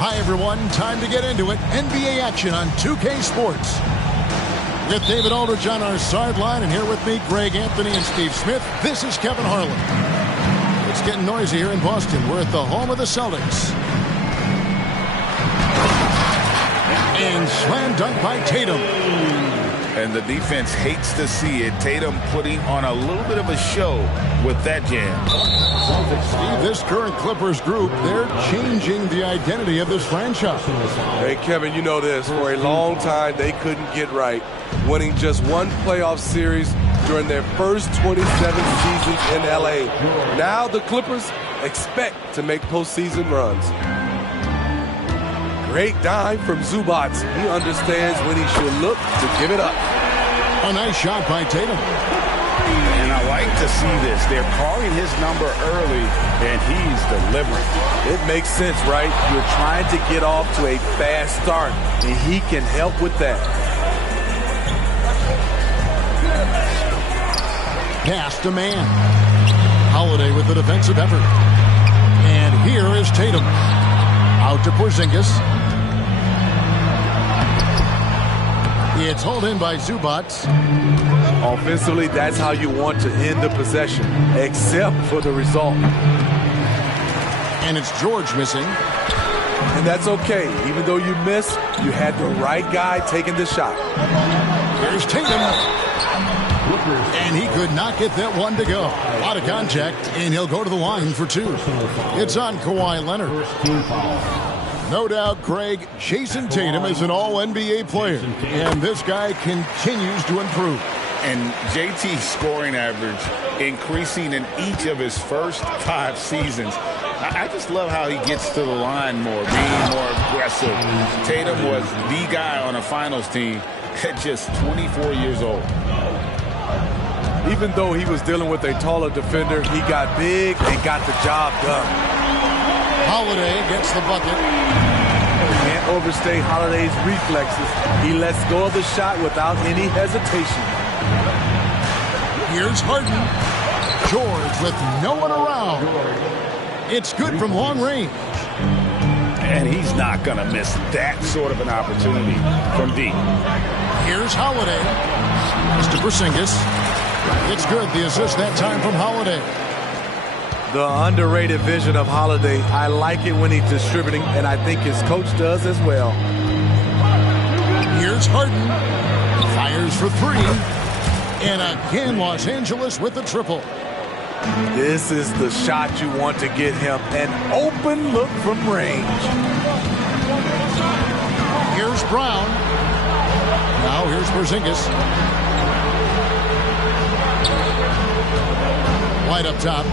Hi, everyone. Time to get into it. NBA action on 2K Sports. With David Aldridge on our sideline, and here with me, Greg Anthony and Steve Smith. This is Kevin Harlan. It's getting noisy here in Boston. We're at the home of the Celtics. And slam dunk by Tatum. And the defense hates to see it. Tatum putting on a little bit of a show with that jam. Steve, this current Clippers group, they're changing the identity of this franchise. Hey, Kevin, you know this. For a long time, they couldn't get right, winning just one playoff series during their first 27 seasons in L.A. Now the Clippers expect to make postseason runs. Great dive from Zubac. He understands when he should look to give it up. A nice shot by Tatum. And I like to see this. They're calling his number early, and he's delivering. It makes sense, right? You're trying to get off to a fast start, and he can help with that. Pass to man. Holiday with the defensive effort. And here is Tatum. Out to Porzingis. It's hauled in by Zubac. Offensively, that's how you want to end the possession, except for the result. And it's George missing. And that's okay. Even though you miss, you had the right guy taking the shot. Here's Tatum. And he could not get that one to go. A lot of contact, and he'll go to the line for two. It's on Kawhi Leonard. No doubt, Craig, Jason Tatum is an all-NBA player, and this guy continues to improve. And JT's scoring average increasing in each of his first 5 seasons. I just love how he gets to the line more, being more aggressive. Tatum was the guy on a finals team at just 24 years old. Even though he was dealing with a taller defender, he got big and got the job done. Holiday gets the bucket. Can't overstate Holiday's reflexes. He lets go of the shot without any hesitation. Here's Harden. George with no one around. It's good from long range. And he's not going to miss that sort of an opportunity from deep. Here's Holiday. Mr. Porzingis. It's good. The assist that time from Holiday. The underrated vision of Holiday. I like it when he's distributing, and I think his coach does as well. Here's Harden. Fires for three. And again, Los Angeles with the triple. This is the shot you want to get him. An open look from range. Here's Brown. Now here's Porzingis. White up top.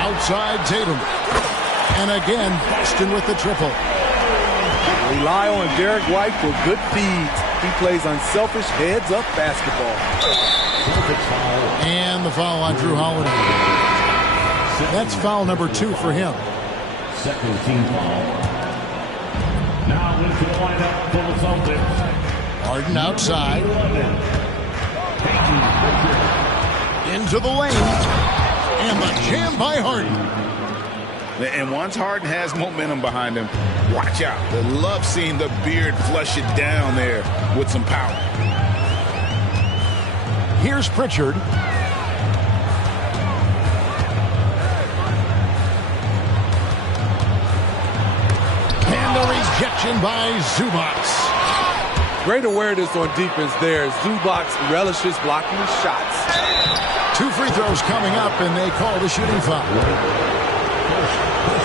Outside Tatum. And again, Boston with the triple. Rely on Derek White for good feeds. He plays unselfish heads-up basketball. And the foul on Drew Holiday. That's foul number 2 for him. Second team foul. Now into the lineup for the Celtics. Harden outside. Into the lane. And the jam by Harden. And once Harden has momentum behind him, watch out. I love seeing the beard flush it down there with some power. Here's Pritchard. And the rejection by Zubac. Great awareness on defense there. Zubac relishes blocking shots. 2 free throws coming up, and they call the shooting foul.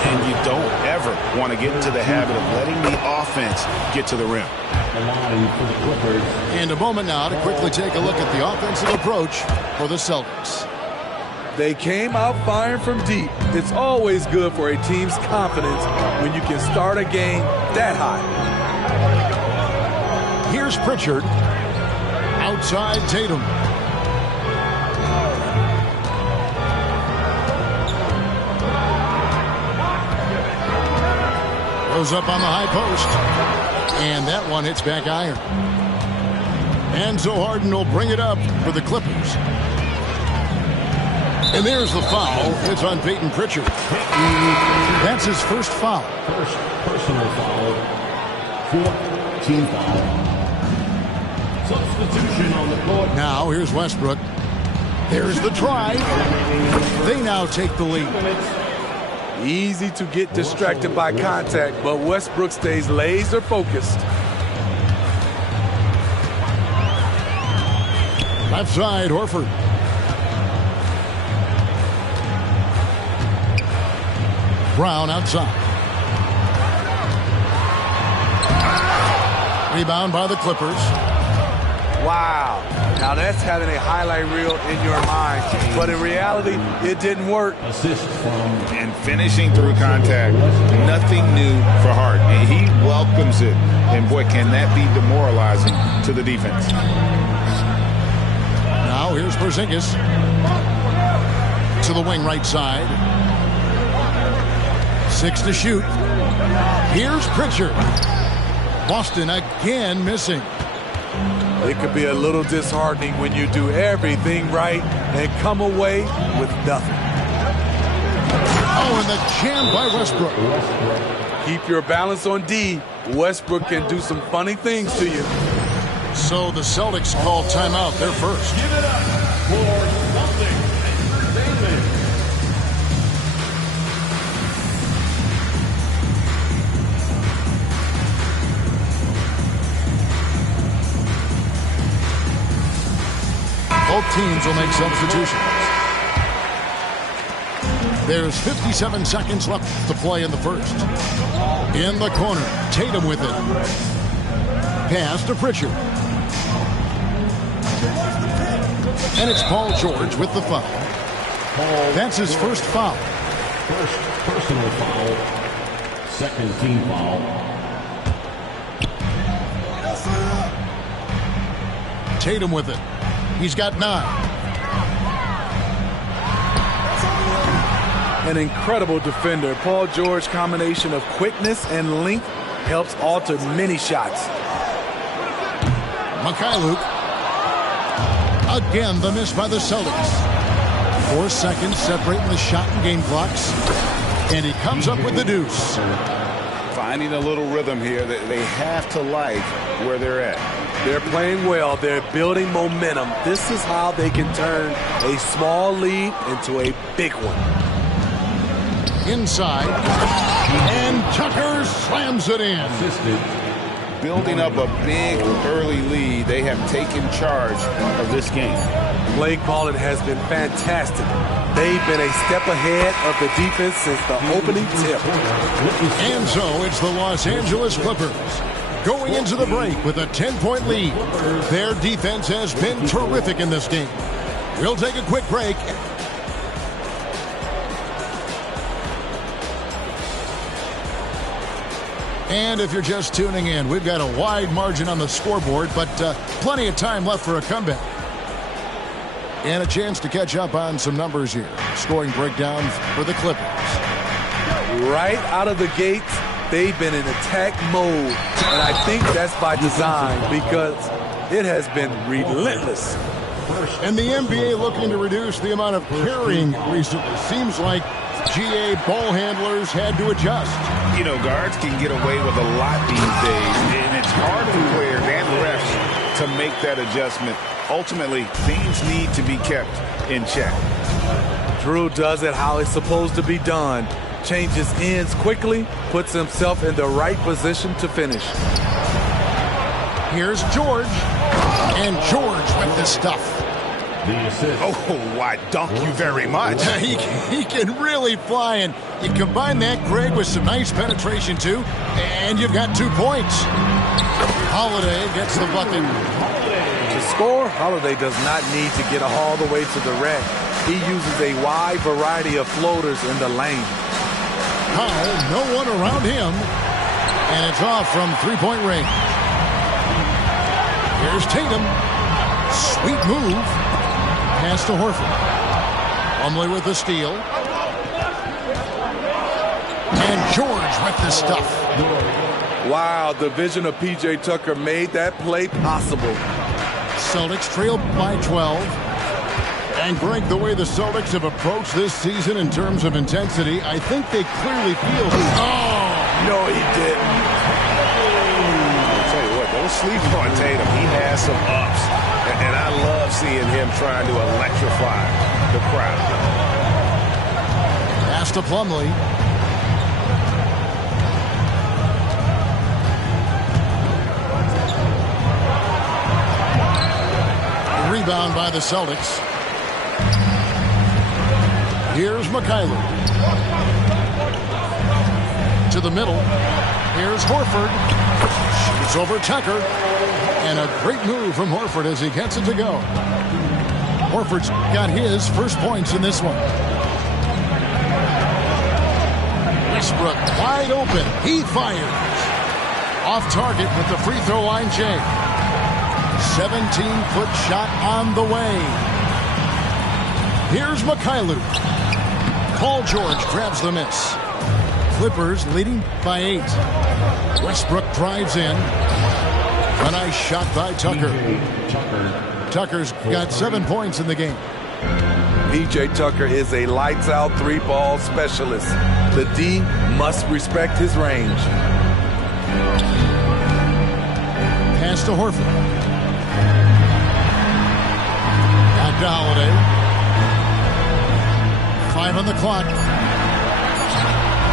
And you don't ever want to get into the habit of letting the offense get to the rim. And a moment now to quickly take a look at the offensive approach for the Celtics. They came out firing from deep. It's always good for a team's confidence when you can start a game that high. Here's Pritchard. Outside Tatum. Goes up on the high post. And that one hits back iron. And so Harden will bring it up for the Clippers. And there's the foul. It's on Peyton Pritchard. That's his first foul. First personal foul. Fourth team foul. Substitution on the court. Now here's Westbrook. There's the try. They now take the lead. Easy to get distracted by contact, but Westbrook stays laser focused. Left side, Horford. Brown outside. Rebound by the Clippers. Wow. Now that's having a highlight reel in your mind. But in reality, it didn't work. Assist from And finishing through contact, nothing new for Harden. He welcomes it. And boy, can that be demoralizing to the defense. Now here's Porzingis. To the wing right side. 6 to shoot. Here's Pritchard. Boston again missing. It could be a little disheartening when you do everything right and come away with nothing. Oh, and the jam by Westbrook. Keep your balance on D. Westbrook can do some funny things to you. So the Celtics call timeout. They're first. Give it up for Celtics Entertainment. Both teams will make substitutions. There's 57 seconds left to play in the first. In the corner, Tatum with it. Pass to Pritchard. And it's Paul George with the foul. That's his first foul. First personal foul. Second team foul. Tatum with it. He's got 9. an incredible defender. Paul George's combination of quickness and length helps alter many shots. Mikhailuk. Again, the miss by the Celtics. 4 seconds separating the shot and game clocks. And he comes up with the deuce. Finding a little rhythm here that they have to like where they're at. They're playing well. They're building momentum. This is how they can turn a small lead into a big one. Inside. And Tucker slams it in. Building up a big early lead, they have taken charge of this game. Play calling has been fantastic. They've been a step ahead of the defense since the opening tip. And so it's the Los Angeles Clippers going into the break with a 10-point lead. Their defense has been terrific in this game. We'll take a quick break. And if you're just tuning in, we've got a wide margin on the scoreboard, but plenty of time left for a comeback. And a chance to catch up on some numbers here. Scoring breakdown for the Clippers. Right out of the gates, they've been in attack mode. And I think that's by design because it has been relentless. And the NBA looking to reduce the amount of carrying recently. Seems like GA ball handlers had to adjust. You know, guards can get away with a lot these days, and it's hard for players and refs to make that adjustment. Ultimately, things need to be kept in check. Drew does it how it's supposed to be done. Changes ends quickly, puts himself in the right position to finish. Here's George. And George with the stuff. Oh, why, thank you very much. He can really fly, and you combine that, Greg, with some nice penetration, too, and you've got 2 points. Holiday gets the bucket. To score, Holiday does not need to get all the way to the rack. He uses a wide variety of floaters in the lane. Powell, no one around him, and it's off from three-point range. Here's Tatum. Sweet move. Pass to Horford. Plumlee with the steal. And George with the stuff. Wow, the vision of P.J. Tucker made that play possible. Celtics trail by 12. And Greg, the way the Celtics have approached this season in terms of intensity, I think they clearly feel... Oh! No, he didn't. I'll tell you what, don't sleep on Tatum. He has some ups. And I love seeing him trying to electrify the crowd. Pass to Plumlee. Rebound by the Celtics. Here's Mikhailuk. To the middle. Here's Horford. Shoots over Tucker. And a great move from Horford as he gets it to go. Horford's got his first points in this one. Westbrook wide open. He fires. Off target with the free throw line, Jay. 17-foot shot on the way. Here's Mikhailuk. Paul George grabs the miss. Clippers leading by 8. Westbrook drives in. A nice shot by Tucker. Tucker's got 7 points in the game. P.J. Tucker is a lights-out three-ball specialist. The D must respect his range. Pass to Horford. Back to Holiday. 5 on the clock.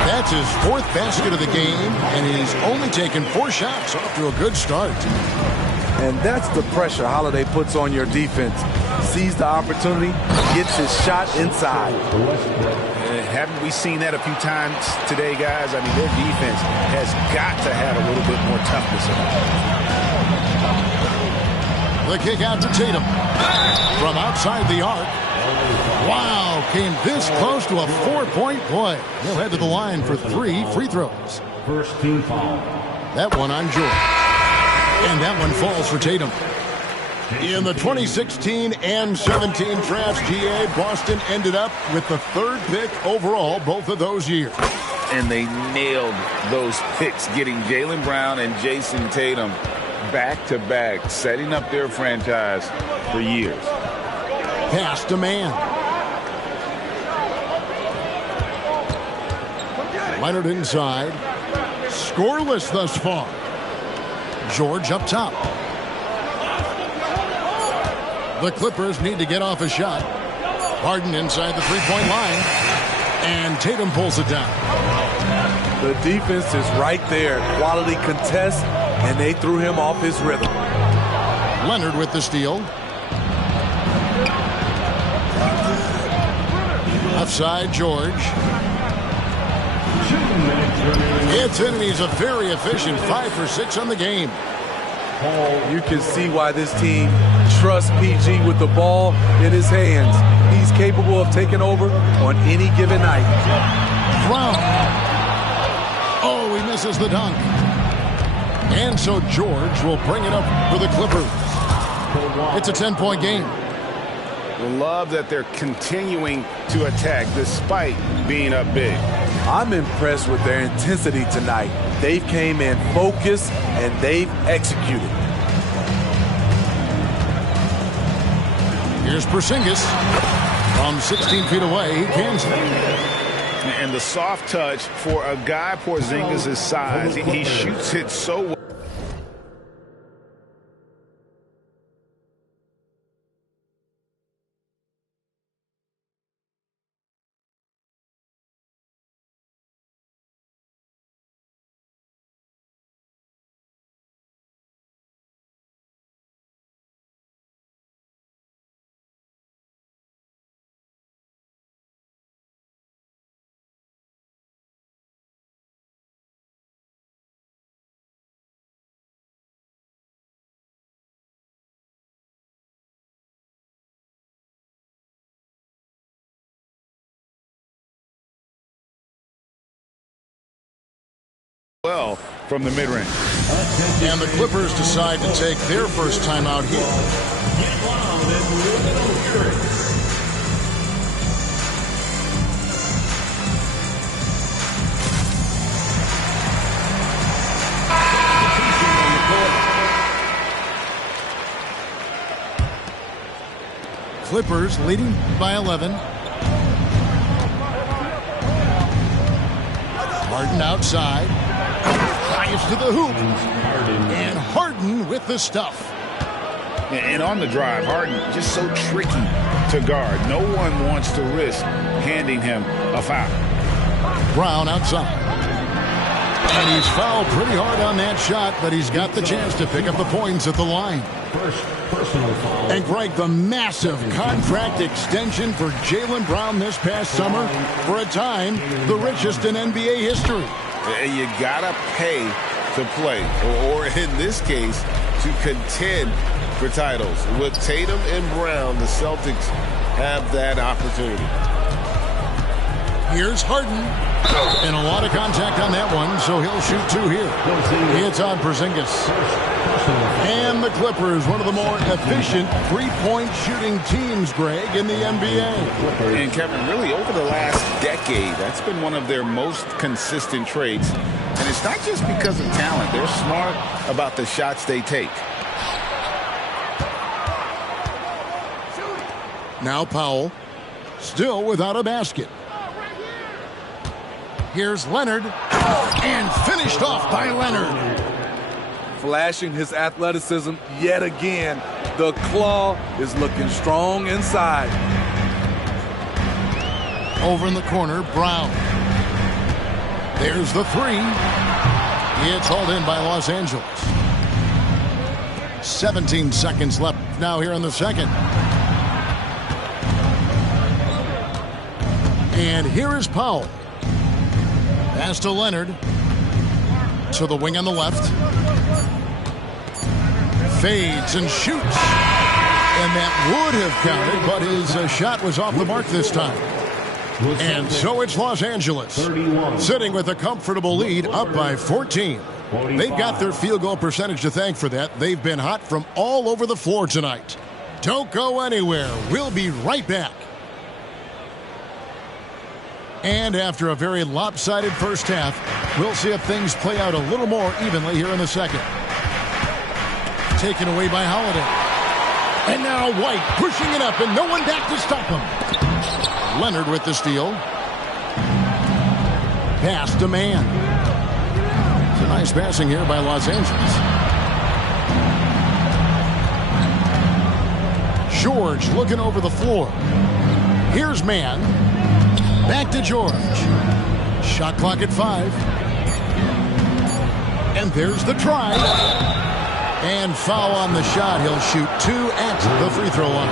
That's his 4th basket of the game, and he's only taken 4 shots. Off to a good start. And that's the pressure Holiday puts on your defense. Sees the opportunity, gets his shot inside. Haven't we seen that a few times today, guys? I mean, their defense has got to have a little bit more toughness in it. The kick out to Tatum. From outside the arc. Wow, came this close to a 4-point play. He'll head to the line for 3 free throws. First team foul. That one on George. And that one falls for Tatum. In the 2016 and 17 drafts, GA, Boston ended up with the 3rd pick overall both of those years. And they nailed those picks, getting Jaylen Brown and Jason Tatum back-to-back, setting up their franchise for years. Pass to man. Leonard inside. Scoreless thus far. George up top. The Clippers need to get off a shot. Harden inside the three-point line. And Tatum pulls it down. The defense is right there. Quality contest, and they threw him off his rhythm. Leonard with the steal. Left side, George. It's in, and he's a very efficient 5 for 6 on the game. You can see why this team trusts PG with the ball in his hands. He's capable of taking over on any given night. Brown. Oh, he misses the dunk. And so George will bring it up for the Clippers. It's a 10-point game. Love that they're continuing to attack despite being up big. I'm impressed with their intensity tonight. They came in focused and they've executed. Here's Porzingis. From 16 feet away, he cans it. And the soft touch for a guy Porzingis' size, he shoots it so well. Well from the mid-range. And the Clippers decide to take their first time out here. Clippers leading by 11. Harden outside. Drives to the hoop. And Harden with the stuff. And on the drive, Harden just so tricky to guard. No one wants to risk handing him a foul. Brown outside. And he's fouled pretty hard on that shot, but he's got the chance to pick up the points at the line. And Greg, the massive contract extension for Jaylen Brown this past summer, for a time, the richest in NBA history. You gotta pay to play, or in this case, to contend for titles. With Tatum and Brown, the Celtics have that opportunity. Here's Harden. And a lot of contact on that one, so he'll shoot two here. It's on Porzingis. And the Clippers, one of the more efficient three-point shooting teams, Greg, in the NBA. And Kevin, really over the last decade, that's been one of their most consistent traits. And it's not just because of talent. They're smart about the shots they take. Now Powell, still without a basket. Here's Leonard, and finished off by Leonard. Flashing his athleticism yet again. The claw is looking strong inside. Over in the corner, Brown. There's the three. It's hauled in by Los Angeles. 17 seconds left now here in the second. And here is Powell. Pass to Leonard. To the wing on the left. Fades and shoots. And that would have counted, but his shot was off the mark this time. And so it's Los Angeles, sitting with a comfortable lead, up by 14. They've got their field goal percentage to thank for that. They've been hot from all over the floor tonight. Don't go anywhere. We'll be right back. And after a very lopsided first half, we'll see if things play out a little more evenly here in the second. Taken away by Holiday. And now White pushing it up, and no one back to stop him. Leonard with the steal. Pass to man. It's a nice passing here by Los Angeles. George looking over the floor. Here's man. Back to George. Shot clock at 5. And there's the try. And foul on the shot. He'll shoot 2 at the free throw line.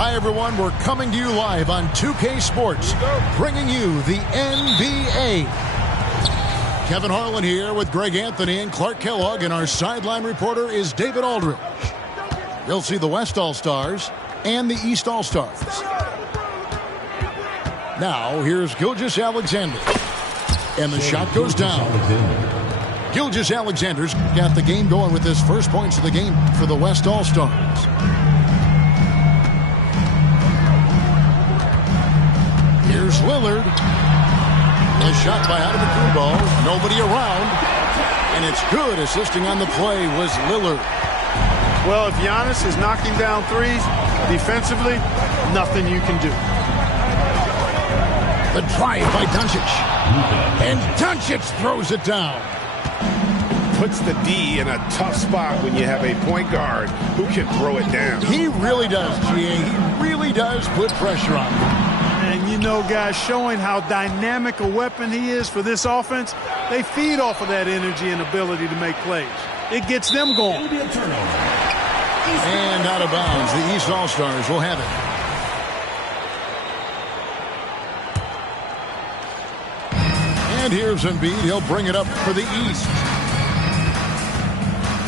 Hi, everyone. We're coming to you live on 2K Sports, bringing you the NBA. Kevin Harlan here with Greg Anthony and Clark Kellogg, and our sideline reporter is David Aldridge. You'll see the West All-Stars and the East All-Stars. Now, here's Gilgeous-Alexander. And the shot goes down. Gilgeous-Alexander's got the game going with his first points of the game for the West All-Stars. Here's Lillard. A shot by Antetokounmpo. Nobody around. And it's good. Assisting on the play was Lillard. Well, if Giannis is knocking down threes, defensively, nothing you can do. The drive by Doncic. And Doncic throws it down. Puts the D in a tough spot when you have a point guard who can throw it down. He really does, GA. He really does put pressure on him. And you know, guys, showing how dynamic a weapon he is for this offense, they feed off of that energy and ability to make plays. It gets them going. And out of bounds, the East All-Stars will have it. And here's Embiid. He'll bring it up for the East.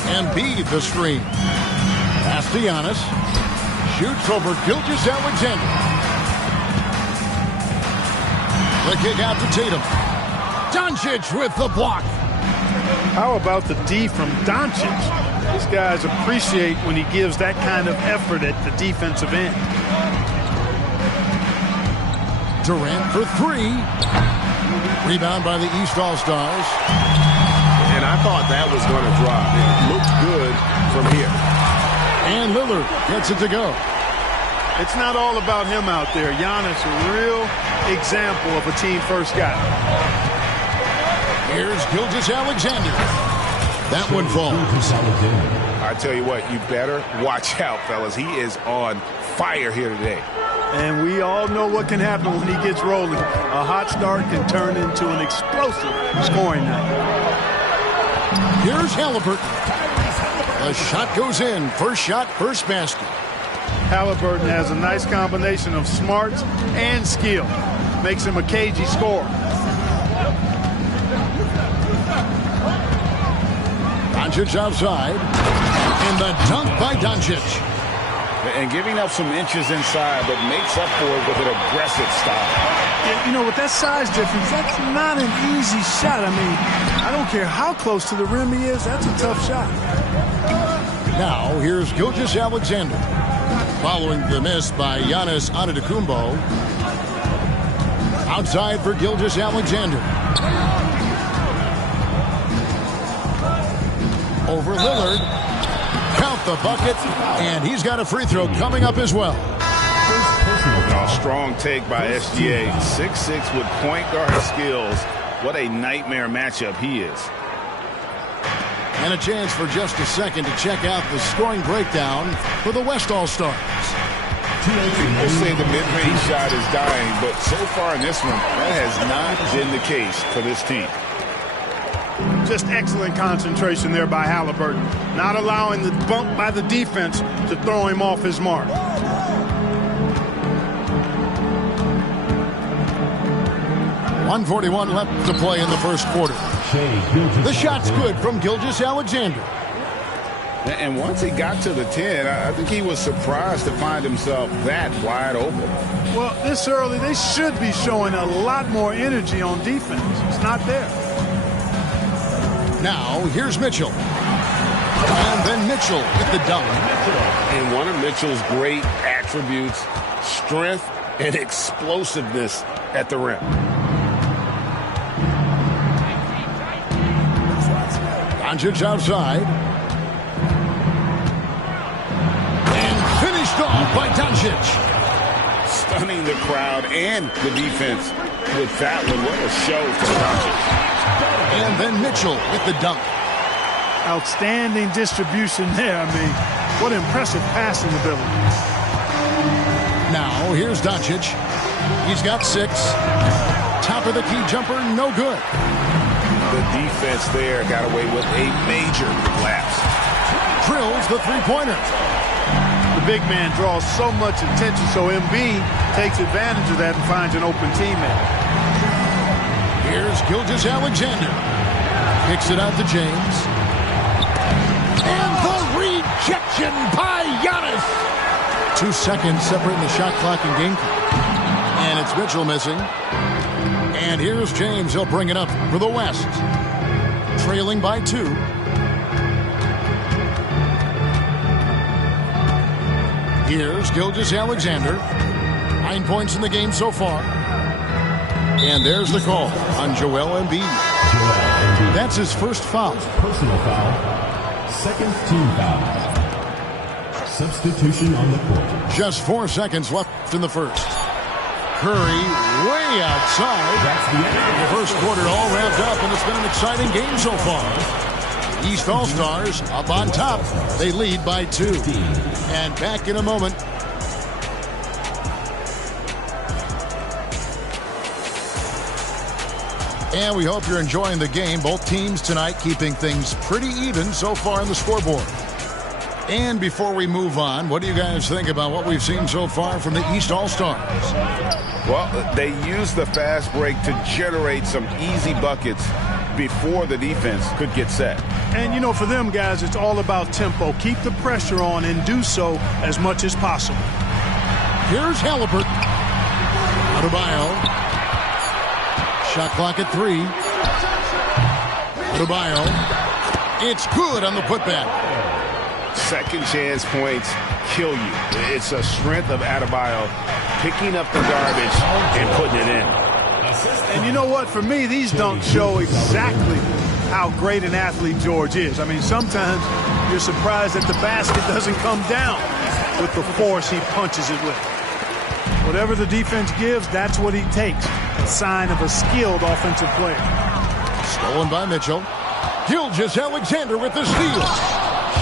Embiid the screen. Pass to Giannis. Shoots over Gilgeous-Alexander. The kick out to Tatum. Doncic with the block. How about the D from Doncic? These guys appreciate when he gives that kind of effort at the defensive end. Durant for three. Rebound by the East All-Stars. And I thought that was going to drop. It looked good from here. And Lillard gets it to go. It's not all about him out there. Giannis, a real example of a team-first guy. Here's Gilgeous-Alexander. That one falls. I tell you what, you better watch out, fellas. He is on fire here today. And we all know what can happen when he gets rolling. A hot start can turn into an explosive scoring night. Here's Halliburton. The shot goes in. First shot, first basket. Halliburton has a nice combination of smarts and skill. Makes him a cagey scorer. Doncic outside. And the dunk by Doncic. And giving up some inches inside, but makes up for it with an aggressive style. Yeah, you know, with that size difference, that's not an easy shot. I mean, I don't care how close to the rim he is, that's a tough shot. Now, here's Gilgeous-Alexander. Following the miss by Giannis Antetokounmpo. Outside for Gilgeous-Alexander. Over Lillard. Count the bucket, and he's got a free throw coming up as well. A strong take by SGA. 6'6" with point guard skills. What a nightmare matchup he is. And a chance for just a second to check out the scoring breakdown for the West All-Stars. People say the mid-range shot is dying, but so far in this one, that has not been the case for this team. Just excellent concentration there by Halliburton. Not allowing the bump by the defense to throw him off his mark. .141 left to play in the first quarter. The shot's good from Gilgeous-Alexander. And once he got to the 10, I think he was surprised to find himself that wide open. Well, this early, they should be showing a lot more energy on defense. It's not there. Now, here's Mitchell. And then Mitchell with the dunk. And one of Mitchell's great attributes, strength and explosiveness at the rim. Doncic outside. And finished off by Doncic. Stunning the crowd and the defense with that one. What a show for Doncic. And then Mitchell with the dunk. Outstanding distribution there. I mean, what impressive passing ability. Now, here's Doncic. He's got 6. Top of the key jumper, no good. The defense there got away with a major lapse. Drills the three-pointer. The big man draws so much attention, so Embiid takes advantage of that and finds an open teammate. Here's Gilgeous-Alexander. Kicks it out to James. And the rejection by Giannis. 2 seconds separating the shot clock and game clock. And it's Mitchell missing. And here's James. He'll bring it up for the West. Trailing by 2. Here's Gilgeous-Alexander. 9 points in the game so far. And there's the call on Joel Embiid. That's his first foul. Personal foul. Second team foul. Substitution on the court. Just 4 seconds left in the first. Curry way outside. That's the end. The first quarter all wrapped up, and it's been an exciting game so far. East All-Stars up on top. They lead by 2. And back in a moment. And we hope you're enjoying the game. Both teams tonight keeping things pretty even so far on the scoreboard. And before we move on, what do you guys think about what we've seen so far from the East All-Stars? Well, they used the fast break to generate some easy buckets before the defense could get set. And, you know, for them guys, it's all about tempo. Keep the pressure on and do so as much as possible. Here's Halliburton. Adebayo. Shot clock at 3. Adebayo. It's good on the putback. Second chance points kill you. It's a strength of Adebayo picking up the garbage and putting it in. And you know what? For me, these dunks show exactly how great an athlete George is. I mean, sometimes you're surprised that the basket doesn't come down with the force he punches it with. Whatever the defense gives, that's what he takes. A sign of a skilled offensive player. Stolen by Mitchell. Gilgeous-Alexander with the steal.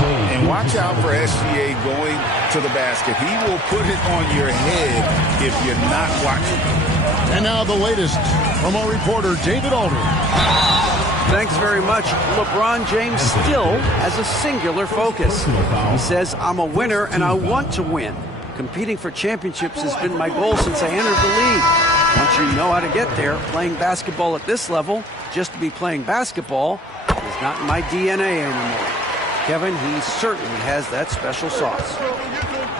And watch out for SGA going to the basket. He will put it on your head if you're not watching. And now the latest from our reporter, David Aldridge. Thanks very much. LeBron James still has a singular focus. He says, I'm a winner and I want to win. Competing for championships has been my goal since I entered the league. Once you know how to get there, playing basketball at this level, just to be playing basketball, is not in my DNA anymore. Kevin, he certainly has that special sauce.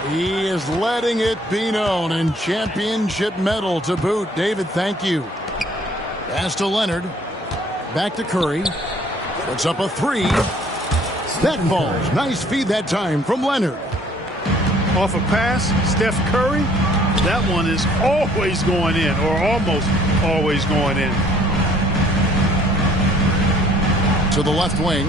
He is letting it be known, and championship medal to boot. David, thank you. Pass to Leonard. Back to Curry. Puts up a three. That falls. Nice feed that time from Leonard. Off a pass, Steph Curry. That one is always going in, or almost always going in. To the left wing.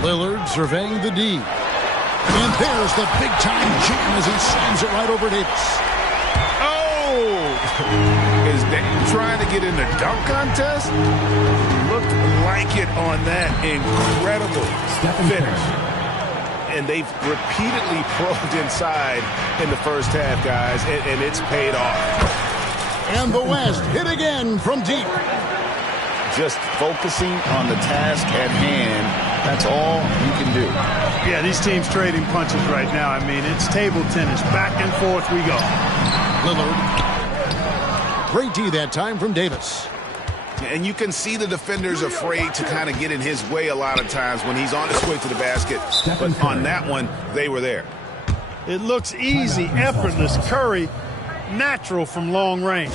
Lillard surveying the D. And there's the big-time jam as he slams it right over Davis. Oh! Is Dayton trying to get in the dunk contest? Looked like it on that incredible finish. And they've repeatedly probed inside in the first half, guys, and it's paid off. And the West hit again from deep. Just focusing on the task at hand. That's all you can do. Yeah, these teams trading punches right now. I mean, it's table tennis. Back and forth we go. Lillard. Great D that time from Davis. And you can see the defenders afraid to kind of get in his way a lot of times when he's on his way to the basket. But on that one, they were there. It looks easy, effortless. Curry, natural from long range.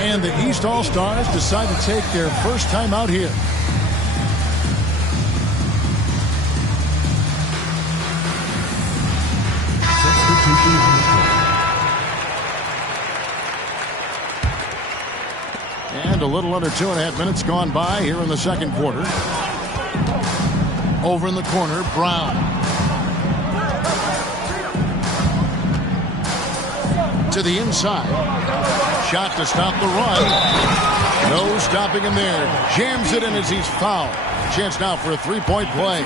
And the East All-Stars decide to take their first time out here. And a little under 2.5 minutes gone by here in the second quarter. Over in the corner, Brown. To the inside. Shot to stop the run. No stopping him there. Jams it in as he's fouled. Chance now for a three-point play.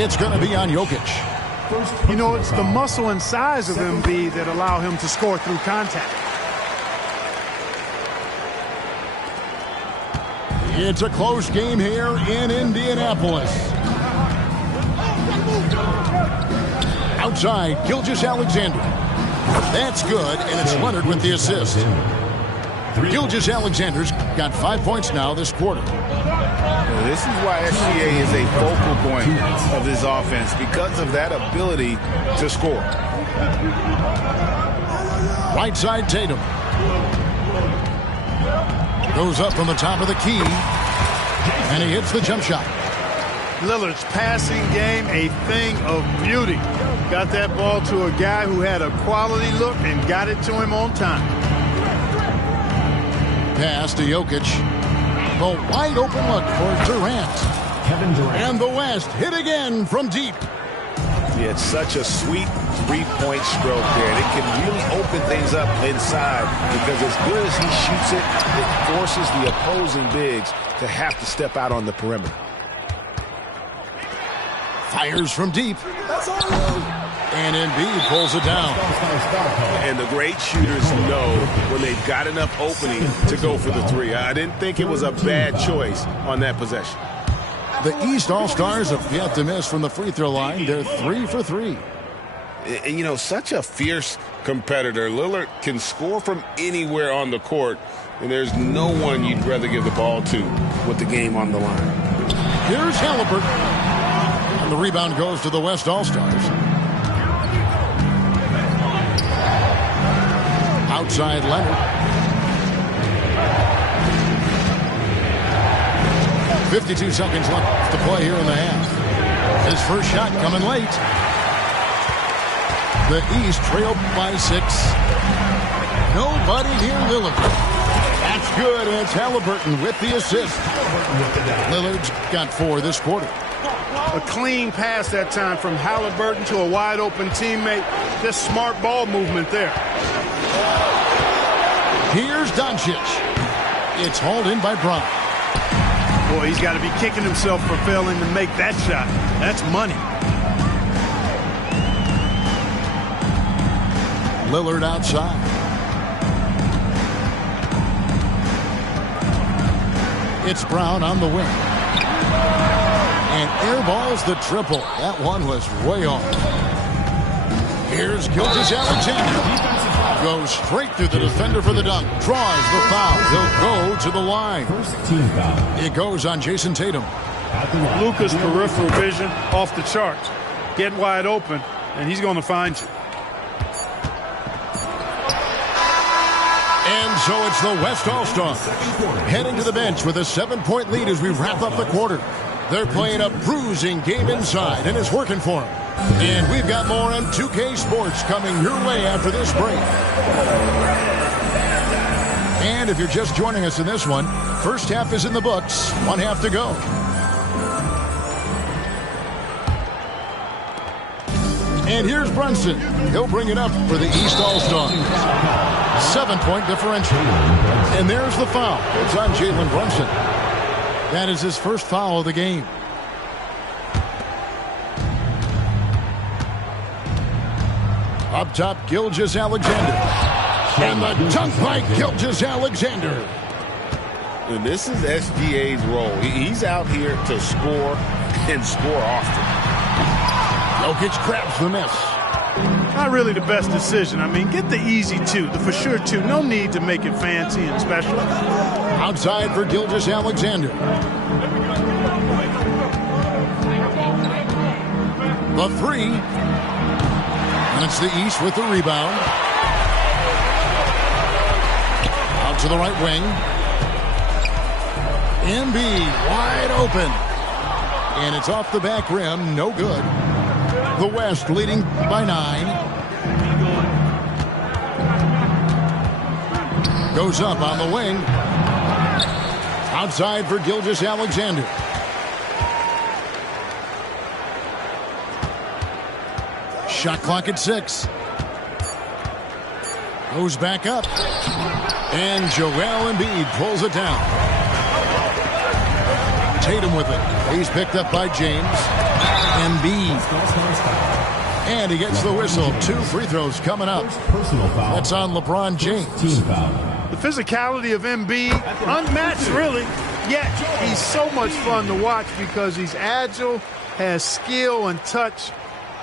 It's going to be on Jokic. You know, it's the muscle and size of Embiid that allow him to score through contact. It's a close game here in Indianapolis. Outside, Gilgeous-Alexander. That's good, and it's Leonard with the assist. Gilgeous-Alexander's got 5 points now this quarter. This is why SGA is a focal point of this offense, because of that ability to score. Right side, Tatum. Goes up from the top of the key, and he hits the jump shot. Lillard's passing game, a thing of beauty. Got that ball to a guy who had a quality look and got it to him on time. Pass to Jokic. The wide open look for Durant. And the West hit again from deep. Yeah, it's such a sweet three-point stroke there. It can really open things up inside because as good as he shoots it, it forces the opposing bigs to have to step out on the perimeter. Fires from deep. And Embiid pulls it down. And the great shooters know when they've got enough opening to go for the three. I didn't think it was a bad choice on that possession. The East All-Stars have yet to miss from the free throw line. They're 3 for 3. And, you know, such a fierce competitor. Lillard can score from anywhere on the court, and there's no one you'd rather give the ball to with the game on the line. Here's Halliburton. And the rebound goes to the West All-Stars. Outside Leonard. 52 seconds left to play here in the half. His first shot coming late. The East trailed by 6. Nobody near Lillard. That's good, and it's Halliburton with the assist. Lillard's got 4 this quarter. A clean pass that time from Halliburton to a wide-open teammate. Just smart ball movement there. Here's Doncic. It's hauled in by Brown. Boy, he's got to be kicking himself for failing to make that shot. That's money. Lillard outside. It's Brown on the wing. And airballs the triple. That one was way off. Here's Gilgeous-Alexander. Goes straight through the defender for the dunk. Draws the foul. He'll go to the line. It goes on Jason Tatum. Luka's peripheral vision off the charts. Get wide open, and he's going to find you. And so it's the West All-Stars heading to the bench with a 7-point lead as we wrap up the quarter. They're playing a bruising game inside, and it's working for them. And we've got more on 2K Sports coming your way after this break. And if you're just joining us in this one, first half is in the books, 1 half to go. And here's Brunson. He'll bring it up for the East All-Stars. 7-point differential. And there's the foul. It's on Jalen Brunson. That is his first foul of the game. Up top, Gilgeous-Alexander. And the dunk by Gilgeous-Alexander. And this is SGA's role. He's out here to score and score often. Jokic grabs the miss. Not really the best decision. I mean, get the easy 2, the for sure 2. No need to make it fancy and special. Outside for Gilgeous-Alexander. The 3. And it's the East with the rebound. Out to the right wing. Embiid wide open. And it's off the back rim. No good. The West leading by 9. Goes up on the wing. Outside for Gilgeous-Alexander. Shot clock at 6. Goes back up. And Joel Embiid pulls it down. Tatum with it. He's picked up by James. Embiid. And he gets the whistle. 2 free throws coming up. That's on LeBron James. The physicality of Embiid, unmatched really, yet he's so much fun to watch because he's agile, has skill and touch.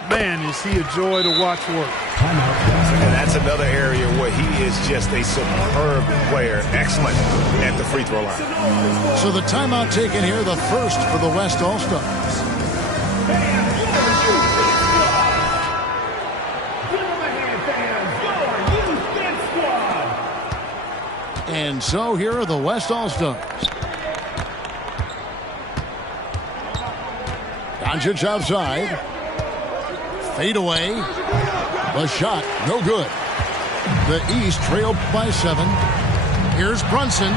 Man, is he a joy to watch work. And that's another area where he is just a superb player. Excellent at the free throw line. So the timeout taken here, the first for the West All-Stars. And so here are the West All-Stars. Doncic outside. Fade away. The shot, no good. The East trailed by 7. Here's Brunson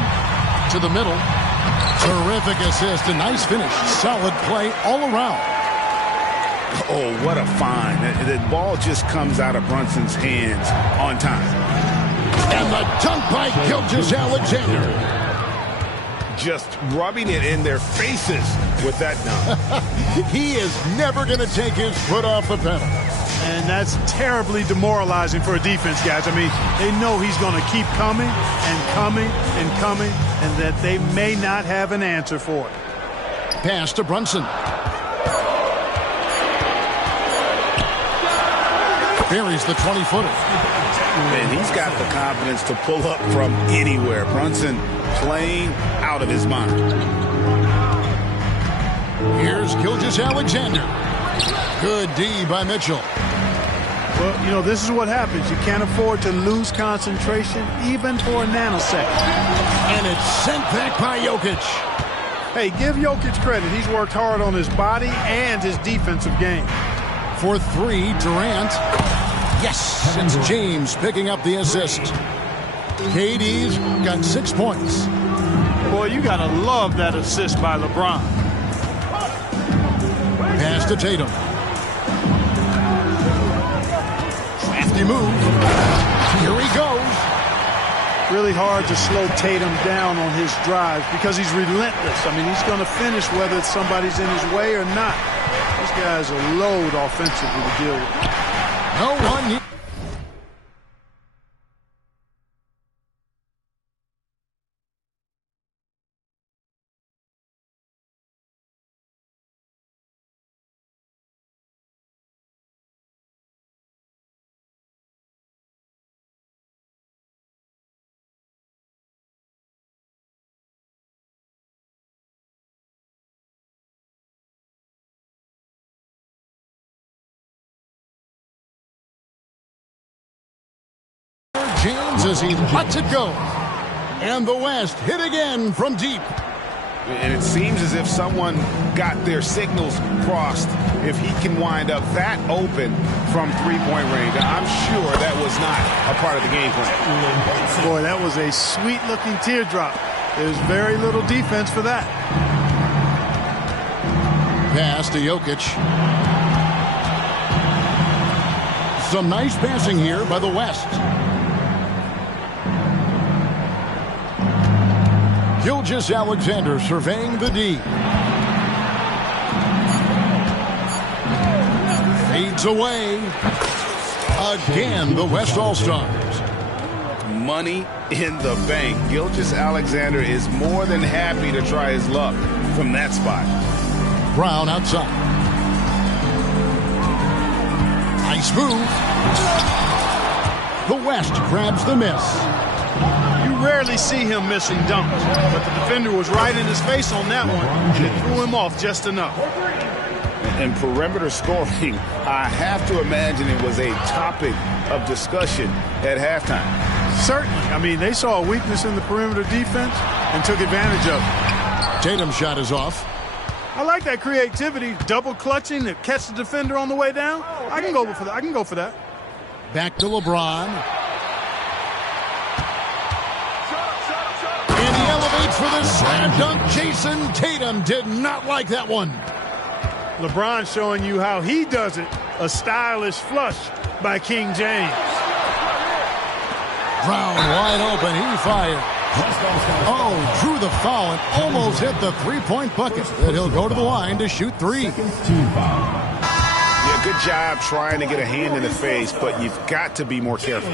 to the middle. Terrific assist, a nice finish. Solid play all around. Oh, what a find. The ball just comes out of Brunson's hands on time. And the dunk by Gilgeous-Alexander. Just rubbing it in their faces with that dunk. He is never going to take his foot off the pedal. And that's terribly demoralizing for a defense, guys. I mean, they know he's going to keep coming and coming and coming, and that they may not have an answer for it. Pass to Brunson. Buries the 20-footer. And he's got the confidence to pull up from anywhere. Brunson playing out of his mind. Here's Gilgeous-Alexander. Good D by Mitchell. Well, you know, this is what happens. You can't afford to lose concentration even for a nanosecond. And it's sent back by Jokic. Hey, give Jokic credit. He's worked hard on his body and his defensive game. For three, Durant. Yes, it's James picking up the assist. KD's got 6 points. Boy, you got to love that assist by LeBron. Pass to Tatum. Crafty move. Here he goes. Really hard to slow Tatum down on his drives because he's relentless. I mean, he's going to finish whether somebody's in his way or not. This guy's a load offensively to deal with. No one. James as he lets it go. And the West hit again from deep. And it seems as if someone got their signals crossed. If he can wind up that open from three-point range, I'm sure that was not a part of the game plan. Boy, that was a sweet-looking teardrop. There's very little defense for that. Pass to Jokic. Some nice passing here by the West. Gilgeous-Alexander surveying the D. Fades away. Again, the West All-Stars. Money in the bank. Gilgeous-Alexander is more than happy to try his luck from that spot. Brown outside. Nice move. The West grabs the miss. You rarely see him missing dunks, but the defender was right in his face on that one. It threw him off just enough. And perimeter scoring, I have to imagine it was a topic of discussion at halftime. Certainly. I mean, they saw a weakness in the perimeter defense and took advantage of it. Tatum's shot is off. I like that creativity, double clutching to catch the defender on the way down. I can go for that. I can go for that. Back to LeBron. And he elevates for the slam dunk. Jason Tatum did not like that one. LeBron showing you how he does it. A stylish flush by King James. Brown wide open. He fired. Oh, drew the foul and almost hit the three-point bucket. That he'll go to the line to shoot three. Yeah, good job trying to get a hand in the face, but you've got to be more careful.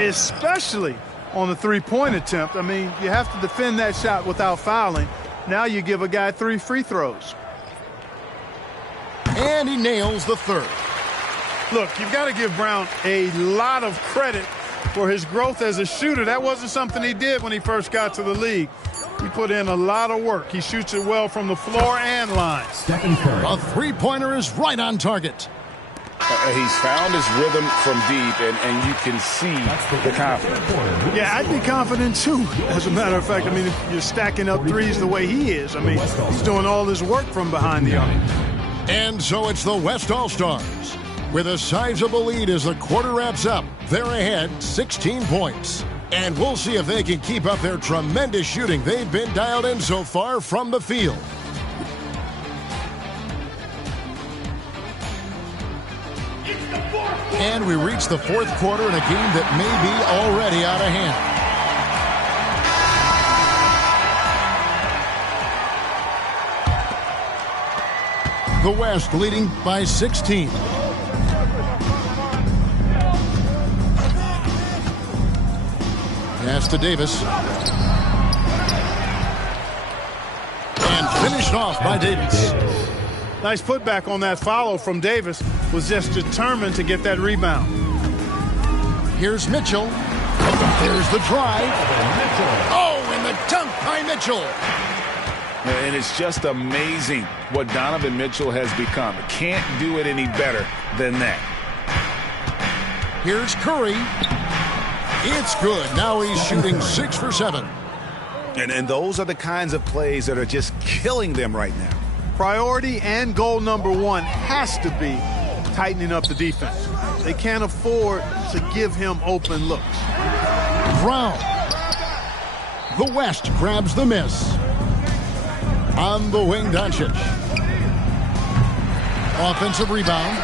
Especially on the three-point attempt. I mean, you have to defend that shot without fouling. Now you give a guy 3 free throws. And he nails the third. Look, you've got to give Brown a lot of credit for his growth as a shooter. That wasn't something he did when he first got to the league. He put in a lot of work. He shoots it well from the floor and line. A three-pointer is right on target. He's found his rhythm from deep, and you can see the confidence. Yeah, I'd be confident too. As a matter of fact, I mean, if you're stacking up threes the way he is, I mean, he's doing all his work from behind the arc. And so it's the West All-Stars. With a sizable lead as the quarter wraps up, they're ahead 16 points. And we'll see if they can keep up their tremendous shooting they've been dialed in so far from the field. And we reach the fourth quarter in a game that may be already out of hand. The West leading by 16. Pass to Davis. And finished off by Davis. Nice putback on that follow from Davis. Was just determined to get that rebound. Here's Mitchell. There's the drive. Oh, and the dunk by Mitchell. And it's just amazing what Donovan Mitchell has become. Can't do it any better than that. Here's Curry. It's good. Now he's shooting 6 for 7. And those are the kinds of plays that are just killing them right now. Priority and goal number one has to be tightening up the defense. They can't afford to give him open looks. Brown. The West grabs the miss. On the wing, Doncic. Offensive rebound.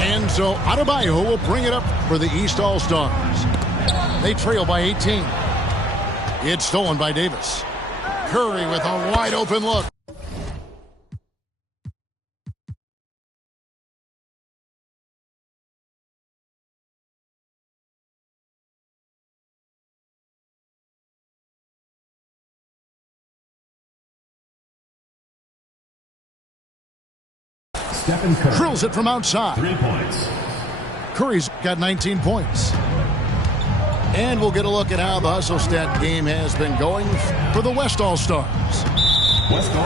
And so Adebayo will bring it up for the East All-Stars. They trail by 18. It's stolen by Davis. Curry with a wide open look. Stephen Curry. Drills it from outside. 3 points. Curry's got 19 points. And we'll get a look at how the hustle stat game has been going for the West All-Stars.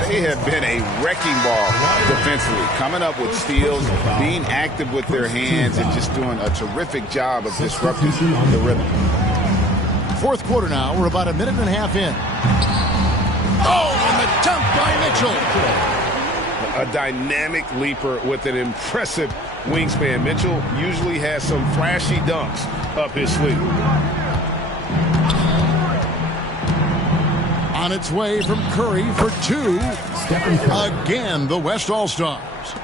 They have been a wrecking ball defensively, coming up with steals, being active with their hands, and just doing a terrific job of disrupting the rhythm. Fourth quarter now. We're about a minute and a half in. Oh, and the dunk by Mitchell. A dynamic leaper with an impressive wingspan. Mitchell usually has some flashy dunks up his sleeve. On its way from Curry for two. Again, the West All-Stars.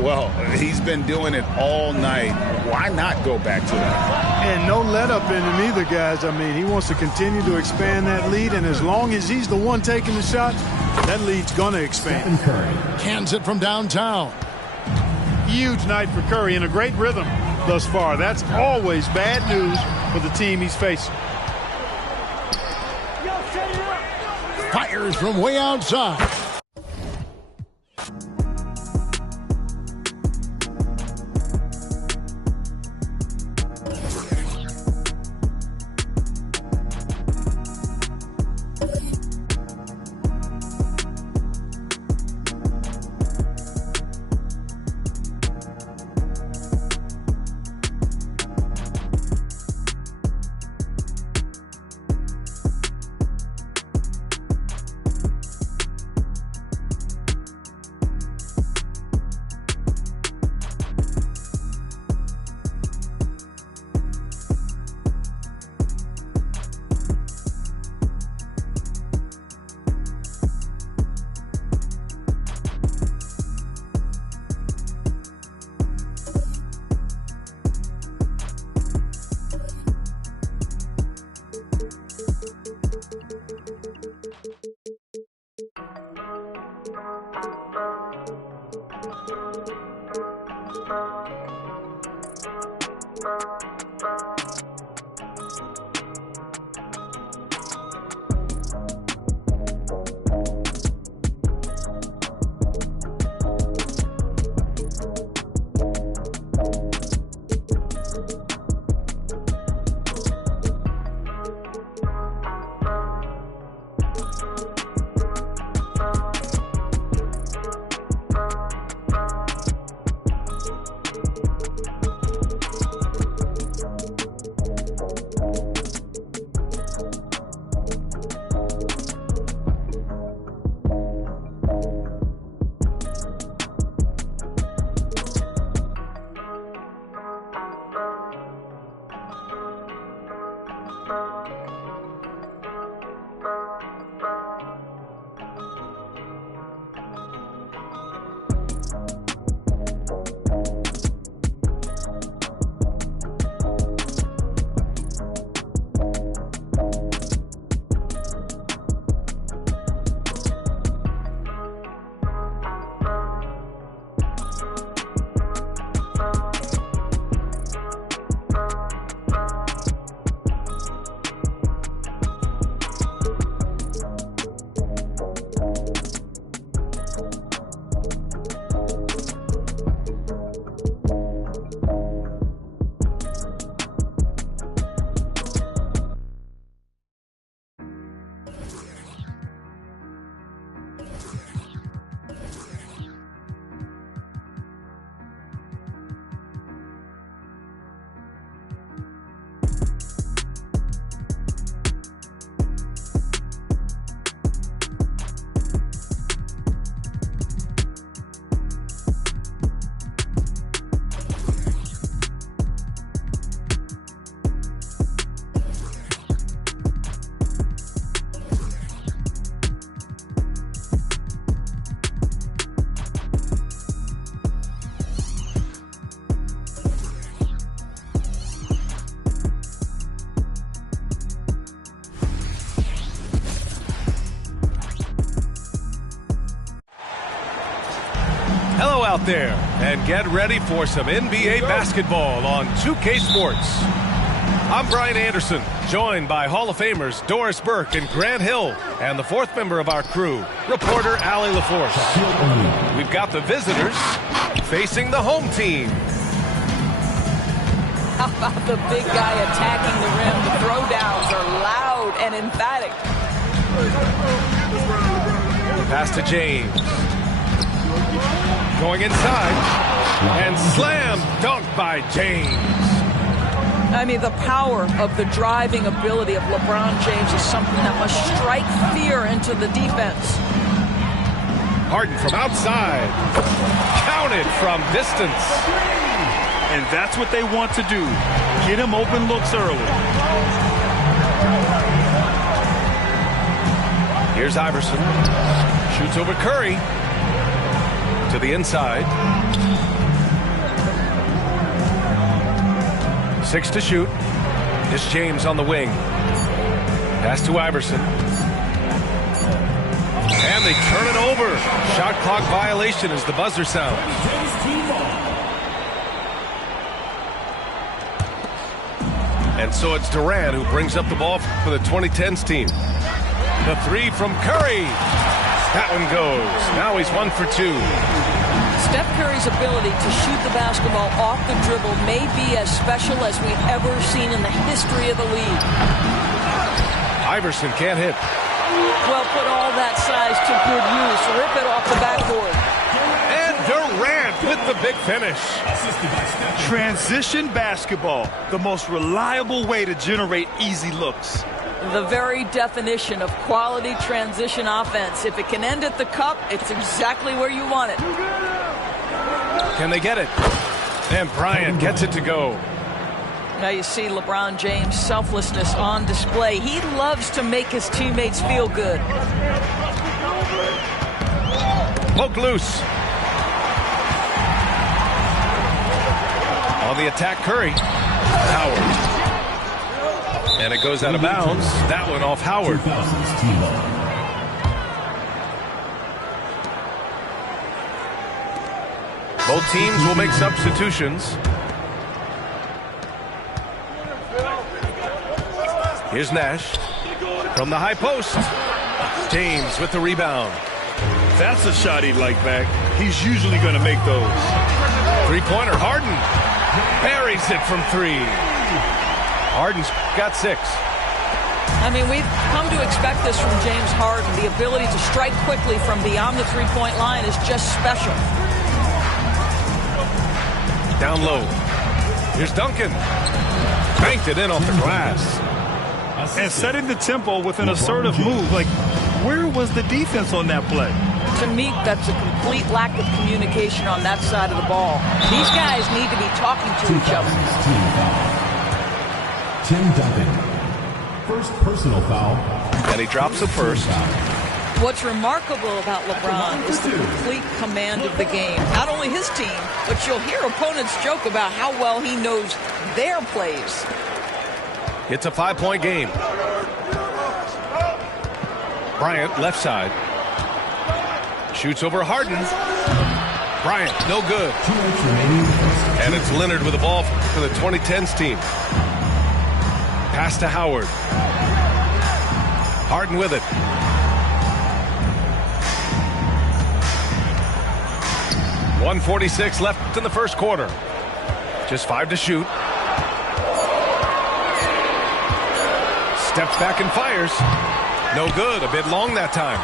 Well, he's been doing it all night. Why not go back to that? And no let up in him either, guys. I mean, he wants to continue to expand that lead, and as long as he's the one taking the shot, that lead's going to expand. Cans it from downtown. Huge night for Curry and a great rhythm thus far. That's always bad news for the team he's facing. Fires from way outside. out there and get ready for some NBA basketball on 2K Sports. I'm Brian Anderson, joined by Hall of Famers Doris Burke and Grant Hill, and the fourth member of our crew, reporter Allie LaForce. We've got the visitors facing the home team. How about the big guy attacking the rim? The throwdowns are loud and emphatic. Pass to James. Going inside. And slam dunk by James. I mean, the power of the driving ability of LeBron James is something that must strike fear into the defense. Harden from outside. Counted from distance. And that's what they want to do. Get him open looks early. Here's Iverson. Shoots over Curry. To the inside. 6 to shoot. It's James on the wing. Pass to Iverson. And they turn it over. Shot clock violation as the buzzer sounds. And so it's Durant who brings up the ball for the 2010s team. The three from Curry. That one goes. Now he's 1 for 2. Steph Curry's ability to shoot the basketball off the dribble may be as special as we've ever seen in the history of the league. Iverson can't hit. Well, put all that size to good use. Rip it off the backboard. And Durant with the big finish. Transition basketball, the most reliable way to generate easy looks. The very definition of quality transition offense. If it can end at the cup, it's exactly where you want it. Can they get it? And Bryant gets it to go. Now you see LeBron James' selflessness on display. He loves to make his teammates feel good. Poke loose. On the attack, Curry. Howard. And it goes out of bounds. That one off Howard. Both teams will make substitutions. Here's Nash from the high post. James with the rebound. That's a shot he'd like back. He's usually going to make those. Three-pointer, Harden. Buries it from 3. Harden's got 6. I mean, we've come to expect this from James Harden. The ability to strike quickly from beyond the three-point line is just special. Down low. Here's Duncan. Banked it in off the glass. And setting the tempo with an assertive move. Like, where was the defense on that play? To me, that's a complete lack of communication on that side of the ball. These guys need to be talking to each other. Tim Duncan. First personal foul. And he drops the first. What's remarkable about LeBron is the complete command of the game. Not only his team, but you'll hear opponents joke about how well he knows their plays. It's a 5-point game. Bryant, left side. Shoots over Harden. Bryant, no good. And it's Leonard with the ball for the 2010s team. Pass to Howard. Harden with it. .146 left in the first quarter. Just 5 to shoot. Steps back and fires. No good. A bit long that time.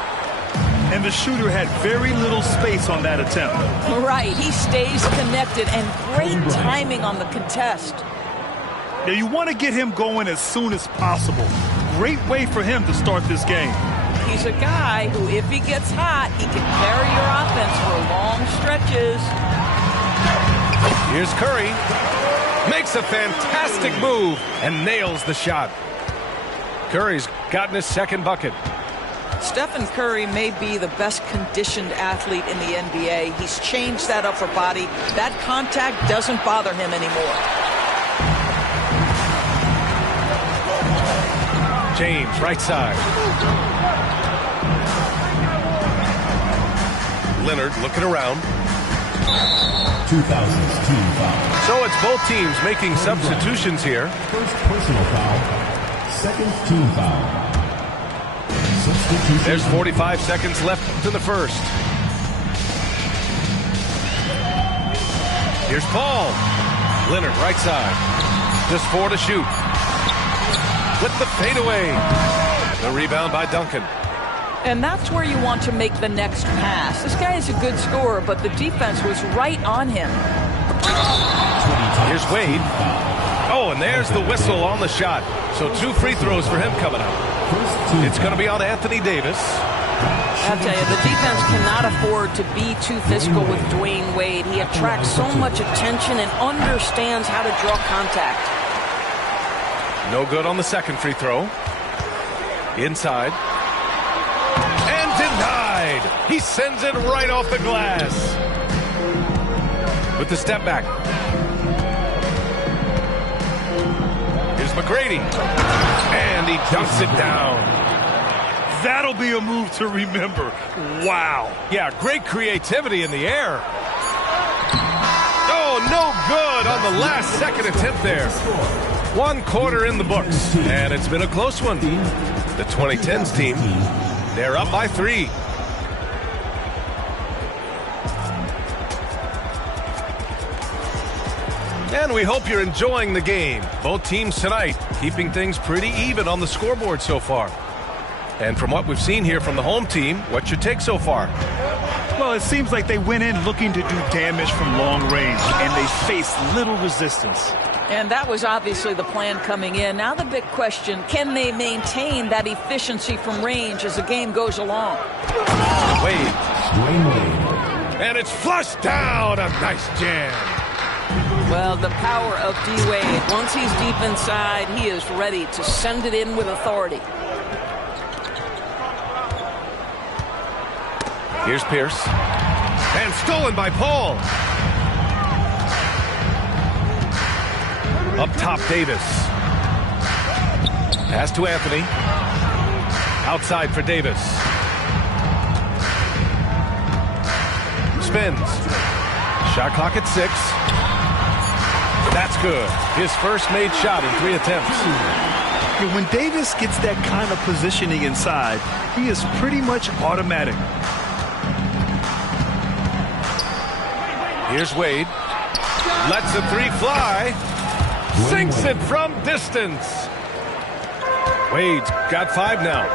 And the shooter had very little space on that attempt. Right. He stays connected and great timing on the contest. Now, you want to get him going as soon as possible. Great way for him to start this game. He's a guy who, if he gets hot, he can carry your offense for long stretches. Here's Curry. Makes a fantastic move and nails the shot. Curry's gotten his second bucket. Stephen Curry may be the best conditioned athlete in the NBA. He's changed that upper body. That contact doesn't bother him anymore. James, right side. Leonard looking around. 2000's team foul. So it's both teams making substitutions here. First personal foul. Second team foul. There's 45 seconds left in the first. Here's Paul. Leonard, right side. Just 4 to shoot. With the fadeaway. The rebound by Duncan. And that's where you want to make the next pass. This guy is a good scorer, but the defense was right on him. Here's Wade. Oh, and there's the whistle on the shot. So 2 free throws for him coming up. It's going to be on Anthony Davis. I'll tell you, the defense cannot afford to be too physical with Dwayne Wade. He attracts so much attention and understands how to draw contact. No good on the second free throw. Inside. And denied. He sends it right off the glass. With the step back. Here's McGrady. And he dunks it down. That'll be a move to remember. Wow. Yeah, great creativity in the air. Oh, no good on the last second attempt there. 1 quarter in the books, and it's been a close one. The 2010s team, they're up by 3. And we hope you're enjoying the game. Both teams tonight keeping things pretty even on the scoreboard so far. And from what we've seen here from the home team, what's your take so far? Well, it seems like they went in looking to do damage from long range, and they faced little resistance. And that was obviously the plan coming in. Now the big question, can they maintain that efficiency from range as the game goes along? Wade. And it's flushed down. A nice jam. Well, the power of D-Wade. Once he's deep inside, he is ready to send it in with authority. Here's Pierce. And stolen by Paul. Up top, Davis. Pass to Anthony. Outside for Davis. Spins. Shot clock at 6. That's good. His first made shot in 3 attempts. Yeah, when Davis gets that kind of positioning inside, he is pretty much automatic. Here's Wade. Lets the 3 fly. Sinks it from distance. Wade's got 5 now.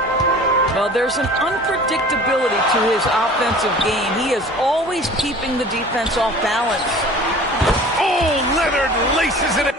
Well, there's an unpredictability to his offensive game. He is always keeping the defense off balance. Oh, Leonard laces it.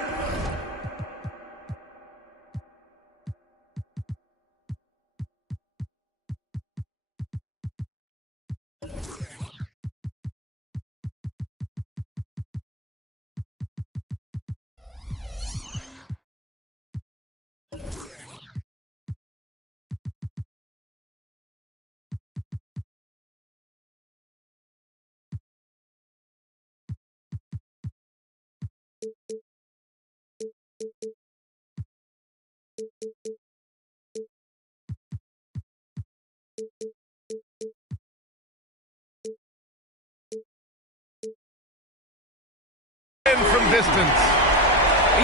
From distance.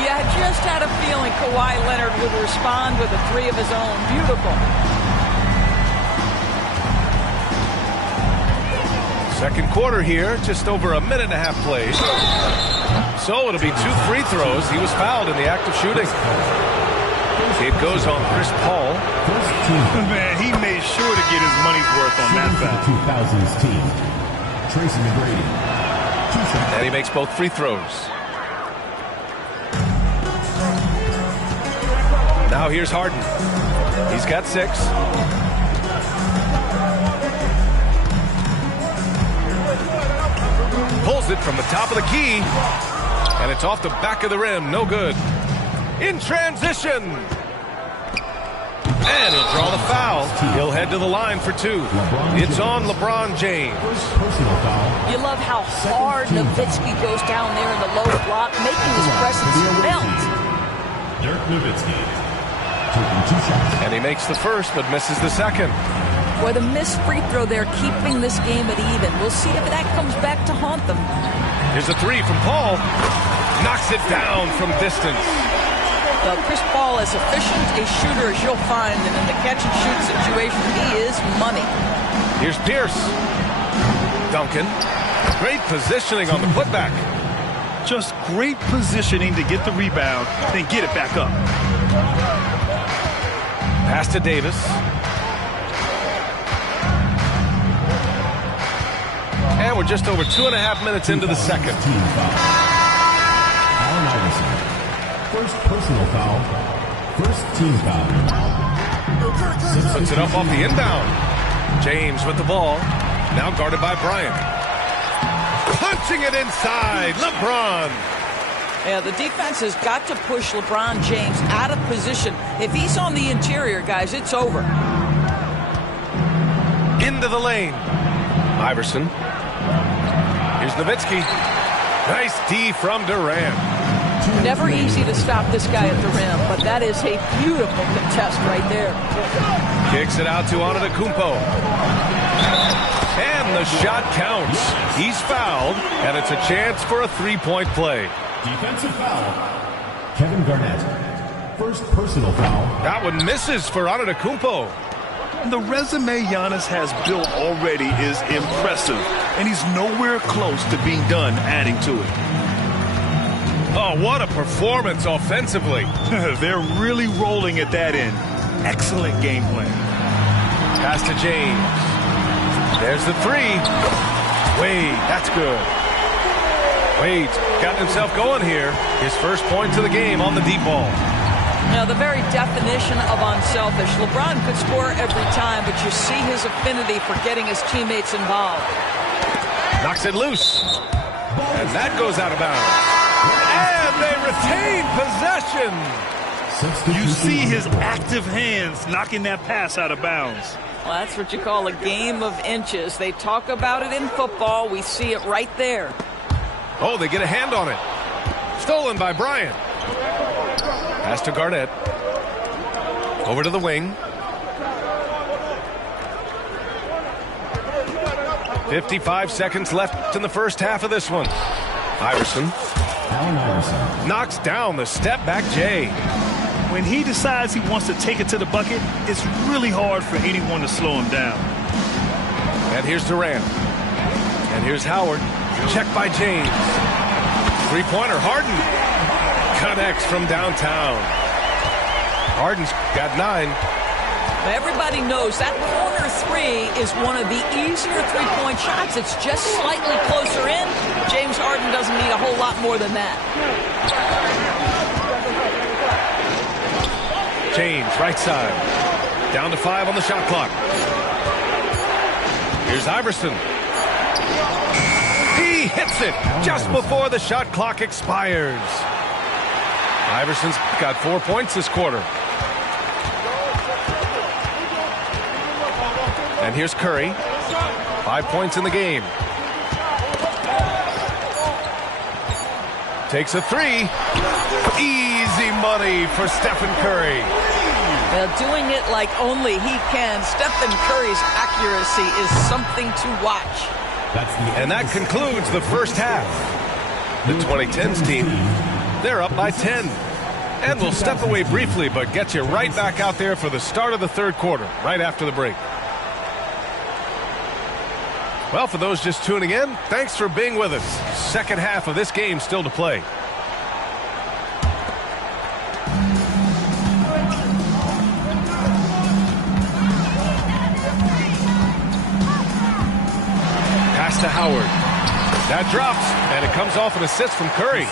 Yeah, I just had a feeling Kawhi Leonard would respond with a 3 of his own. Beautiful. Second quarter here, just over a minute and a half played. So it'll be 2 free throws. He was fouled in the act of shooting. It goes on Chris Paul. Man, he made sure to get his money's worth on that foul. 2000's team, Tracy McGrady. And he makes both free throws. Now here's Harden. He's got 6. Pulls it from the top of the key. And it's off the back of the rim. No good. In transition. And he'll draw the foul. He'll head to the line for 2. It's on LeBron James. You love how hard Nowitzki goes down there in the low block, making his presence felt. Dirk Nowitzki taking 2 shots. And he makes the first, but misses the second. Boy, the missed free throw there keeping this game at even. We'll see if that comes back to haunt them. Here's a three from Paul. Knocks it down from distance. Well, Chris Paul, as efficient a shooter as you'll find, and in the catch-and-shoot situation, he is money. Here's Pierce. Duncan. Great positioning on the putback. Just great positioning to get the rebound, then get it back up. Pass to Davis. And we're just over 2.5 minutes into the second. First personal foul. First team foul. Puts it up off the inbound. James with the ball. Now guarded by Bryant. Punching it inside. LeBron. Yeah, the defense has got to push LeBron James out of position. If he's on the interior, guys, it's over. Into the lane. Iverson. Here's Nowitzki. Nice D from Durant. Never easy to stop this guy at the rim, but that is a beautiful contest right there. Kicks it out to Antetokounmpo. And the shot counts. He's fouled, and it's a chance for a three-point play. Defensive foul. Kevin Garnett. First personal foul. That one misses for Antetokounmpo. The resume Giannis has built already is impressive, and he's nowhere close to being done adding to it. Oh, what a performance offensively. They're really rolling at that end. Excellent game plan. Pass to James. There's the three. Wade, that's good. Wade's got himself going here. His first points of the game on the deep ball. Now, the very definition of unselfish. LeBron could score every time, but you see his affinity for getting his teammates involved. Knocks it loose. And that goes out of bounds. And they retain possession. You see his active hands knocking that pass out of bounds. Well, that's what you call a game of inches. They talk about it in football. We see it right there. Oh, they get a hand on it. Stolen by Bryant. Pass to Garnett. Over to the wing. 55 seconds left in the first half of this one. Iverson. Allen Iverson. Knocks down the step-back J. When he decides he wants to take it to the bucket, it's really hard for anyone to slow him down. And here's Durant. And here's Howard. Checked by James. Three-pointer, Harden. Connects from downtown. Harden's got 9. Everybody knows that corner three is one of the easier three-point shots. It's just slightly closer in. James Harden doesn't need a whole lot more than that. James, right side. Down to 5 on the shot clock. Here's Iverson. He hits it just before the shot clock expires. Iverson's got 4 points this quarter. And here's Curry. 5 points in the game. Takes a three. Easy money for Stephen Curry. Well, doing it like only he can. Stephen Curry's accuracy is something to watch. And that concludes the first half. The 2010s team, they're up by 10. And we'll step away briefly, but get you right back out there for the start of the third quarter, right after the break. Well, for those just tuning in, thanks for being with us. Second half of this game still to play. Pass to Howard. That drops, and it comes off an assist from Curry.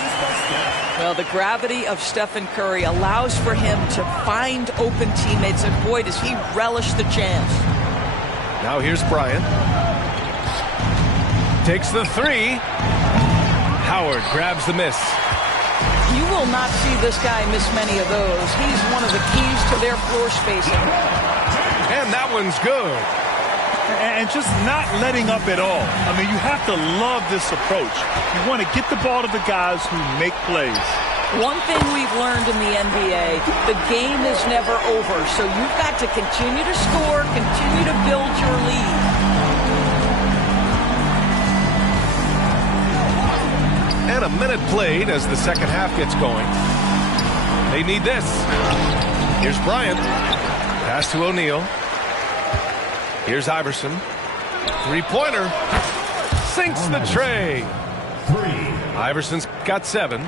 Well, the gravity of Stephen Curry allows for him to find open teammates, and boy, does he relish the chance. Now here's Bryant. Takes the three. Howard grabs the miss. You will not see this guy miss many of those. He's one of the keys to their floor spacing. And that one's good. And just not letting up at all. I mean, you have to love this approach. You want to get the ball to the guys who make plays. One thing we've learned in the NBA, the game is never over. So you've got to continue to score, continue to build your lead. And a minute played as the second half gets going. They need this. Here's Bryant. Pass to O'Neal. Here's Iverson. Three-pointer. Sinks the tray. Iverson's got 7.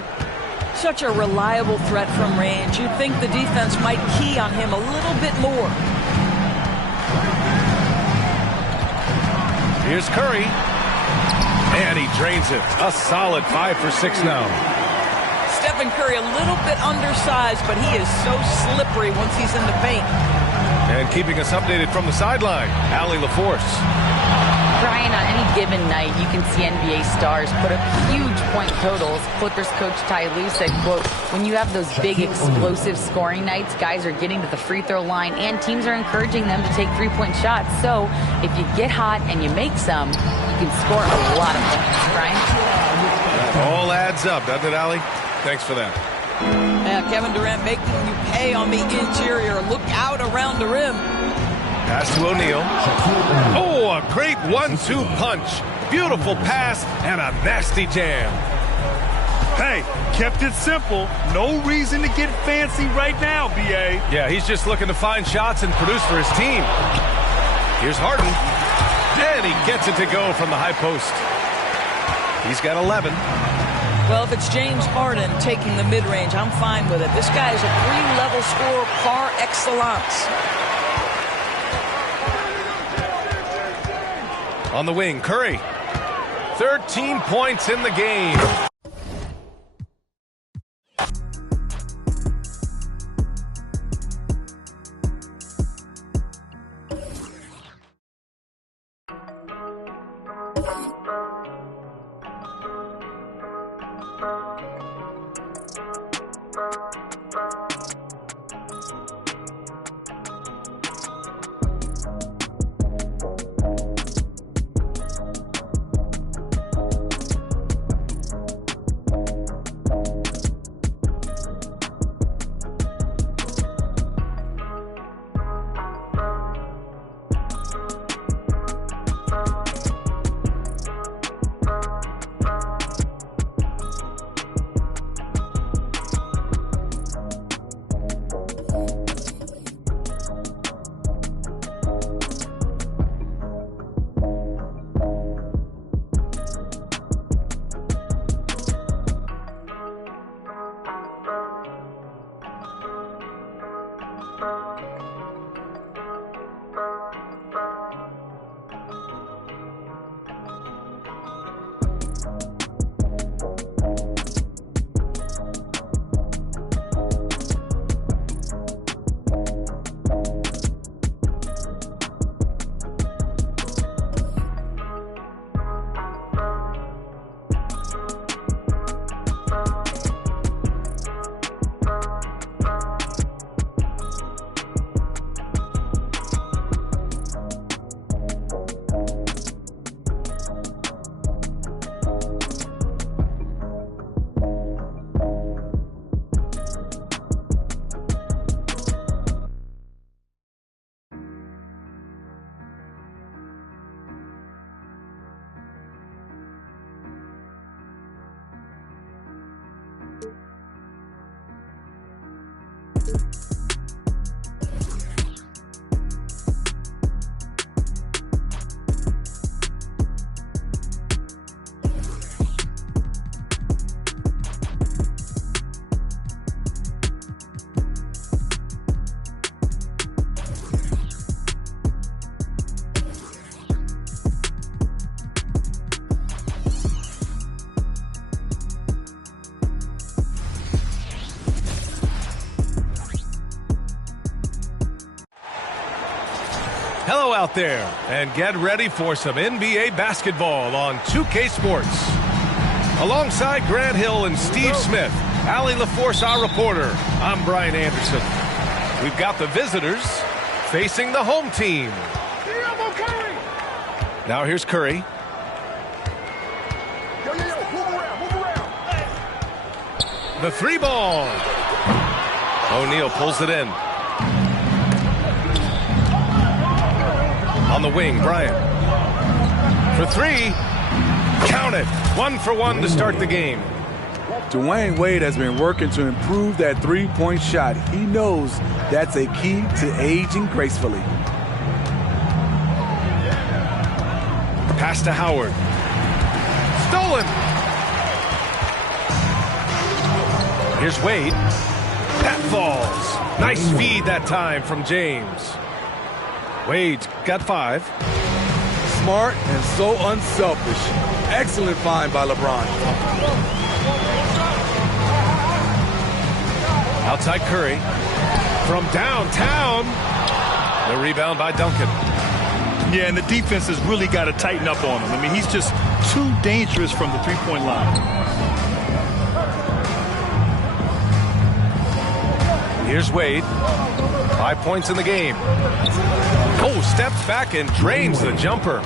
Such a reliable threat from range. You'd think the defense might key on him a little bit more. Here's Curry. And he drains it. A solid 5 for 6 now. Stephen Curry a little bit undersized, but he is so slippery once he's in the paint. And keeping us updated from the sideline, Allie LaForce. Brian, on any given night, you can see NBA stars put up huge point totals. Clippers coach Ty Lue said, quote, when you have those big explosive scoring nights, guys are getting to the free throw line and teams are encouraging them to take 3-point shots. So if you get hot and you make some, you can score a lot of points. Brian? That all adds up, doesn't it, Allie? Thanks for that. Yeah, Kevin Durant making you pay on the interior. Look out around the rim. Pass to O'Neal. Oh, a great 1-2 punch. Beautiful pass and a nasty jam. Hey, kept it simple. No reason to get fancy right now, B.A. Yeah, he's just looking to find shots and produce for his team. Here's Harden. And he gets it to go from the high post. He's got 11. Well, if it's James Harden taking the mid-range, I'm fine with it. This guy is a 3-level scorer par excellence. On the wing, Curry. 13 points in the game. Hello out there, and get ready for some NBA basketball on 2K Sports. Alongside Grant Hill and Steve Smith, Allie LaForce, our reporter, I'm Brian Anderson. We've got the visitors facing the home team. Now here's Curry. The three ball. O'Neal pulls it in. On the wing, Bryant. For three. Count it. 1 for 1 to start the game. Dwayne Wade has been working to improve that three-point shot. He knows that's a key to aging gracefully. Pass to Howard. Stolen. Here's Wade. That falls. Nice feed that time from James. Wade's got 5. Smart and so unselfish. Excellent find by LeBron. Outside Curry. From downtown. The rebound by Duncan. Yeah, and the defense has really got to tighten up on him. I mean, he's just too dangerous from the three-point line. Here's Wade. 5 points in the game. Oh, steps back and drains the jumper.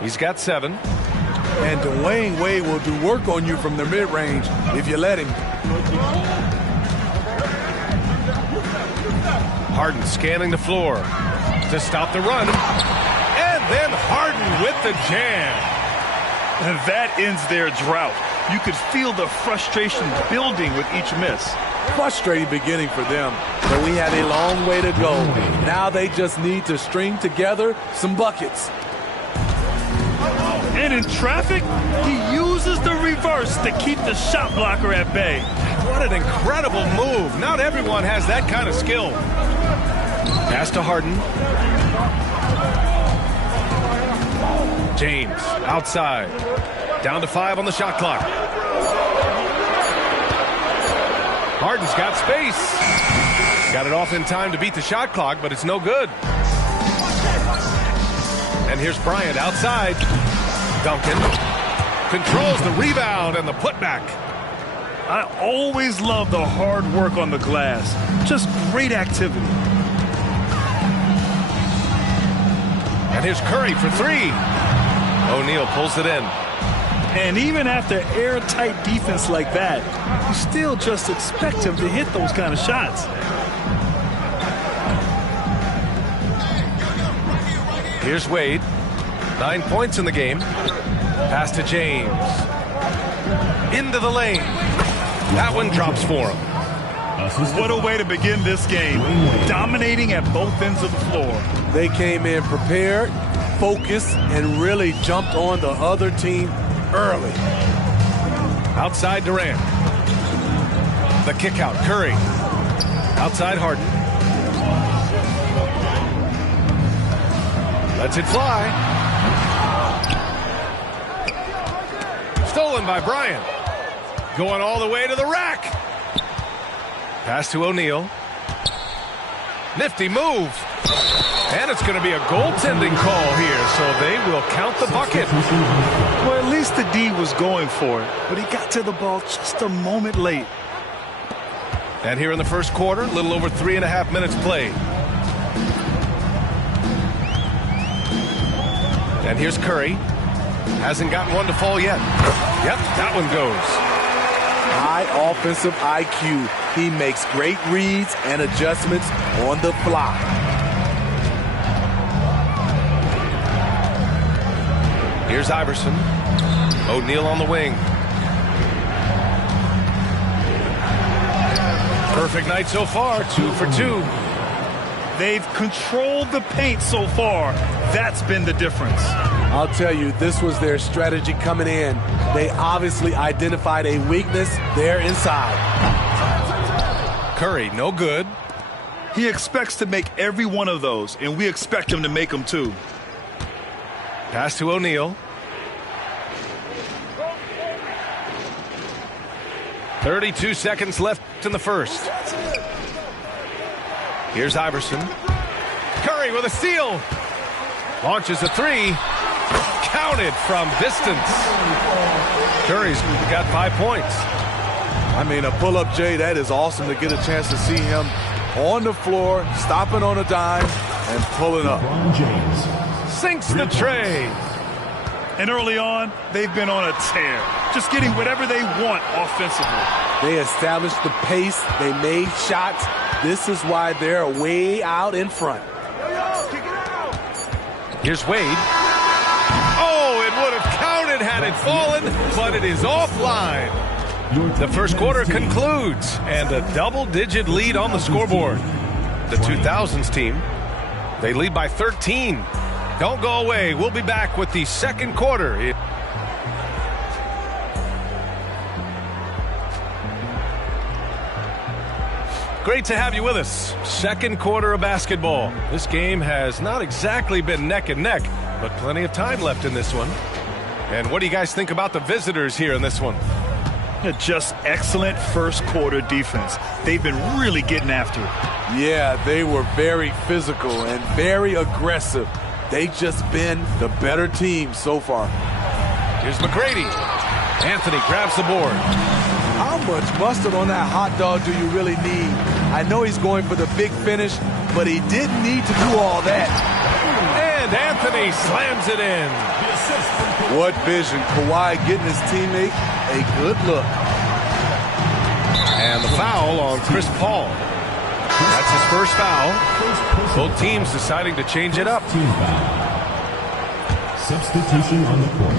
He's got 7. And Dwayne Wade will do work on you from the mid-range if you let him. Harden scanning the floor to stop the run. And then Harden with the jam. And that ends their drought. You could feel the frustration building with each miss. Frustrating beginning for them, but we have a long way to go. Now they just need to string together some buckets. And in traffic, he uses the reverse to keep the shot blocker at bay. What an incredible move. Not everyone has that kind of skill. Pass to Harden. James outside. Down to 5 on the shot clock. Harden's got space. Got it off in time to beat the shot clock, but it's no good. And here's Bryant outside. Duncan controls the rebound and the putback. I always love the hard work on the glass. Just great activity. And here's Curry for 3. O'Neal pulls it in. And even after airtight defense like that, you still just expect him to hit those kind of shots. Here's Wade. 9 points in the game. Pass to James. Into the lane. That one drops for him. What a way to begin this game. Dominating at both ends of the floor. They came in prepared, focused, and really jumped on the other team early. Outside Durant. The kick out. Curry. Outside Harden. Lets it fly. Stolen by Bryant. Going all the way to the rack. Pass to O'Neal. Nifty move. And it's going to be a goaltending call here, so they will count the bucket. Well, at least the D was going for it, but he got to the ball just a moment late. And here in the first quarter, a little over 3.5 minutes played. And here's Curry. Hasn't gotten one to fall yet. Yep, that one goes. High offensive IQ. He makes great reads and adjustments on the fly. Here's Iverson. O'Neal on the wing. Perfect night so far, 2 for 2. They've controlled the paint so far. That's been the difference. I'll tell you, this was their strategy coming in. They obviously identified a weakness there inside. Curry, no good. He expects to make every one of those, and we expect him to make them too. Pass to O'Neal. 32 seconds left in the first. Here's Iverson. Curry with a steal. Launches a 3. Counted from distance. Curry's got 5 points. I mean, a pull-up, Jay, that is awesome to get a chance to see him on the floor, stopping on a dime, and pulling up. Sinks the tray. And early on, they've been on a tear. just getting whatever they want offensively. They established the pace. They made shots. This is why they're way out in front. Here's Wade. Oh, it would have counted had it fallen, but it is offline. The first quarter concludes, and a double-digit lead on the scoreboard. The 2000s team, they lead by 13. Don't go away. We'll be back with the second quarter. Great to have you with us. Second quarter of basketball. This game has not exactly been neck and neck, but plenty of time left in this one. And what do you guys think about the visitors here in this one? Just excellent first quarter defense. They've been really getting after it. Yeah, they were very physical and very aggressive. They've just been the better team so far. Here's McGrady. Anthony grabs the board. How much mustard on that hot dog do you really need? I know he's going for the big finish, but he didn't need to do all that. And Anthony slams it in. What vision. Kawhi getting his teammate a good look. And the foul on Chris Paul. That's his first foul. Both teams deciding to change it up. Substitution on the court.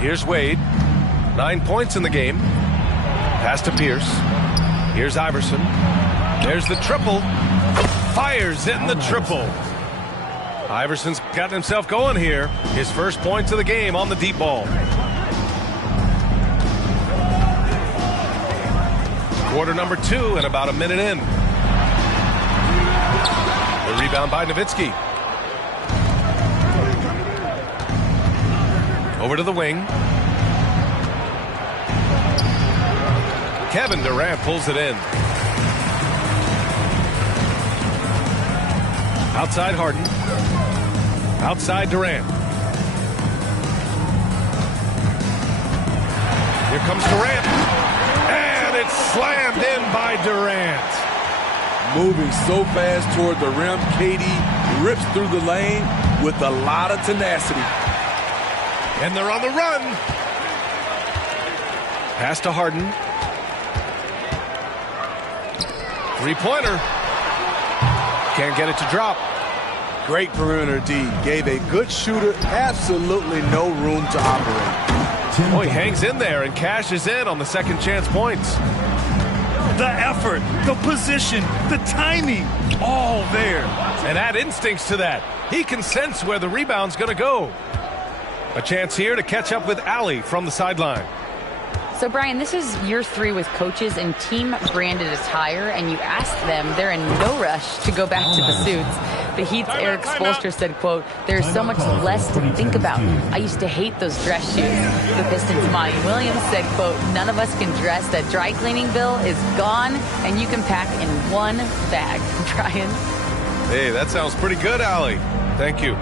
Here's Wade. 9 points in the game. Pass to Pierce. Here's Iverson. There's the triple. Fires in the triple. Iverson's gotten himself going here. His first points of the game on the deep ball. Quarter number 2 and about a minute in. The rebound by Nowitzki. Over to the wing. Kevin Durant pulls it in. Outside Harden. Outside Durant. Here comes Durant. And it's slammed in by Durant. Moving so fast toward the rim, KD rips through the lane with a lot of tenacity. And they're on the run. Pass to Harden. Three-pointer. Can't get it to drop. Great perimeter D. Gave a good shooter absolutely no room to operate. Oh, he hangs in there and cashes in on the second chance points. The effort, the position, the timing, all there. And add instincts to that. He can sense where the rebound's going to go. A chance here to catch up with Allie from the sideline. So, Brian, this is year 3 with coaches in team-branded attire, and you ask them, they're in no rush to go back to the suits. The Heat's Eric Spoelstra said, quote, "There's so much less to think about. I used to hate those dress shoes." The Pistons' Monty Williams said, quote, "None of us can dress. That dry cleaning bill is gone, and you can pack in one bag." Brian? Hey, that sounds pretty good, Allie. Thank you.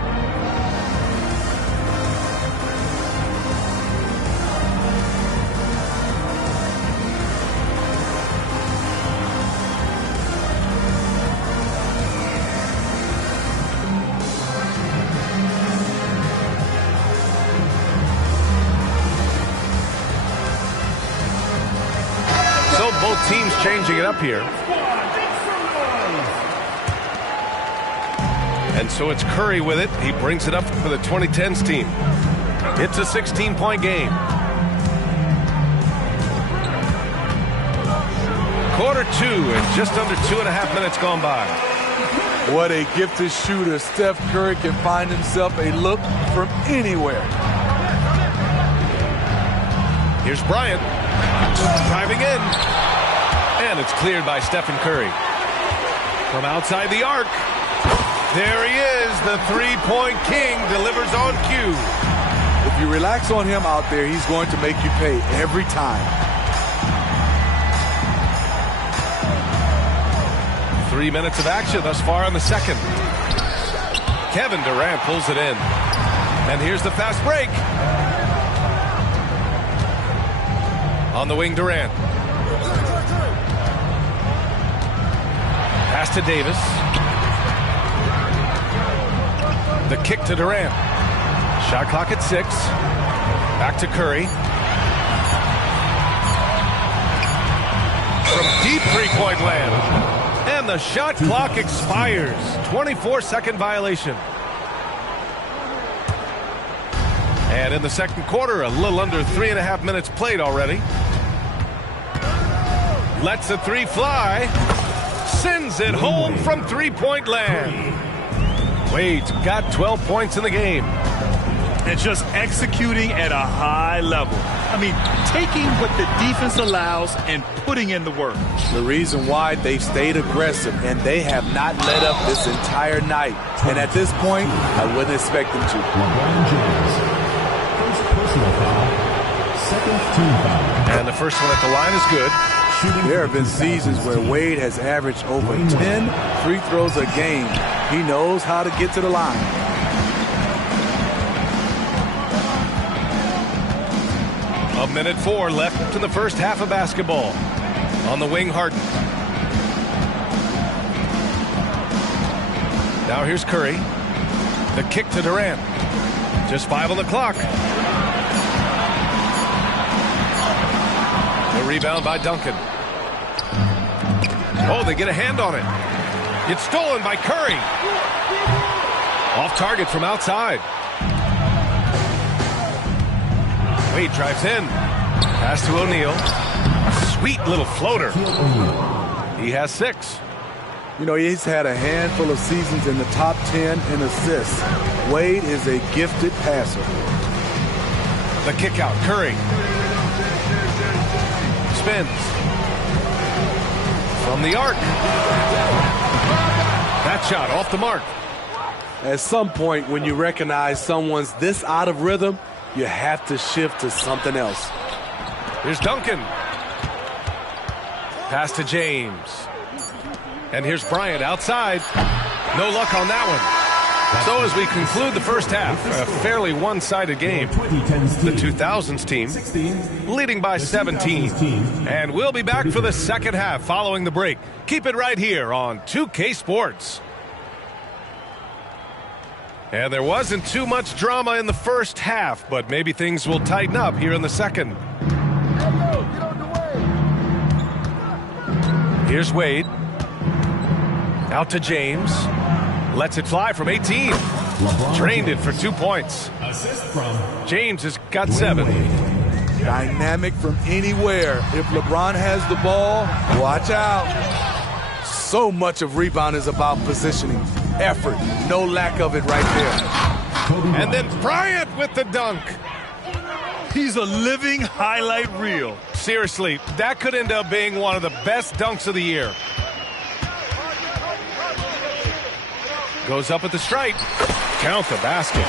Both teams changing it up here. And so it's Curry with it. He brings it up for the 2010s team. It's a 16-point game. Quarter 2 and just under 2.5 minutes gone by. What a gifted shooter. Steph Curry can find himself a look from anywhere. Here's Bryant. Driving in. And it's cleared by Stephen Curry. From outside the arc. There he is. The three-point king delivers on cue. If you relax on him out there, he's going to make you pay every time. 3 minutes of action thus far in the second. Kevin Durant pulls it in. And here's the fast break. On the wing, Durant. Pass to Davis. The kick to Durant. Shot clock at 6. Back to Curry. From deep three-point land. And the shot clock expires. 24-second violation. And in the second quarter, a little under 3.5 minutes played already. Lets the three fly. Sends it home from three-point land. Wade's got 12 points in the game. And just executing at a high level. I mean, taking what the defense allows and putting in the work. The reason why they've stayed aggressive and they have not let up this entire night. And at this point, I wouldn't expect them to. LeBron James. First personal foul. Second team foul. And the first one at the line is good. There have been seasons where Wade has averaged over 10 free throws a game. He knows how to get to the line. A minute 4 left in the first half of basketball. On the wing, Harden. Now here's Curry. The kick to Durant. Just 5 on the clock. The rebound by Duncan. Oh, they get a hand on it. It's stolen by Curry. Off target from outside. Wade drives in. Pass to O'Neal. A sweet little floater. He has 6. You know, he's had a handful of seasons in the top 10 in assists. Wade is a gifted passer. The kick out. Curry. Spins. From the arc. That shot off the mark. At some point, when you recognize someone's this out of rhythm, you have to shift to something else. Here's Duncan. Pass to James. And here's Bryant outside. No luck on that one. So as we conclude the first half, a fairly one-sided game. The 2000s team leading by 17. And we'll be back for the second half following the break. Keep it right here on 2K Sports. And there wasn't too much drama in the first half, but maybe things will tighten up here in the second. Here's Wade. Out to James. Lets it fly from 18. Drained it for 2 points. James has got 7. Dynamic from anywhere. If LeBron has the ball, watch out. So much of rebound is about positioning. Effort. No lack of it right there. And then Bryant with the dunk. He's a living highlight reel. Seriously, that could end up being one of the best dunks of the year. Goes up at the stripe. Count the basket.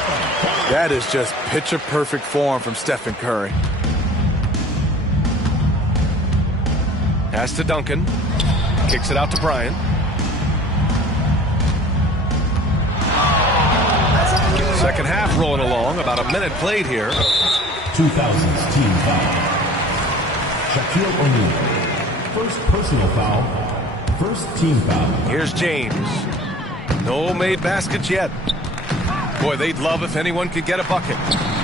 That is just picture-perfect form from Stephen Curry. Pass to Duncan. Kicks it out to Bryant. Second half rolling along. About a minute played here. 2000s team foul. Shaquille O'Neal. First personal foul. First team foul. Here's James. No made baskets yet. Boy, they'd love if anyone could get a bucket.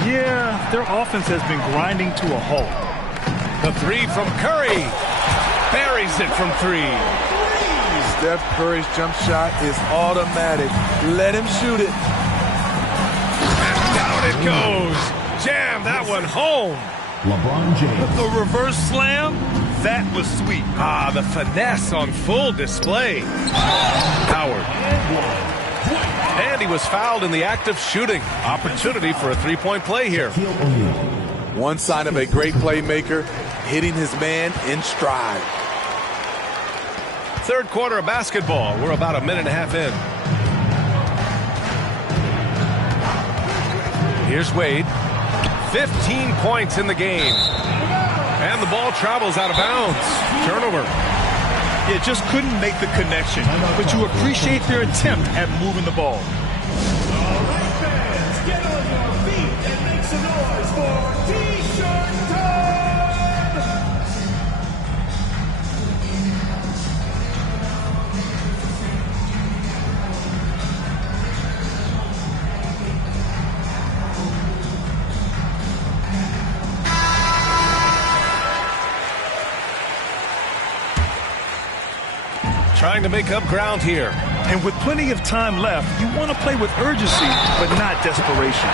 Yeah, their offense has been grinding to a halt. The three from Curry. Buries it from 3. Steph Curry's jump shot is automatic. Let him shoot it. And down it goes. Jam that one home. LeBron James. The reverse slam, that was sweet. Ah, the finesse on full display. Howard. And he was fouled in the act of shooting. Opportunity for a 3-point play here. One sign of a great playmaker, hitting his man in stride. Third quarter of basketball. We're about a minute and a half in. Here's Wade. 15 points in the game. And the ball travels out of bounds. Turnover. Yeah, just couldn't make the connection. But you appreciate their attempt at moving the ball. All right, fans, get on your feet and make some noise for T-shirt time! trying to make up ground here. And with plenty of time left, you want to play with urgency, but not desperation.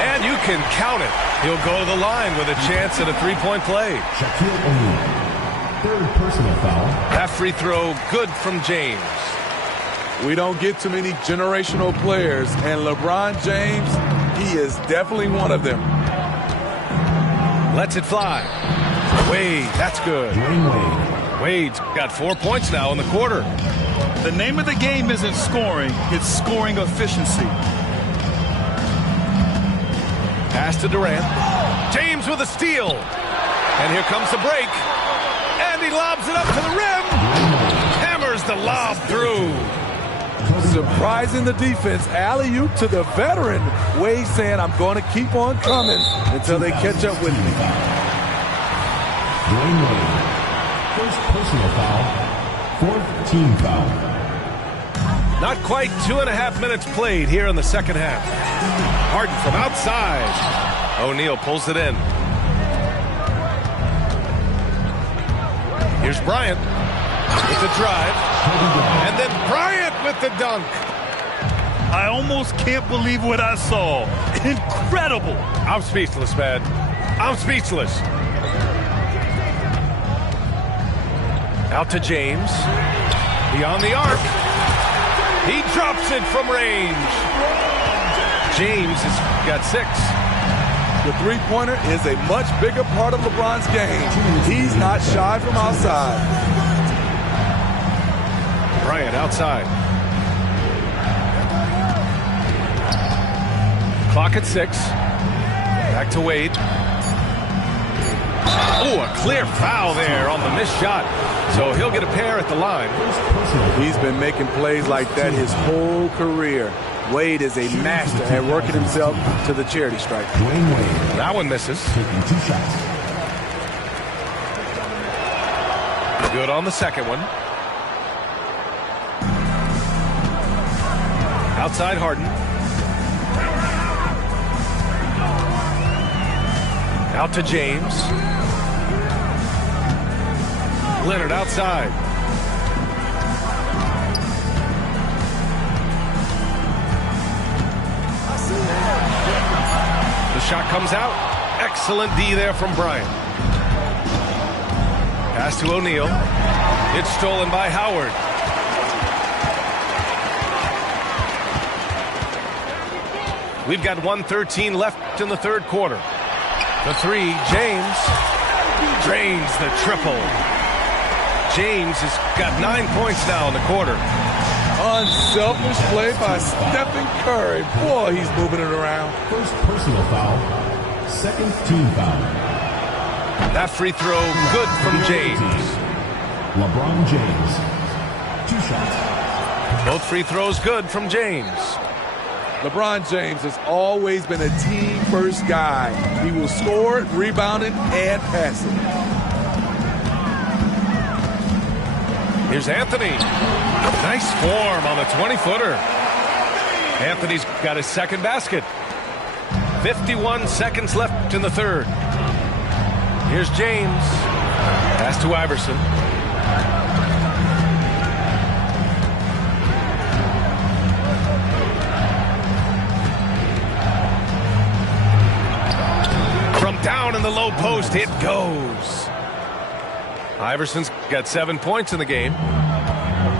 And you can count it. He'll go to the line with a chance at a three-point play. Shaquille O'Neal. Third personal foul. That free throw good from James. We don't get too many generational players, and LeBron James, he is definitely one of them. Lets it fly. Wade, that's good. Wade's got 4 points now in the quarter. The name of the game isn't scoring, it's scoring efficiency. Pass to Durant. James with a steal. And here comes the break. And he lobs it up to the rim. Hammers the lob through. Surprising the defense. Alley-oop to the veteran. Wade saying, I'm going to keep on coming until they catch up with me. Dwayne Wade. First personal foul. Fourth team foul. Not quite 2.5 minutes played here in the second half. Harden from outside. O'Neal pulls it in. Here's Bryant with the drive. And then Bryant with the dunk. I almost can't believe what I saw. Incredible. I'm speechless, man. I'm speechless. Out to James. Beyond the arc. He drops it from range. James has got 6. The three-pointer is a much bigger part of LeBron's game. He's not shy from outside. Bryant outside. Clock at 6. Back to Wade. Oh, a clear foul there on the missed shot. So he'll get a pair at the line. He's been making plays like that his whole career. Wade is a master at working himself to the charity stripe. That one misses. Taking 2 shots. Good on the second one. Outside Harden. Out to James. Leonard outside. The shot comes out. Excellent D there from Bryant. Pass to O'Neal. It's stolen by Howard. We've got 1:13 left in the third quarter. The three, James drains the triple. James has got 9 points now in the quarter. Unselfish play by Stephen Curry. Boy, he's moving it around. First personal foul. Second team foul. That free throw good from James. LeBron James. 2 shots. Both free throws good from James. LeBron James has always been a team-first guy. He will score, rebound it, and pass it. Here's Anthony. Nice form on the 20-footer. Anthony's got his second basket. 51 seconds left in the third. Here's James. Pass to Iverson. From down in the low post, it goes. Iverson's got 7 points in the game.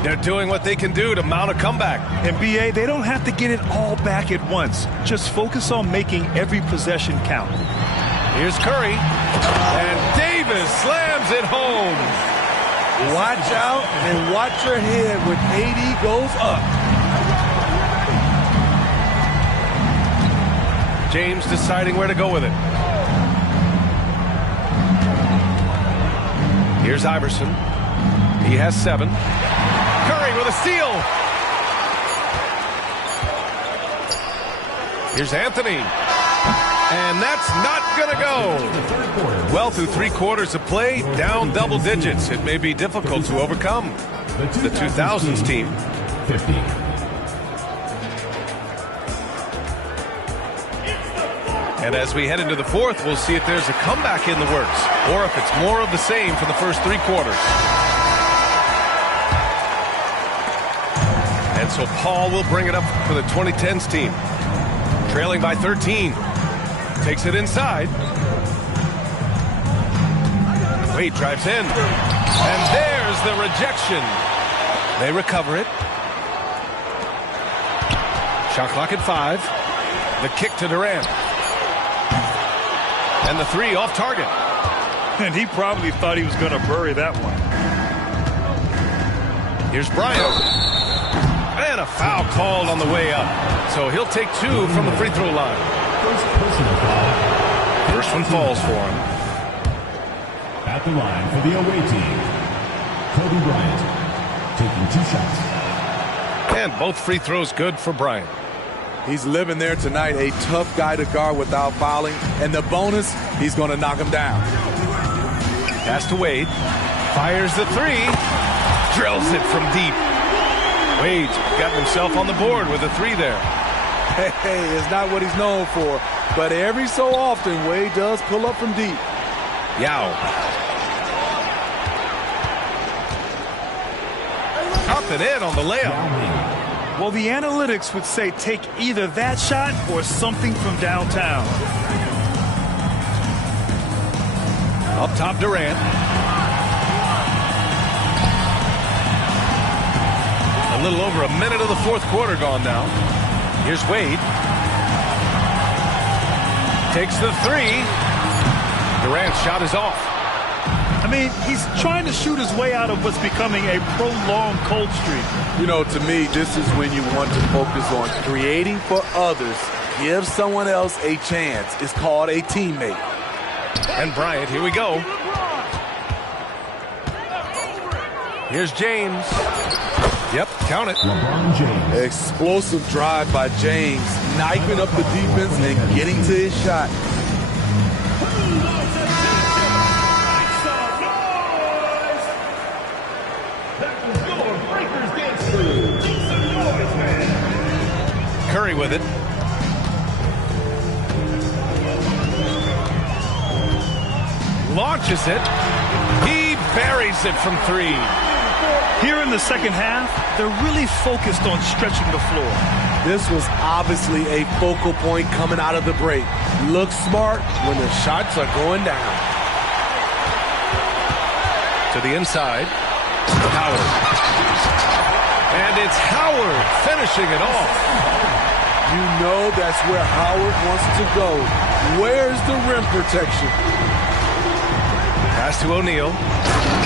They're doing what they can do to mount a comeback. And BA, they don't have to get it all back at once. Just focus on making every possession count. Here's Curry. And Davis slams it home. Watch out and watch your head when AD goes up. James deciding where to go with it. Here's Iverson. He has 7. Curry with a steal. Here's Anthony. And that's not going to go. Well, through 3 quarters of play, down double digits. It may be difficult to overcome the 2000s team. 50. And as we head into the fourth, we'll see if there's a comeback in the works or if it's more of the same for the first 3 quarters. And so Paul will bring it up for the 2010s team. Trailing by 13. Takes it inside. Wade drives in. And there's the rejection. They recover it. Shot clock at 5. The kick to Durant. And the 3 off target. And he probably thought he was going to bury that one. Here's Bryant. And a foul called on the way up. So he'll take 2 from the free throw line. First one falls for him. At the line for the away team, Kobe Bryant taking 2 shots. And both free throws good for Bryant. He's living there tonight, a tough guy to guard without fouling. And the bonus, he's going to knock him down. Pass to Wade. Fires the 3. Drills it from deep. Wade's got himself on the board with a 3 there. Hey, it's not what he's known for. But every so often, Wade does pull up from deep. Yow. Up and in on the layup. Well, the analytics would say take either that shot or something from downtown. Up top, Durant. A little over a minute of the fourth quarter gone now. Here's Wade. Takes the 3. Durant's shot is off. I mean, he's trying to shoot his way out of what's becoming a prolonged cold streak. You know, to me, this is when you want to focus on creating for others. Give someone else a chance. It's called a teammate. And Bryant, here we go. Here's James. Yep, count it. LeBron James. Explosive drive by James, knifing up the defense and getting to his shot. Curry with it. Launches it. He buries it from 3. Here in the second half, they're really focused on stretching the floor. This was obviously a focal point coming out of the break. Look smart when the shots are going down. To the inside. Howard. And it's Howard finishing it off. You know that's where Howard wants to go. Where's the rim protection? Pass to O'Neal.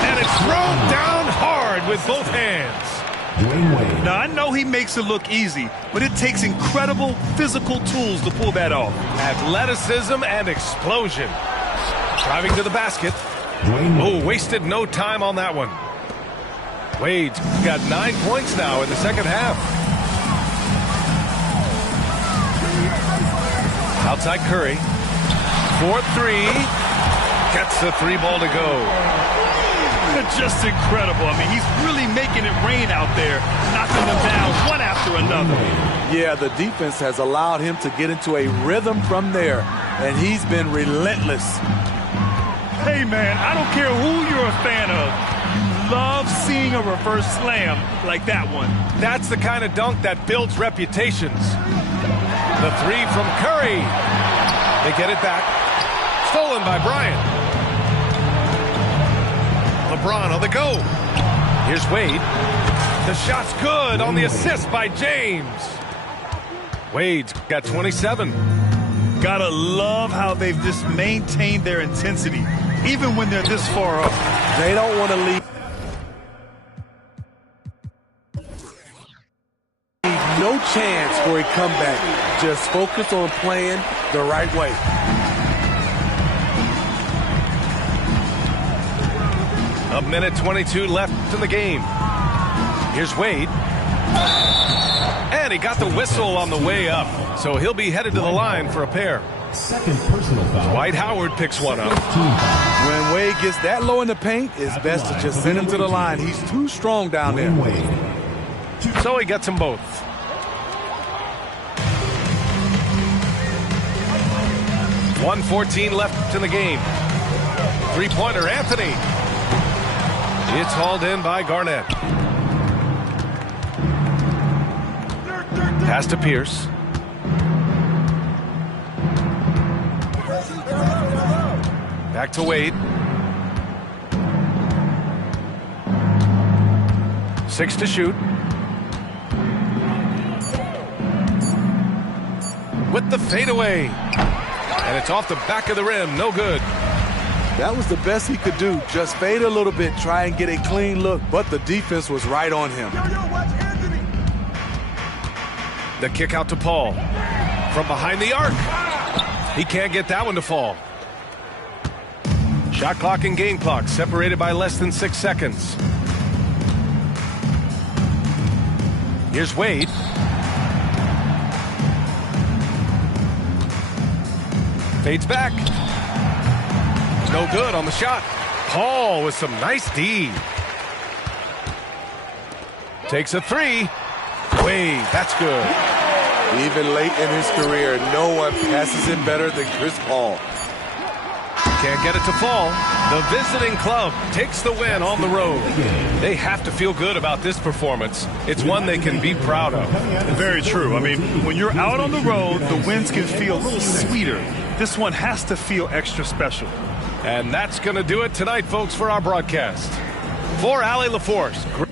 And it's thrown down hard with both hands. Now, I know he makes it look easy, but it takes incredible physical tools to pull that off. Athleticism and explosion. Driving to the basket. Oh, wasted no time on that one. Wade's got 9 points now in the second half. Outside Curry. 4-3. Gets the 3 ball to go. Just incredible. I mean, he's really making it rain out there, knocking them down one after another. Yeah, the defense has allowed him to get into a rhythm from there, and he's been relentless. Hey, man, I don't care who you're a fan of. You love seeing a reverse slam like that one. That's the kind of dunk that builds reputations. The 3 from Curry. They get it back. Stolen by Bryant. LeBron on the go. Here's Wade. The shot's good on the assist by James. Wade's got 27. Gotta love how they've just maintained their intensity, even when they're this far up. They don't want to leave no chance for a comeback. Just focus on playing the right way. A minute 22 left in the game. Here's Wade. And he got the whistle on the way up. So he'll be headed to the line for a pair. Second personal foul. Dwight Howard picks one up. When Wade gets that low in the paint, it's best to just send him to the line. He's too strong down there. So he gets them both. .114 left in the game. Three-pointer, Anthony. It's hauled in by Garnett. Pass to Pierce. Back to Wade. 6 to shoot. With the fadeaway. And it's off the back of the rim. No good. That was the best he could do. Just fade a little bit, try and get a clean look. But the defense was right on him. The kick out to Paul. From behind the arc. He can't get that one to fall. Shot clock and game clock separated by less than 6 seconds. Here's Wade. Fades back. No good on the shot. Paul with some nice D. Takes a 3. Wade, that's good. Even late in his career, no one passes it better than Chris Paul. Can't get it to fall. The visiting club takes the win on the road. They have to feel good about this performance. It's one they can be proud of. Very true. I mean, when you're out on the road, the wins can feel a little sweeter. This one has to feel extra special. And that's going to do it tonight, folks, for our broadcast. For Allie LaForce.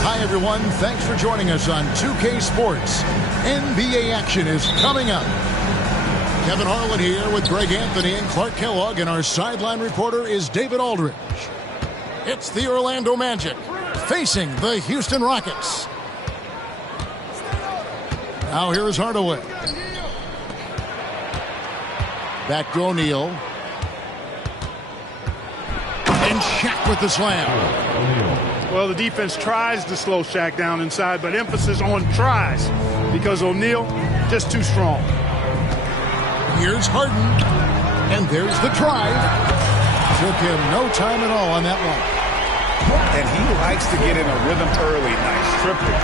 Hi, everyone. Thanks for joining us on 2K Sports. NBA action is coming up. Kevin Harlan here with Greg Anthony and Clark Kellogg, and our sideline reporter is David Aldridge. It's the Orlando Magic facing the Houston Rockets. Now here's Hardaway. Back to O'Neal. And Shaq with the slam. Well, the defense tries to slow Shaq down inside, but emphasis on tries because O'Neal just too strong. Here's Harden. And there's the drive. Took him no time at all on that one. And he likes to get in a rhythm early. Nice triplet.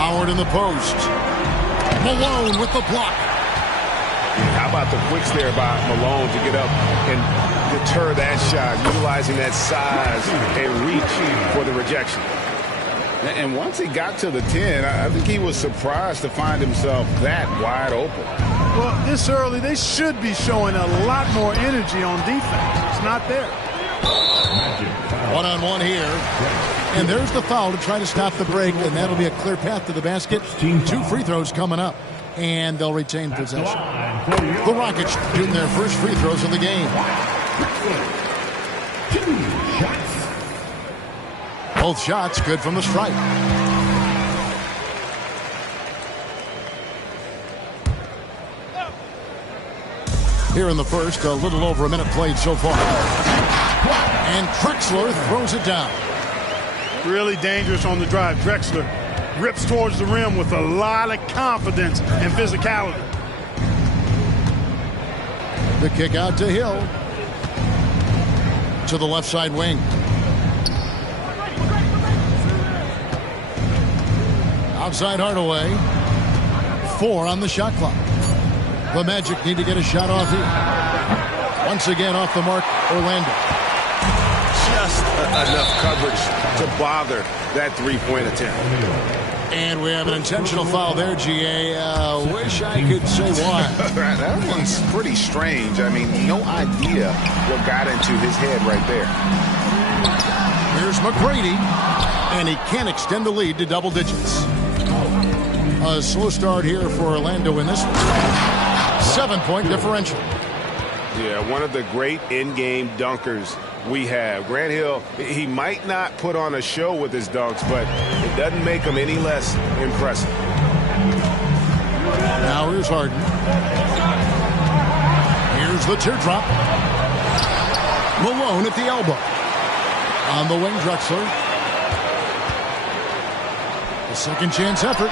Howard in the post. Malone with the block. How about the quicks there by Malone to get up and deter that shot, utilizing that size and reach for the rejection. And once he got to the 10, I think he was surprised to find himself that wide open. Well, this early, they should be showing a lot more energy on defense. It's not there. One-on-one here. And there's the foul to try to stop the break, and that'll be a clear path to the basket. 2 free throws coming up, and they'll retain possession. The Rockets shooting their first free throws of the game. 2 shots. Both shots good from the stripe. Here in the first, a little over a minute played so far. And Drexler throws it down. Really dangerous on the drive. Drexler rips towards the rim with a lot of confidence and physicality. The kick out to Hill. To the left side wing. Outside Hardaway. 4 on the shot clock. The Magic need to get a shot off here. Once again off the mark, Orlando. Just enough coverage to bother that three-point attempt. And we have an intentional foul there, GA. Wish I could say why. That one's pretty strange. I mean, no idea what got into his head right there. Here's McGrady, and he can't extend the lead to double digits. A slow start here for Orlando in this one. 7-point differential. Yeah, one of the great in-game dunkers we have. Grant Hill, he might not put on a show with his dunks, but it doesn't make him any less impressive. Now here's Harden. Here's the teardrop. Malone at the elbow. On the wing, Drexler. The second chance effort.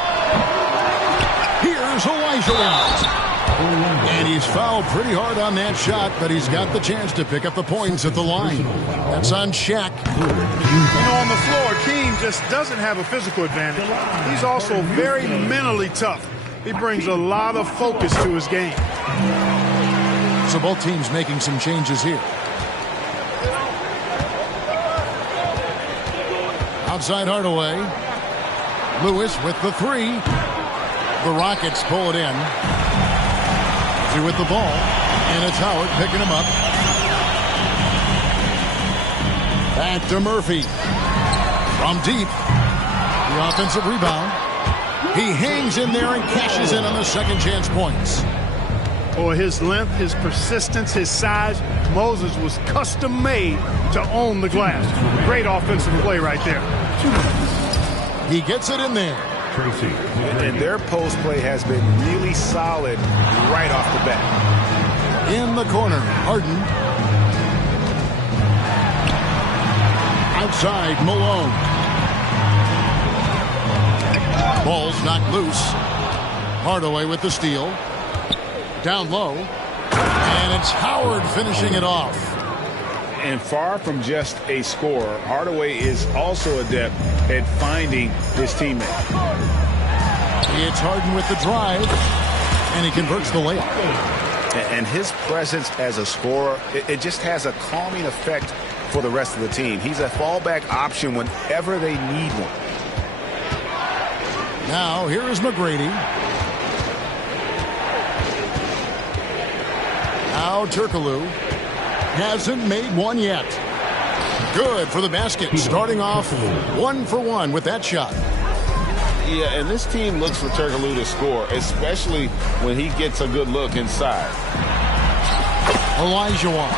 Here's Elijah. And he's fouled pretty hard on that shot, but he's got the chance to pick up the points at the line. That's on Shaq. You know, on the floor, Keem just doesn't have a physical advantage. He's also very mentally tough. He brings a lot of focus to his game. So both teams making some changes here. Outside Hardaway. Lewis with the 3. The Rockets pull it in. With the ball, and it's Howard picking him up. Back to Murphy. From deep. The offensive rebound. He hangs in there and cashes in on the second chance points. Boy, his length, his persistence, his size. Moses was custom made to own the glass. Great offensive play right there. He gets it in there. And their post play has been really solid right off the bat. In the corner, Harden. Outside, Malone. Ball's knocked loose. Hardaway with the steal. Down low. And it's Howard finishing it off. And far from just a scorer, Hardaway is also adept at finding his teammate. It's Harden with the drive, and he converts the layup. And his presence as a scorer, it just has a calming effect for the rest of the team. He's a fallback option whenever they need one. Now, here is McGrady. Now, Turkoglu. Hasn't made one yet. Good for the basket. Starting off 1 for 1 with that shot. Yeah, and this team looks for Turkoglu to score, especially when he gets a good look inside. Olajuwon.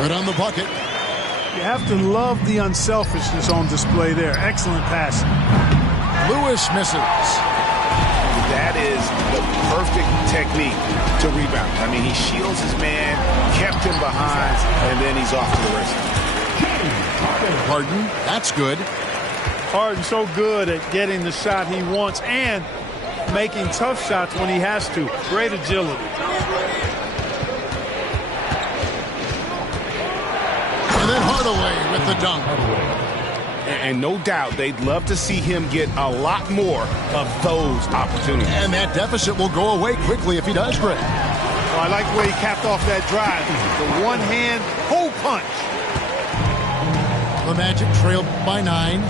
Good on the bucket. You have to love the unselfishness on display there. Excellent passing. Lewis misses. That is the perfect technique to rebound. I mean, he shields his man, kept him behind, and then he's off to the races. Harden, that's good. Harden so good at getting the shot he wants and making tough shots when he has to. Great agility. And then Hardaway with the dunk. And no doubt they'd love to see him get a lot more of those opportunities. And that deficit will go away quickly if he does, Greg. Well, I like the way he capped off that drive. The one-hand hole punch. The Magic trailed by 9.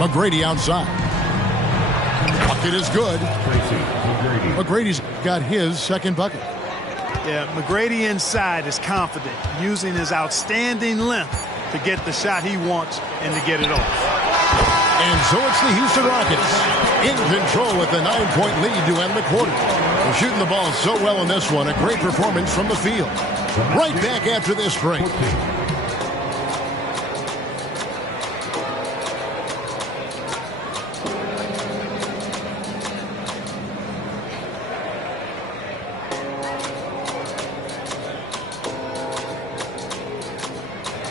McGrady outside. Bucket is good. McGrady's got his second bucket. Yeah, McGrady inside is confident, using his outstanding length to get the shot he wants and to get it off. And so it's the Houston Rockets in control with a 9-point lead to end the quarter. They're shooting the ball so well in this one. A great performance from the field. Right back after this break.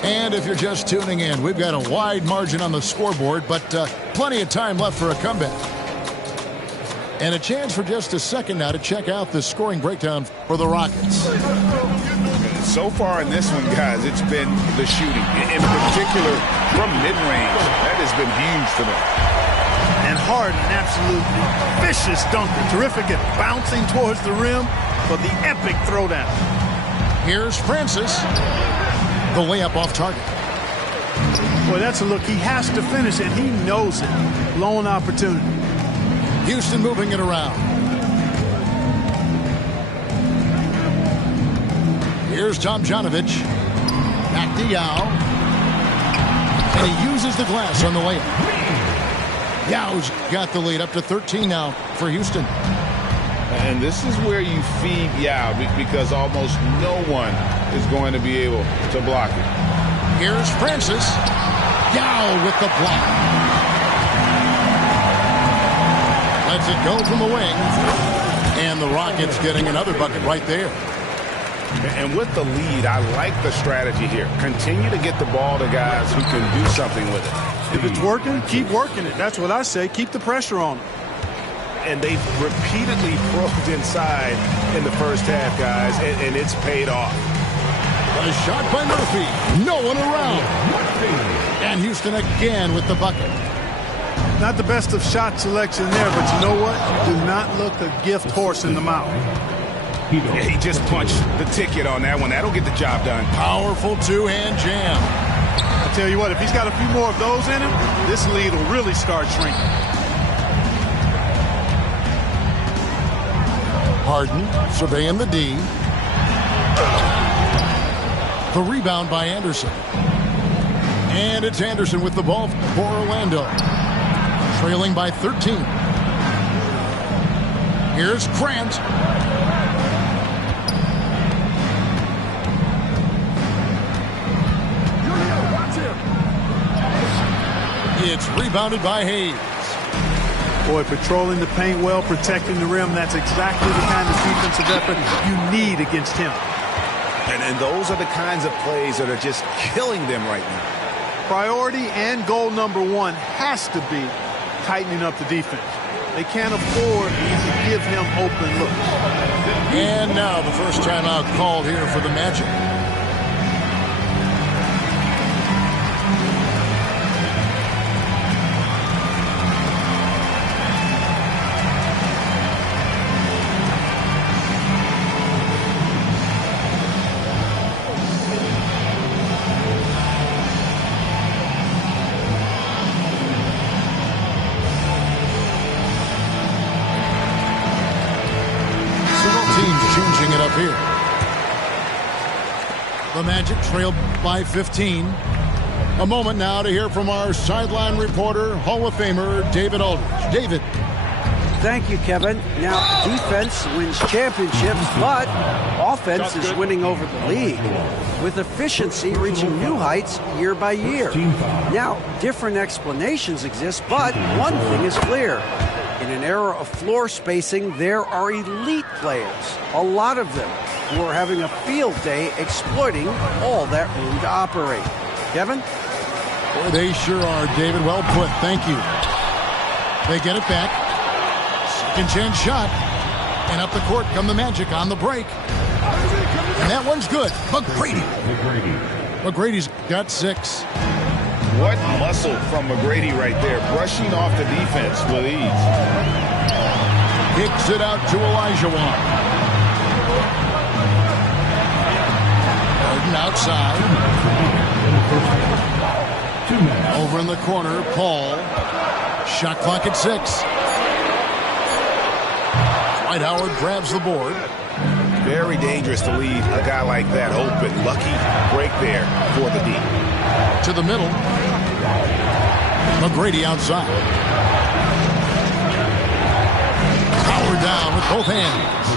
And if you're just tuning in, we've got a wide margin on the scoreboard, but plenty of time left for a comeback. And a chance for just a second now to check out the scoring breakdown for the Rockets. So far in this one, guys, it's been the shooting. In particular, from mid-range. That has been huge for them. And Harden, an absolutely vicious dunker. Terrific at bouncing towards the rim for the epic throwdown. Here's Francis. The layup off target. Boy, that's a look. He has to finish it. He knows it. Lone opportunity. Houston moving it around. Here's Tomjanovich. Back to Yao. And he uses the glass on the layup. Yao's got the lead up to 13 now for Houston. And this is where you feed Yao because almost no one is going to be able to block it. Here's Francis. Yao with the block. Lets it go from the wing. And the Rockets getting another bucket right there. And with the lead, I like the strategy here. Continue to get the ball to guys who can do something with it. If it's working, keep working it. That's what I say. Keep the pressure on them. And they've repeatedly probed inside in the first half, guys, and it's paid off. A shot by Murphy. No one around. And Houston again with the bucket. Not the best of shot selection there, but you know what? Do not look a gift horse in the mouth. Yeah, he just punched the ticket on that one. That'll get the job done. Powerful two-hand jam. I tell you what, if he's got a few more of those in him, this lead will really start shrinking. Harden surveying the D. The rebound by Anderson. And it's Anderson with the ball for Orlando. Trailing by 13. Here's Grant. It's rebounded by Hayes. Boy, patrolling the paint well, protecting the rim. That's exactly the kind of defensive effort you need against him. And those are the kinds of plays that are just killing them right now. Priority and goal number one has to be tightening up the defense. They can't afford to give him open looks. And now the first timeout called here for the Magic. Changing it up here. The Magic trail by 15. A moment now to hear from our sideline reporter, Hall of Famer David Aldridge. David. Thank you, Kevin. Now, defense wins championships, but offense is winning over the league, with efficiency reaching new heights year by year. Now, different explanations exist, but one thing is clear. In an era of floor spacing, there are elite players, a lot of them, who are having a field day exploiting all that room to operate. Kevin? Boy, they sure are, David. Well put. Thank you. They get it back. Second chance shot. And up the court come the Magic on the break. And that one's good. McGrady's got 6. What muscle from McGrady right there, brushing off the defense with ease. Kicks it out to Olajuwon. Harden outside. Over in the corner, Paul. Shot clock at 6. Dwight Howard grabs the board. Very dangerous to leave a guy like that open. Lucky break there for the D. To the middle. McGrady outside. Howard down with both hands.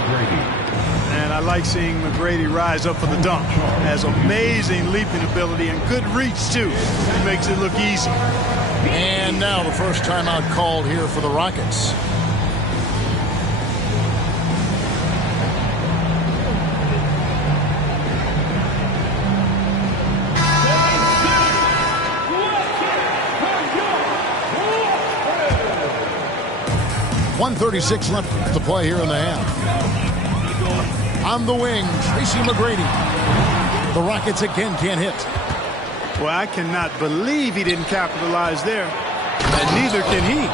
And I like seeing McGrady rise up for the dunk. Has amazing leaping ability and good reach, too. He makes it look easy. And now the first timeout called here for the Rockets. .136 left to play here in the half. On the wing, Tracy McGrady. The Rockets again can't hit. Well, I cannot believe he didn't capitalize there. And neither can he.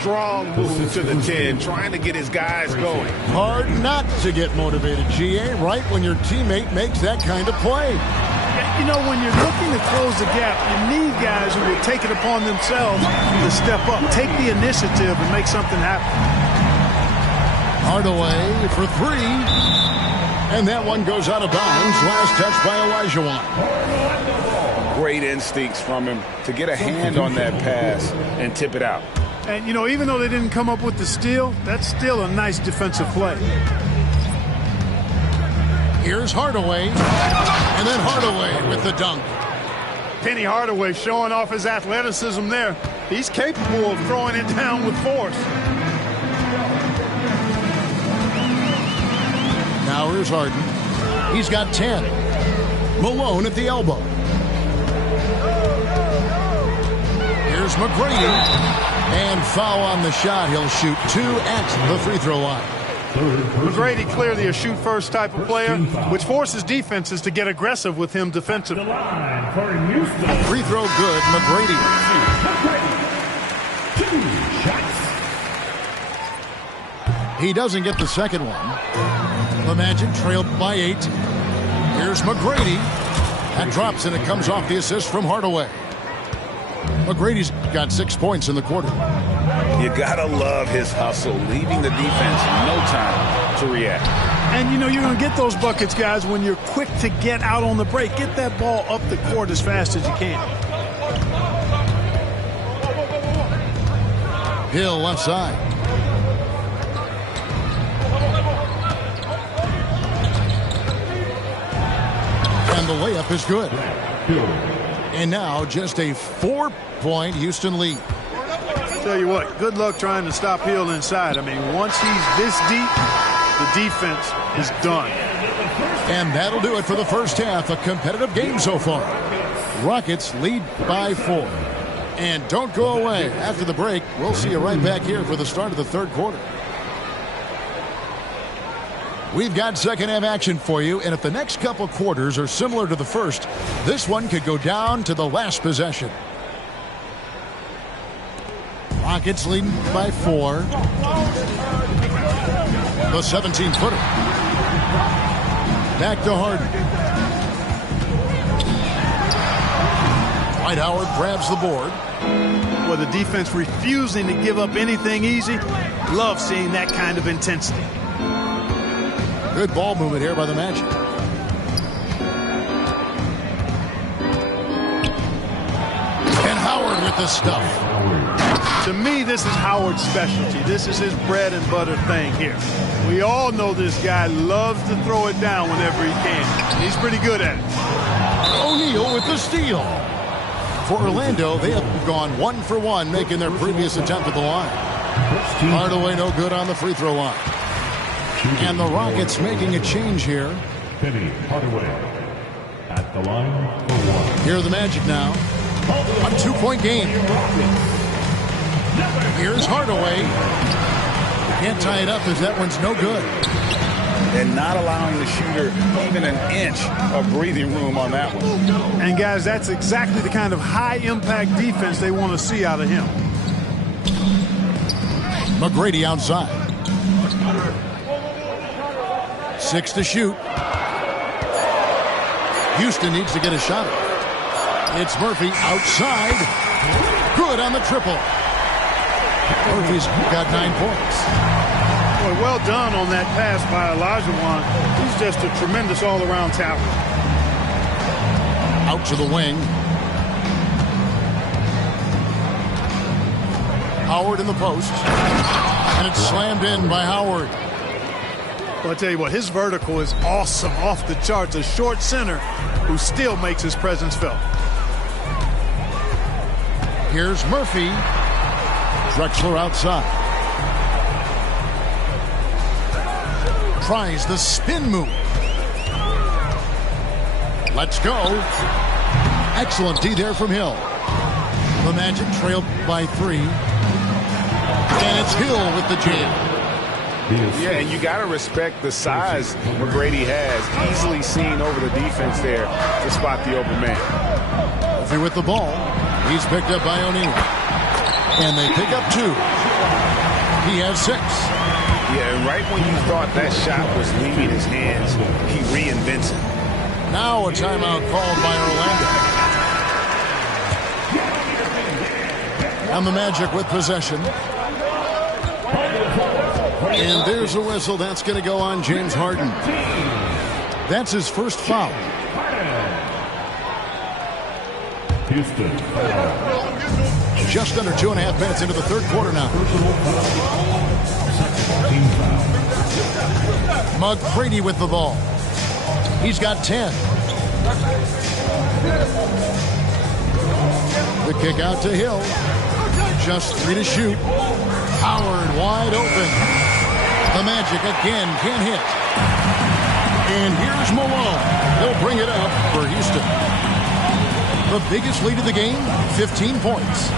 Strong move to the 10, trying to get his guys going. Hard not to get motivated, GA, right when your teammate makes that kind of play. You know, when you're looking to close the gap, you need guys who will take it upon themselves to step up, take the initiative, and make something happen. Hardaway for 3. And that one goes out of bounds. Last touch by Olajuwon. Great instincts from him to get a hand on that pass and tip it out. And, you know, even though they didn't come up with the steal, that's still a nice defensive play. Here's Hardaway, and then Hardaway with the dunk. Penny Hardaway showing off his athleticism there. He's capable of throwing it down with force. Now here's Harden. He's got 10. Malone at the elbow. Here's McGrady. And foul on the shot. He'll shoot 2 at the free throw line. McGrady clearly a shoot-first type of player, which forces defenses to get aggressive with him defensively. Free throw good, McGrady. 2 shots. He doesn't get the second one. The Magic trailed by 8. Here's McGrady. That drops, and it comes off the assist from Hardaway. McGrady's got 6 points in the quarter. You gotta love his hustle, leaving the defense no time to react. And, you know, you're going to get those buckets, guys, when you're quick to get out on the break. Get that ball up the court as fast as you can. Hill left side. And the layup is good. And now just a 4-point Houston lead. Tell you what, good luck trying to stop Hill inside. I mean, once he's this deep, the defense is done. And that'll do it for the first half. A competitive game so far. Rockets lead by 4. And don't go away. After the break, we'll see you right back here for the start of the third quarter. We've got second half action for you, and if the next couple quarters are similar to the first, this one could go down to the last possession. Rockets leading by 4. The 17-footer. Back to Harden. Dwight Howard grabs the board. Well, the defense refusing to give up anything easy. Love seeing that kind of intensity. Good ball movement here by the Magic. And Howard with the stuff. To me, this is Howard's specialty. This is his bread and butter thing here. We all know this guy loves to throw it down whenever he can. He's pretty good at it. O'Neal with the steal. For Orlando, they have gone 1 for 1, making their previous attempt at the line. Hardaway no good on the free throw line. And the Rockets making a change here. Penny Hardaway at the line for 1. Here are the Magic now. A 2-point game. Here's Hardaway. Can't tie it up as that one's no good. And not allowing the shooter even an inch of breathing room on that one. And guys, that's exactly the kind of high-impact defense they want to see out of him. McGrady outside. 6 to shoot. Houston needs to get a shot. It's Murphy outside. Good on the triple. Murphy's got 9 points. Boy, well done on that pass by Olajuwon. He's just a tremendous all-around talent. Out to the wing. Howard in the post. And it's slammed in by Howard. Well, I tell you what, his vertical is awesome, off the charts. A short center who still makes his presence felt. Here's Murphy. Drexler outside. Tries the spin move. Let's go. Excellent D there from Hill. The Magic trailed by 3. And it's Hill with the jam. Yeah, and you got to respect the size McGrady has. Easily seen over the defense there to spot the open man. Murphy with the ball. He's picked up by O'Neal. And they pick up 2. He has 6. Yeah, and right when you thought that shot was leaving his hands, he reinvents it. Now a timeout called by Orlando. And the Magic with possession. And there's a whistle. That's going to go on James Harden. That's his first foul. Houston. Just under 2.5 minutes into the third quarter now. McGrady with the ball. He's got 10. The kick out to Hill. Just 3 to shoot. Howard wide open. The Magic again can't hit. And here's Malone. He'll bring it up for Houston. The biggest lead of the game, 15 points.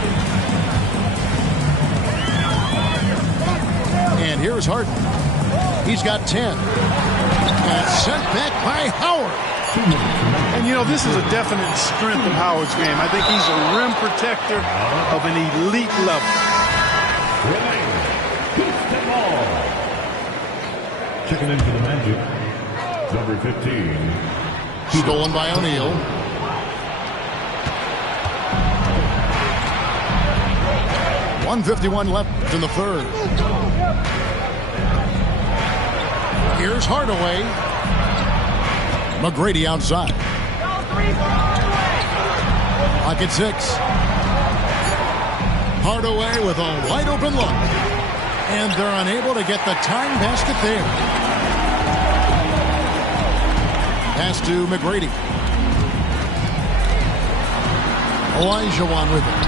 And here's Harden. He's got 10. And sent back by Howard. And, you know, this is a definite strength of Howard's game. I think he's a rim protector of an elite level. Checking in for the Magic, number 15. Stolen by O'Neal. .151 left in the third. Here's Hardaway. McGrady outside. Pocket 6. Hardaway with a wide open look. And they're unable to get the tying basket there. Pass to McGrady. Olajuwon with it.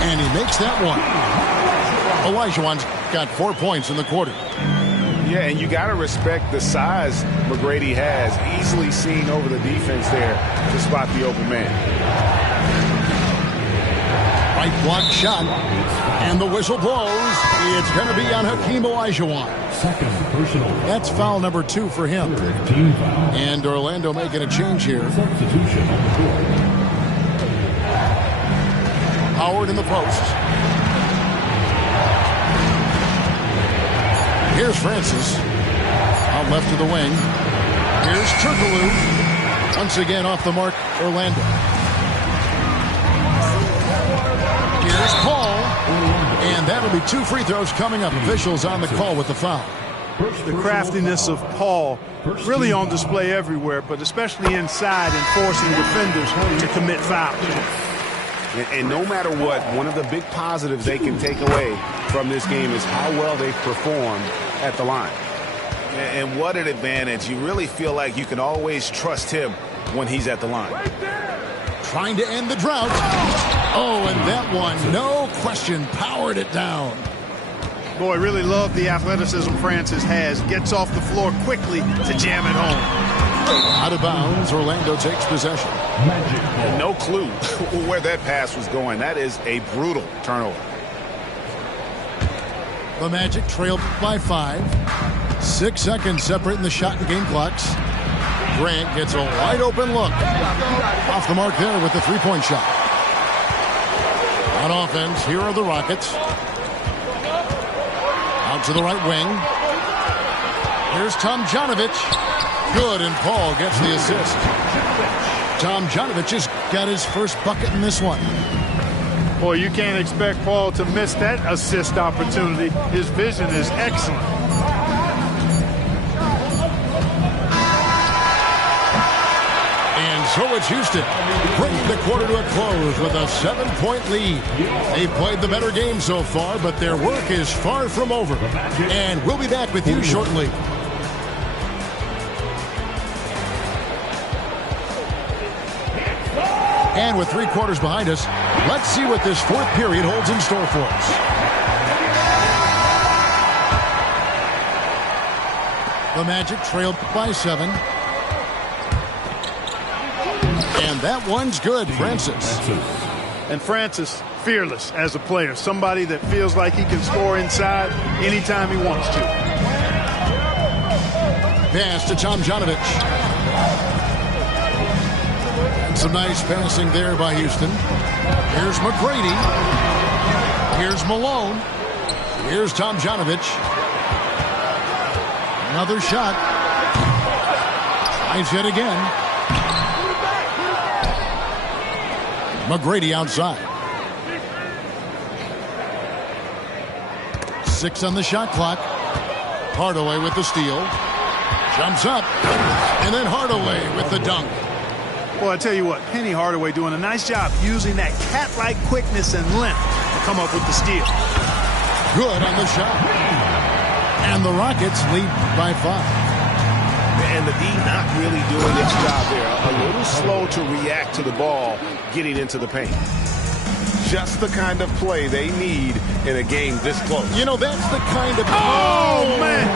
And he makes that one. Olajuwon's got 4 points in the quarter. Yeah, and you got to respect the size McGrady has. Easily seen over the defense there to spot the open man. Right block shot. And the whistle blows. It's going to be on Hakeem Olajuwon. Second personal. That's foul number 2 for him. Team foul. And Orlando making a change here. Substitution on the court. Howard in the post. Here's Francis. Out left to the wing. Here's Turkoglu. Once again off the mark, Orlando. Here's Paul. And that'll be 2 free throws coming up. Officials on the call with the foul. The craftiness of Paul really on display everywhere, but especially inside and forcing defenders to commit fouls. And no matter what, one of the big positives they can take away from this game is how well they've performed at the line. And what an advantage. You really feel like you can always trust him when he's at the line. Trying to end the drought. Oh, and that one, no question, powered it down. Boy, really love the athleticism Francis has. Gets off the floor quickly to jam it home. Out of bounds, Orlando takes possession. And no clue where that pass was going. That is a brutal turnover. The Magic trailed by 5. 6 seconds separating the shot and game clocks. Grant gets a wide open look. Off the mark there with the 3-point shot. On offense, here are the Rockets. Out to the right wing. Here's Tomjanovich. Good, and Paul gets the assist. Tomjanovich has got his first bucket in this one. Boy, you can't expect Paul to miss that assist opportunity. His vision is excellent. And so it's Houston bringing the quarter to a close with a 7-point lead. They've played the better game so far, but their work is far from over. And we'll be back with you shortly. And with 3 quarters behind us, let's see what this 4th period holds in store for us. The Magic trailed by 7. And that one's good, Francis. And Francis, fearless as a player. Somebody that feels like he can score inside anytime he wants to. Pass to Tomjanovich. Some nice passing there by Houston. Here's McGrady. Here's Malone. Here's Tomjanovich. Another shot. Tries it again. McGrady outside. 6 on the shot clock. Hardaway with the steal. Jumps up. And then Hardaway with the dunk. Well, I tell you what, Penny Hardaway doing a nice job using that cat-like quickness and length to come up with the steal. Good on the shot. And the Rockets lead by 5. And the D not really doing its job there. A little slow to react to the ball getting into the paint. Just the kind of play they need in a game this close. You know, that's the kind of... Oh, man!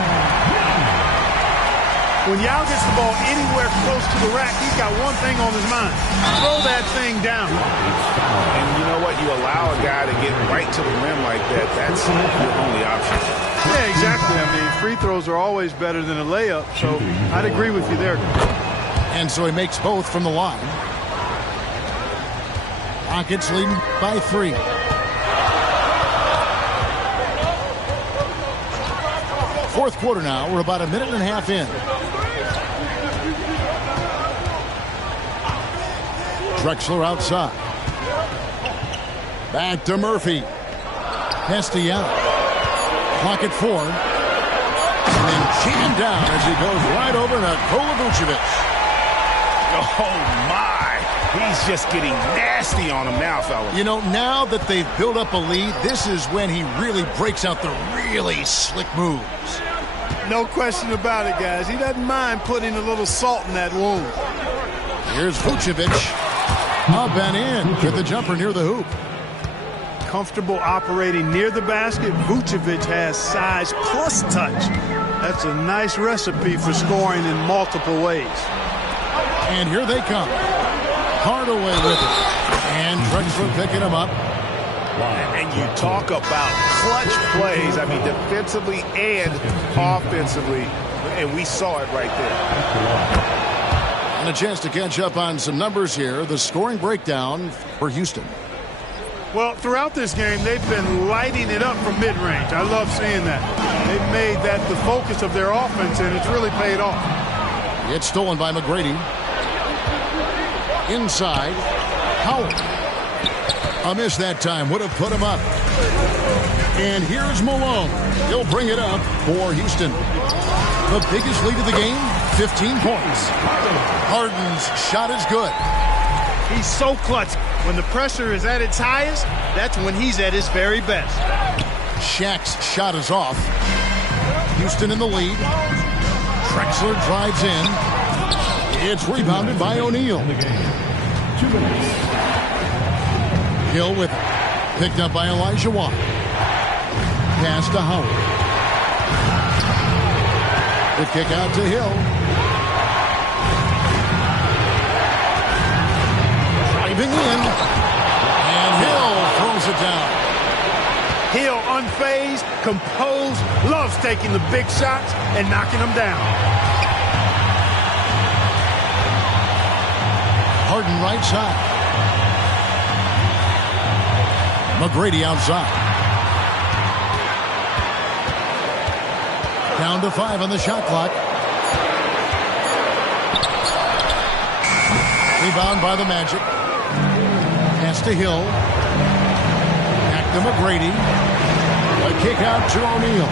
When Yao gets the ball anywhere close to the rack, he's got one thing on his mind. Throw that thing down. And you know what? You allow a guy to get right to the rim like that. That's your only option. Yeah, exactly. I mean, free throws are always better than a layup, so I'd agree with you there. And so he makes both from the line. Rockets leading by 3. Fourth quarter now. We're about a minute and a half in. Drexler outside. Back to Murphy. Castellanos. Clock at 4. And then jammed down as he goes right over to Nikola Vucevic. Oh, my. He's just getting nasty on him now, fellas. You know, now that they've built up a lead, this is when he really breaks out the really slick moves. No question about it, guys. He doesn't mind putting a little salt in that wound. Here's Vucevic. Up and in with the jumper near the hoop. Comfortable operating near the basket. Vucevic has size plus touch. That's a nice recipe for scoring in multiple ways. And here they come. Hardaway with it. And Drexler picking him up. And you talk about clutch plays, I mean, defensively and offensively, and we saw it right there. And a chance to catch up on some numbers here. The scoring breakdown for Houston. Well, throughout this game, they've been lighting it up from mid-range. I love seeing that. They've made that the focus of their offense, and it's really paid off. It's stolen by McGrady. Inside, Howard. A miss that time. Would have put him up. And here's Malone. He'll bring it up for Houston. The biggest lead of the game, 15 points. Harden's shot is good. He's so clutch. When the pressure is at its highest, that's when he's at his very best. Shaq's shot is off. Houston in the lead. Drexler drives in. It's rebounded by O'Neal. 2 minutes. Hill with it. Picked up by Elijah Watt. Pass to Howard. The kick out to Hill. Driving in. And Hill throws it down. Hill unfazed, composed, loves taking the big shots and knocking them down. Harden right side. McGrady outside. Down to 5 on the shot clock. Rebound by the Magic. Pass to Hill. Back to McGrady. A kick out to O'Neal.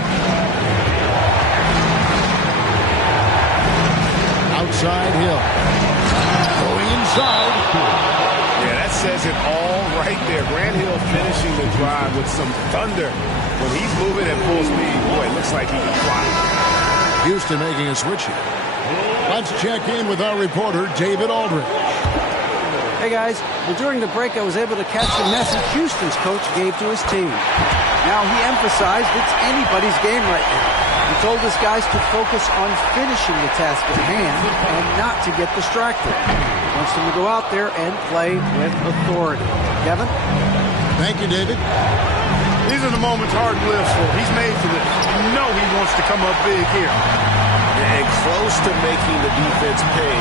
Outside Hill. Going inside. Yeah, that says it all right there. Grant Hill finishing the drive with some thunder. When he's moving at full speed, boy, it looks like he can fly. Houston making a switch here. Let's check in with our reporter, David Aldridge. Hey guys, well, during the break I was able to catch the message Houston's coach gave to his team. Now he emphasized it's anybody's game right now. He told his guys to focus on finishing the task at hand and not to get distracted. He wants them to go out there and play with authority. Kevin? Thank you, David. These are the moments Harden lives for. He's made for this. You know he wants to come up big here. And close to making the defense pay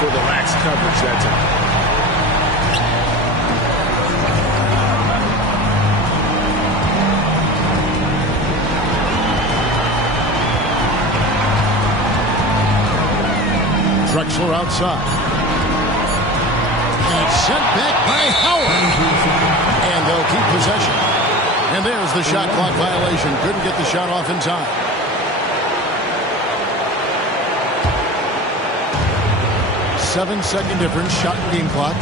for the lax coverage that time. Drexler outside. And it's sent back by Howard. And they'll keep possession. And there's the shot clock violation. Couldn't get the shot off in time. Seven-second difference. Shot and game clock.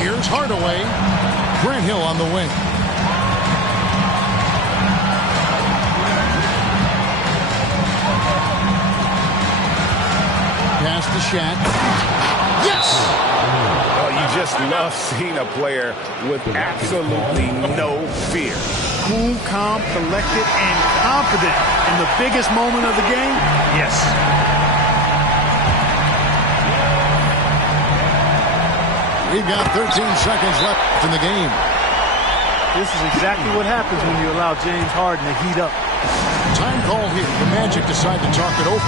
Here's Hardaway. Grant Hill on the wing. Pass to Shaq. Yes! Oh, you just love seeing a player with absolutely no fear. Cool, calm, collected, and confident in the biggest moment of the game? Yes. We've got 13 seconds left in the game. This is exactly what happens when you allow James Harden to heat up. Time call here. The Magic decide to talk it over.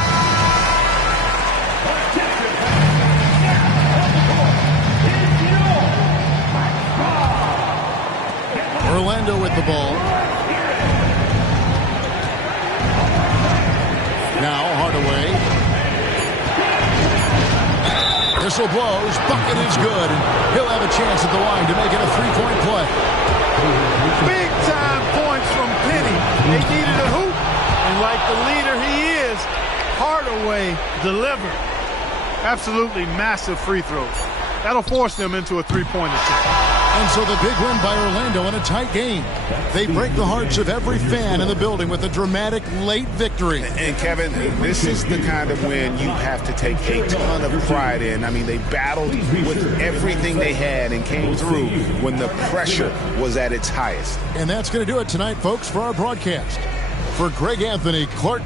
Orlando with the ball. Now Hardaway. Whistle blows. Bucket is good. He'll have a chance at the line to make it a three-point play. Big time points from Penny. They needed a hoop. And like the leader he is, Hardaway delivered. Absolutely massive free throws. That'll force them into a three-point attempt. And so the big win by Orlando in a tight game. They break the hearts of every fan in the building with a dramatic late victory. And Kevin, this is the kind of win you have to take a ton of pride in. I mean, they battled with everything they had and came through when the pressure was at its highest. And that's going to do it tonight, folks, for our broadcast. For Greg Anthony, Clark.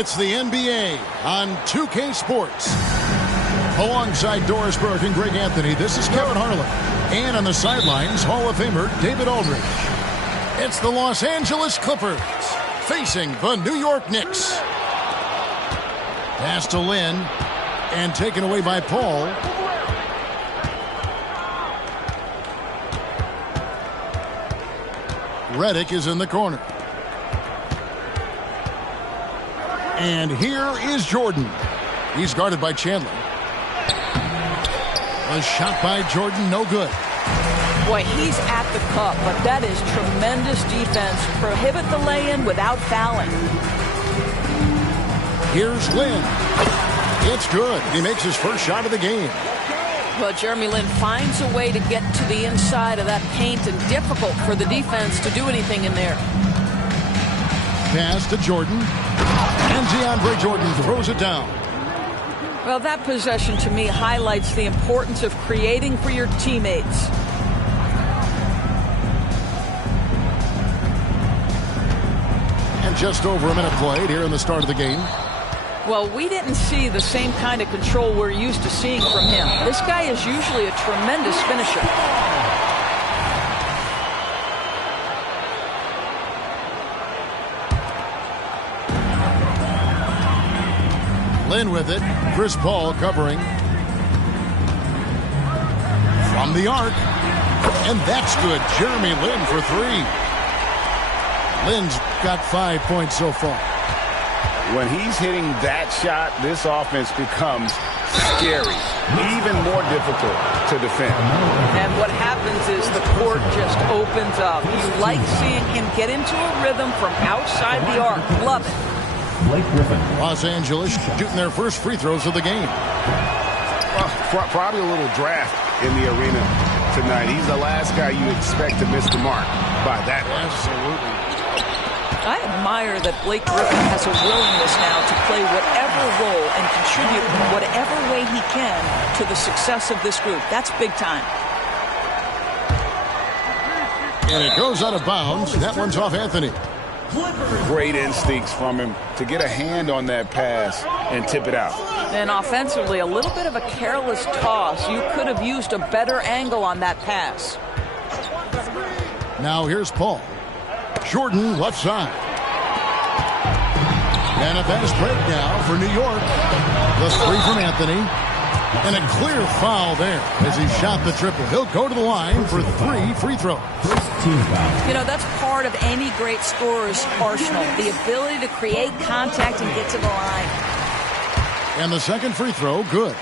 It's the NBA on 2K Sports. Alongside Doris Burke and Greg Anthony, this is Kevin Harlan. And on the sidelines, Hall of Famer David Aldridge. It's the Los Angeles Clippers facing the New York Knicks. Pass to Lynn and taken away by Paul. Redick is in the corner. And here is Jordan. He's guarded by Chandler. A shot by Jordan, no good. Boy, he's at the cup, but that is tremendous defense. Prohibit the lay-in without fouling. Here's Lynn. It's good. He makes his first shot of the game. Well, Jeremy Lin finds a way to get to the inside of that paint, and difficult for the defense to do anything in there. Pass to Jordan. And DeAndre Jordan throws it down. Well, that possession to me highlights the importance of creating for your teammates. And just over a minute played here in the start of the game. Well, we didn't see the same kind of control we're used to seeing from him. This guy is usually a tremendous finisher. Lynn with it. Chris Paul covering. From the arc. And that's good. Jeremy Lin for three. Lynn's got 5 points so far. When he's hitting that shot, this offense becomes scary, even more difficult to defend. And what happens is the court just opens up. You like seeing him get into a rhythm from outside the arc. Love it. Blake Griffin. Los Angeles shooting their first free throws of the game. Probably a little draft in the arena tonight. He's the last guy you expect to miss the mark by that much. Absolutely. I admire that Blake Griffin has a willingness now to play whatever role and contribute in whatever way he can to the success of this group. That's big time. And it goes out of bounds. That one's off Anthony. Great instincts from him to get a hand on that pass and tip it out. And offensively, a little bit of a careless toss. You could have used a better angle on that pass. Now here's Paul. Jordan left side. And a fast break now for New York. The three from Anthony. And a clear foul there as he shot the triple. He'll go to the line for 3 free throws. You know, that's part of any great scorer's arsenal. The ability to create contact and get to the line. And the second free throw, good.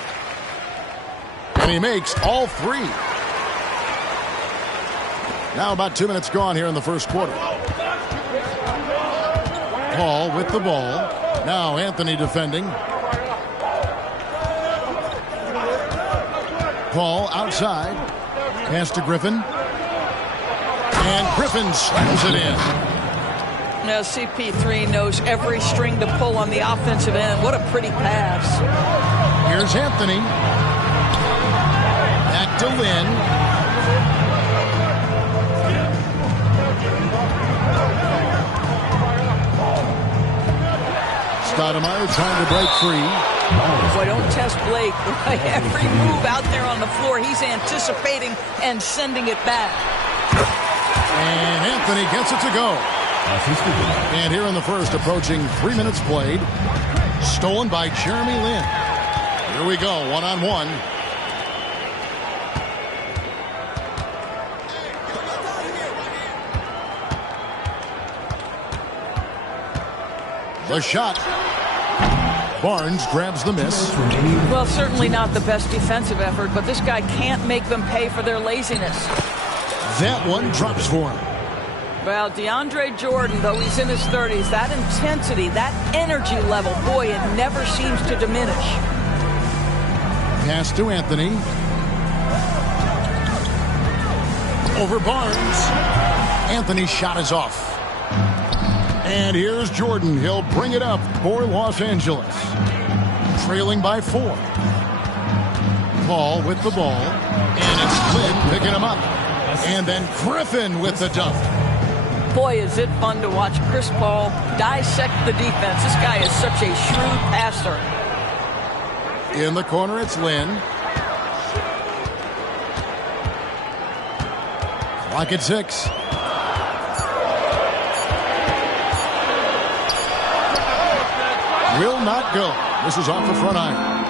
And he makes all 3. Now about 2 minutes gone here in the first quarter. Paul with the ball. Now Anthony defending. Paul outside. Pass to Griffin. And Griffin slams it in. Now CP3 knows every string to pull on the offensive end. What a pretty pass. Here's Anthony. Back to Lynn. Stoudemire trying to break free. Boy, don't test Blake. Every move out there on the floor, he's anticipating and sending it back. And Anthony gets it to go. And here in the first, approaching 3 minutes played. Stolen by Jeremy Lin. Here we go, one-on-one. The shot. Barnes grabs the miss. Well, certainly not the best defensive effort, but this guy can't make them pay for their laziness. That one drops for him. Well, DeAndre Jordan, though he's in his 30s, that intensity, that energy level, boy, it never seems to diminish. Pass to Anthony. Over Barnes. Anthony's shot is off. And here's Jordan. He'll bring it up for Los Angeles. Trailing by 4. Paul with the ball. And it's Lynn picking him up. And then Griffin with the dunk. Boy, is it fun to watch Chris Paul dissect the defense. This guy is such a shrewd passer. In the corner, it's Lynn. Clock at 6. Will not go. This is off the front iron.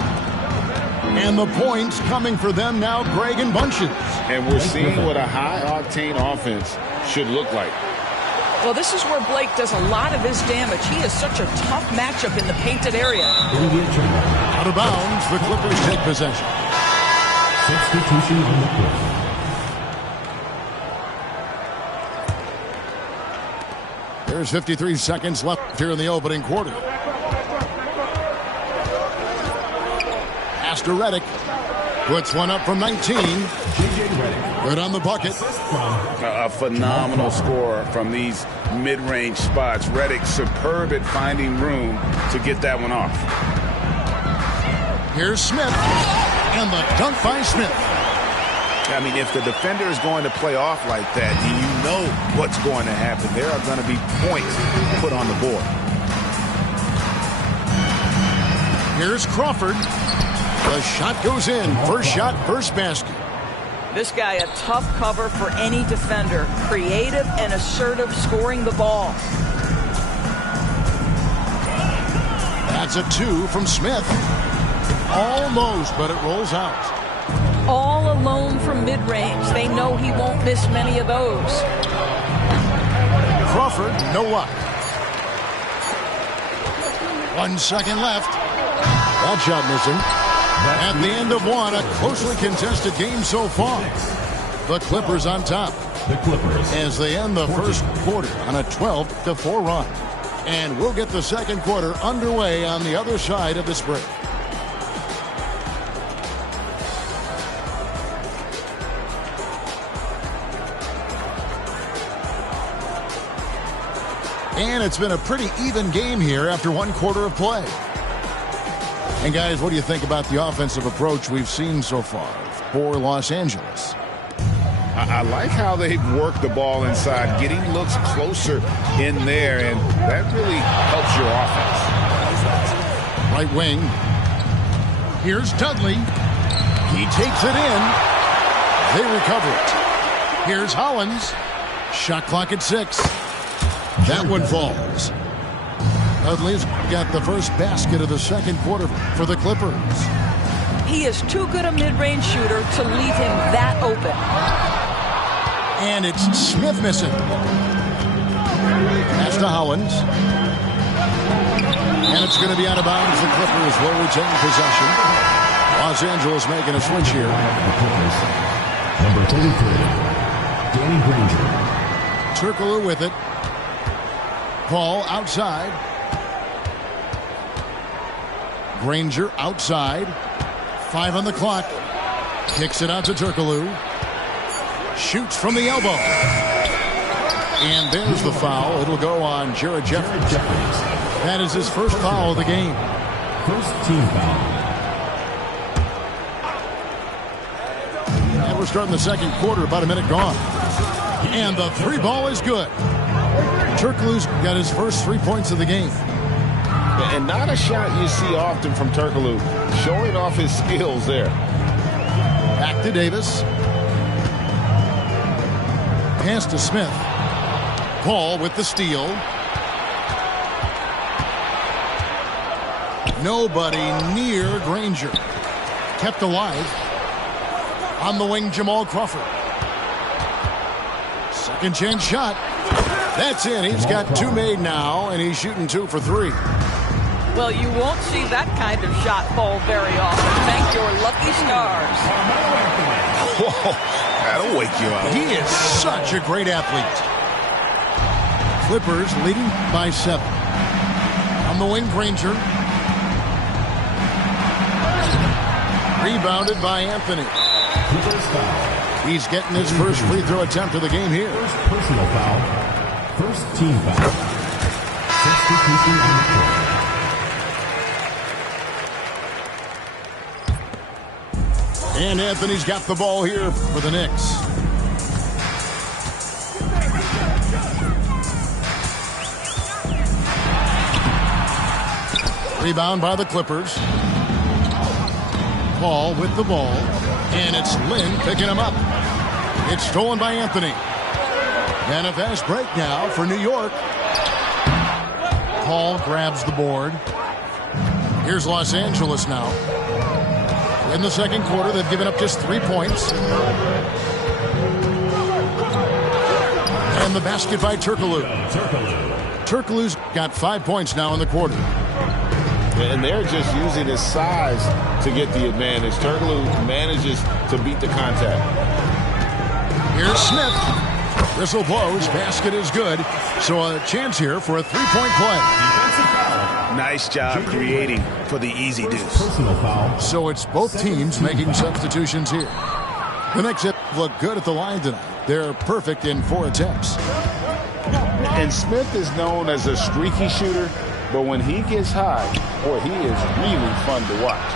And the points coming for them now, Greg and Bunches. And we're seeing what a high-octane offense should look like. Well, this is where Blake does a lot of his damage. He is such a tough matchup in the painted area. Out of bounds, the Clippers take possession. Substitution on the court. There's 53 seconds left here in the opening quarter. Pass to Redick. Puts one up from 19. Good on the bucket. A phenomenal score from these mid-range spots. Redick superb at finding room to get that one off. Here's Smith. And the dunk by Smith. I mean, if the defender is going to play off like that, you know what's going to happen. There are going to be points put on the board. Here's Crawford. The shot goes in. First shot, first basket. This guy a tough cover for any defender. Creative and assertive scoring the ball. That's a 2 from Smith. Almost, but it rolls out. All alone from mid-range. They know he won't miss many of those. Crawford, no luck. 1 second left. That shot missing. At the end of one, a closely contested game so far. The Clippers on top. The Clippers. As they end the first quarter on a 12-4 run. And we'll get the second quarter underway on the other side of this break. And it's been a pretty even game here after 1 quarter of play. And guys, what do you think about the offensive approach we've seen so far for Los Angeles? I like how they've worked the ball inside, getting looks closer in there, and that really helps your offense. Right wing. Here's Dudley. He takes it in. They recover it. Here's Hollins. Shot clock at 6. That one falls. Dudley's got the first basket of the second quarter for the Clippers. He is too good a mid-range shooter to leave him that open. And it's Smith missing. Pass to Hollins. And it's going to be out of bounds. The Clippers will retain possession. Los Angeles making a switch here. Number 33, Danny Granger. Turkoglu with it. Paul outside. Granger outside. 5 on the clock. Kicks it out to Turkoglu. Shoots from the elbow. And there's the foul. It'll go on Jared Jeffries. That is his first foul of the game. First team foul. And we're starting the second quarter, about a minute gone. And the 3 ball is good. Turkoglu's got his first 3 points of the game. And not a shot you see often from Turkoglu, showing off his skills there. Back to Davis. Pass to Smith. Paul with the steal. Nobody near Granger. Kept alive. On the wing, Jamal Crawford. Second chance shot. That's in. He's got 2 made now, and he's shooting 2 for 3. Well, you won't see that kind of shot fall very often. Thank your lucky stars. Whoa, that'll wake you up. He is such a great athlete. Clippers leading by 7. On the wing, Granger. Rebounded by Anthony. He's getting his first free throw attempt of the game here. First personal foul. First team foul. Substitution on the court. And Anthony's got the ball here for the Knicks. Rebound by the Clippers. Paul with the ball. And it's Lynn picking him up. It's stolen by Anthony. And a fast break now for New York. Paul grabs the board. Here's Los Angeles now. In the second quarter, they've given up just 3 points. And the basket by Turkoglu. Turkoglu's got 5 points now in the quarter. And they're just using his size to get the advantage. Turkoglu manages to beat the contact. Here's Smith. Whistle blows. Basket is good. So a chance here for a three-point play. Nice job creating for the easy deuce. So it's both teams making substitutions here. The Knicks look good at the line tonight. They're perfect in 4 attempts. And Smith is known as a streaky shooter, but when he gets high, boy, he is really fun to watch.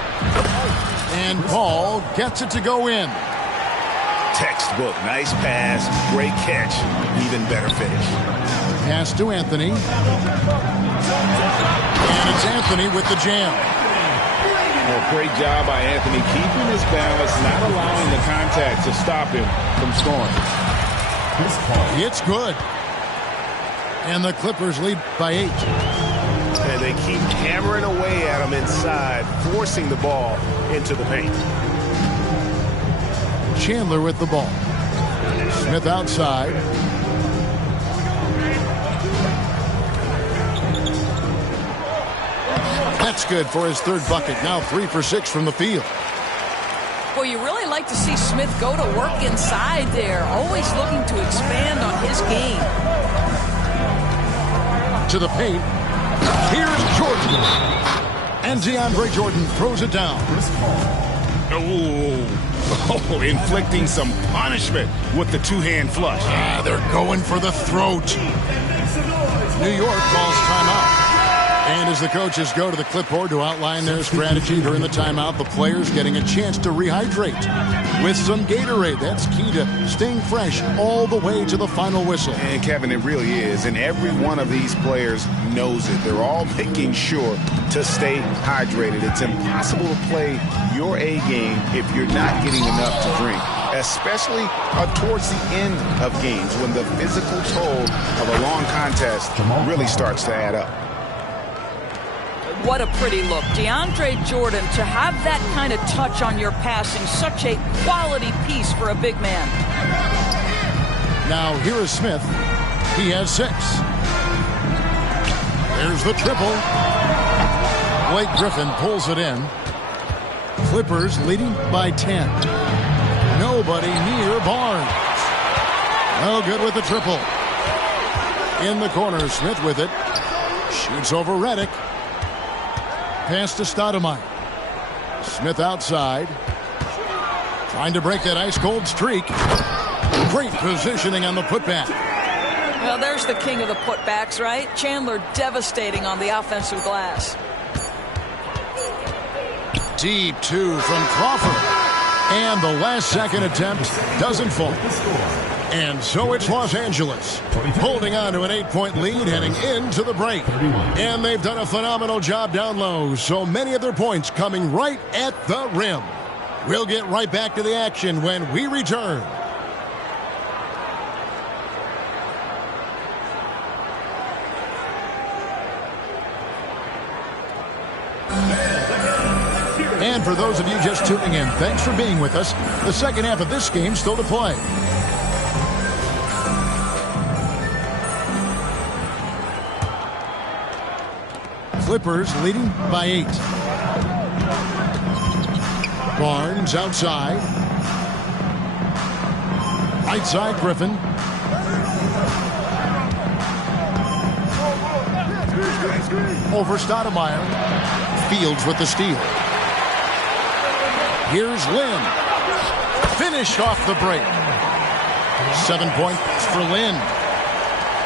And Paul gets it to go in. Textbook. Nice pass. Great catch. Even better finish. Pass to Anthony. And it's Anthony with the jam. Well, great job by Anthony keeping his balance, not allowing the contact to stop him from scoring. It's good. And the Clippers lead by 8. And they keep hammering away at him inside, forcing the ball into the paint. Chandler with the ball. Smith outside. That's good for his third bucket. Now 3 for 6 from the field. Well, you really like to see Smith go to work inside there. Always looking to expand on his game. To the paint. Here's Jordan. And DeAndre Jordan throws it down. Oh, inflicting some punishment with the two-hand flush. They're going for the throat. New York calls timeout. And as the coaches go to the clipboard to outline their strategy during the timeout, the players getting a chance to rehydrate with some Gatorade. That's key to staying fresh all the way to the final whistle. And Kevin, it really is. And every one of these players knows it. They're all making sure to stay hydrated. It's impossible to play your A game if you're not getting enough to drink, especially towards the end of games when the physical toll of a long contest really starts to add up. What a pretty look. DeAndre Jordan, to have that kind of touch on your passing, such a quality piece for a big man. Now here is Smith. He has 6. There's the triple. Blake Griffin pulls it in. Clippers leading by 10. Nobody near Barnes. No good with the triple. In the corner, Smith with it. Shoots over Redick. Pass to Stoudemire. Smith outside. Trying to break that ice-cold streak. Great positioning on the putback. Well, there's the king of the putbacks, right? Chandler devastating on the offensive glass. Deep 2 from Crawford. And the last second attempt doesn't fall. And so it's Los Angeles holding on to an 8-point lead heading into the break. And they've done a phenomenal job down low. So many of their points coming right at the rim. We'll get right back to the action when we return. And for those of you just tuning in, thanks for being with us. The second half of this game still to play. Clippers leading by 8. Barnes outside. Right side, Griffin. Over Stoudemire. Fields with the steal. Here's Lynn. Finished off the break. 7 points for Lynn.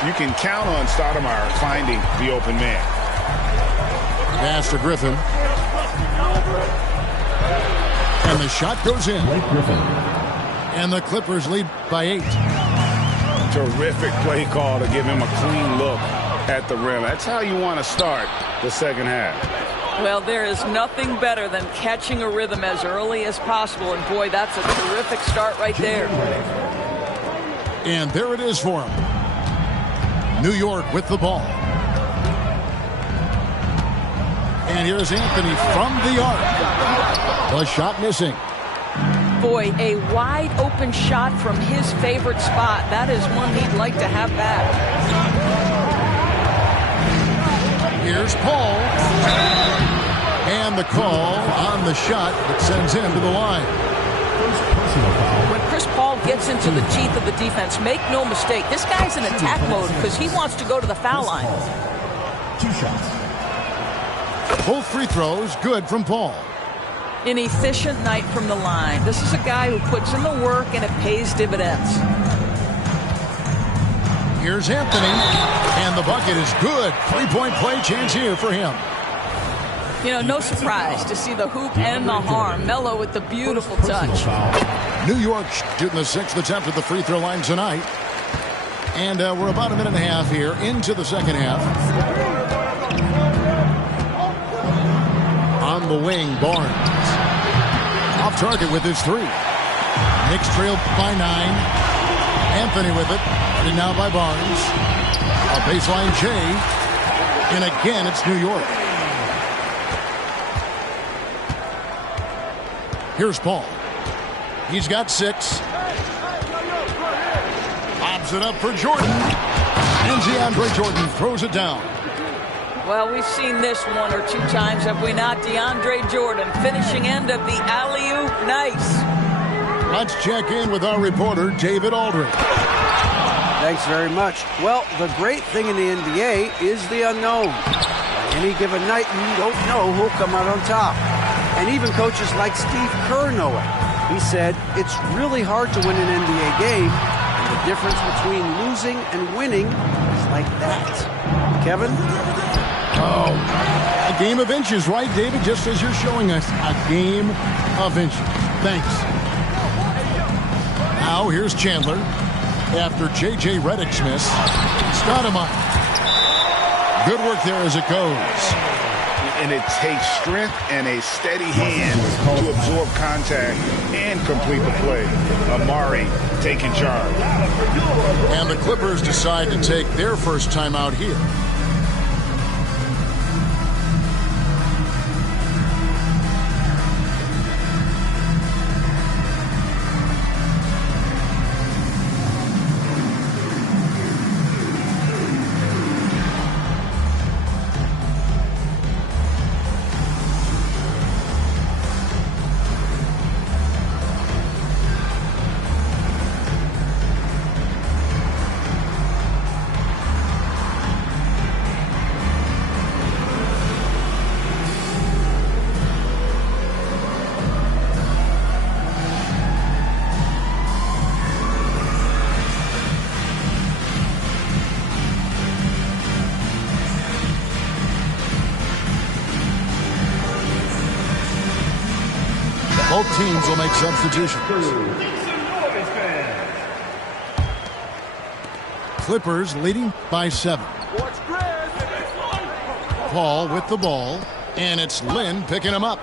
You can count on Stoudemire finding the open man. Pass to Griffin. And the shot goes in. And the Clippers lead by 8. Terrific play call to give him a clean look at the rim. That's how you want to start the second half. Well, there is nothing better than catching a rhythm as early as possible, and boy, that's a terrific start right there. And there it is for him. New York with the ball. And here's Anthony from the arc. The shot missing. Boy, a wide open shot from his favorite spot. That is one he'd like to have back. Here's Paul. And the call on the shot that sends him to the line. When Chris Paul gets into the teeth of the defense, make no mistake, this guy's in attack mode because he wants to go to the foul line. 2 shots. Both free throws good from Paul. An efficient night from the line. This is a guy who puts in the work and it pays dividends. Here's Anthony, and the bucket is good. 3-point play chance here for him. You know, no surprise to see the hoop and the harm. Melo with the beautiful touch. New York shooting the 6th attempt at the free throw line tonight. And we're about a minute and a half here into the second half. On the wing, Barnes. Off target with his 3. Knicks trail by 9. Anthony with it. And now by Barnes. A baseline J. And again, it's New York. Here's Paul. He's got 6. Lobs it up for Jordan. And DeAndre Jordan throws it down. Well, we've seen this 1 or 2 times, have we not? DeAndre Jordan, finishing end of the alley-oop. Nice. Let's check in with our reporter, David Aldridge. Thanks very much. Well, the great thing in the NBA is the unknown. On any given night, you don't know who'll come out on top. And even coaches like Steve Kerr know it. He said, it's really hard to win an NBA game, and the difference between losing and winning is like that. Kevin? Oh, a game of inches, right, David? Just as you're showing us, a game of inches. Thanks. Now, here's Chandler. After J.J. Redick's miss, Stoudemire. Good work there as it goes. And it takes strength and a steady hand to absorb contact and complete the play. Amari taking charge. And the Clippers decide to take their first timeout here. Both teams will make substitutions. Clippers leading by 7. Paul with the ball, and it's Lynn picking him up.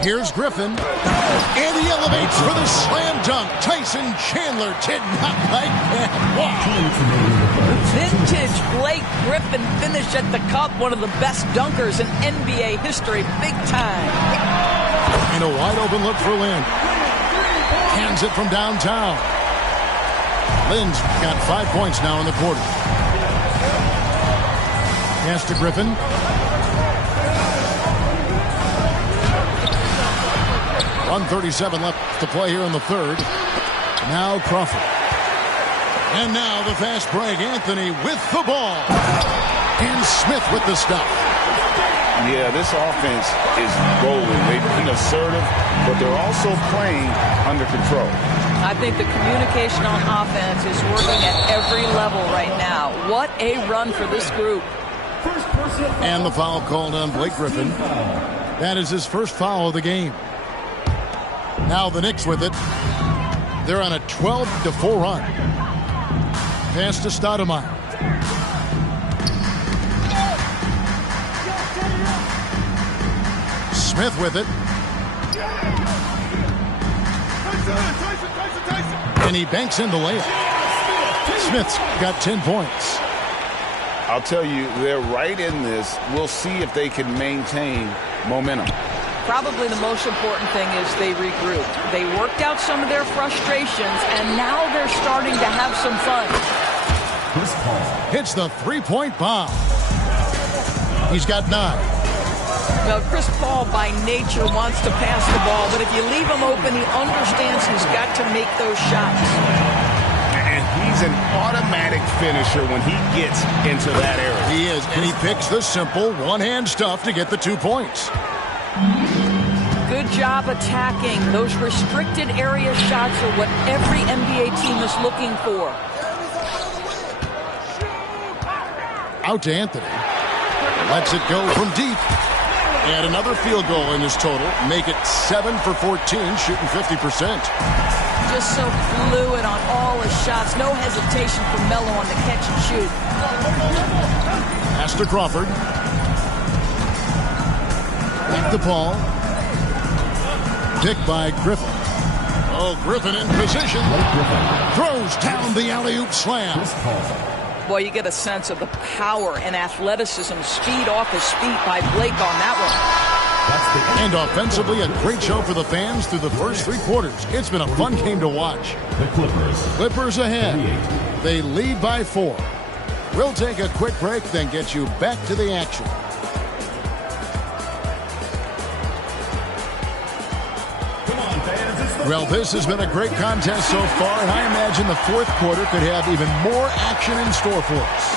Here's Griffin, and he elevates for the slam dunk. Tyson Chandler did not like that. Wow. Vintage Blake Griffin finish at the cup. One of the best dunkers in NBA history. Big time. And a wide open look for Lynn. Hands it from downtown. Lynn's got 5 points now in the quarter. Pass to Griffin. .137 left to play here in the third. Now Crawford. And now the fast break. Anthony with the ball. And Smith with the stop. Yeah, this offense is rolling. They've been assertive, but they're also playing under control. I think the communication on offense is working at every level right now. What a run for this group. And the foul called on Blake Griffin. That is his first foul of the game. Now the Knicks with it. They're on a 12-4 run. Pass to Stoudemire. Smith with it. And he banks in the layup. Smith's got 10 points. I'll tell you, they're right in this. We'll see if they can maintain momentum. Probably the most important thing is they regrouped. They worked out some of their frustrations, and now they're starting to have some fun. Chris Paul hits the three-point bomb. He's got 9. Now, Chris Paul, by nature, wants to pass the ball, but if you leave him open, he understands he's got to make those shots. And he's an automatic finisher when he gets into that area. He is, and he picks the simple one-hand stuff to get the 2 points. Good job attacking. Those restricted area shots are what every NBA team is looking for. Out to Anthony. Lets it go from deep. And another field goal in his total. Make it 7 for 14, shooting 50%. Just so fluid on all his shots. No hesitation for Melo on the catch and shoot. Pass to Crawford. Back to Paul. Picked by Griffin. Oh, Griffin in position. Throws down the alley-oop slam. Well, you get a sense of the power and athleticism, speed off his feet by Blake on that one. And offensively, a great show for the fans through the first 3 quarters. It's been a fun game to watch. The Clippers ahead. They lead by 4. We'll take a quick break, then get you back to the action. Well, this has been a great contest so far, and I imagine the fourth quarter could have even more action in store for us.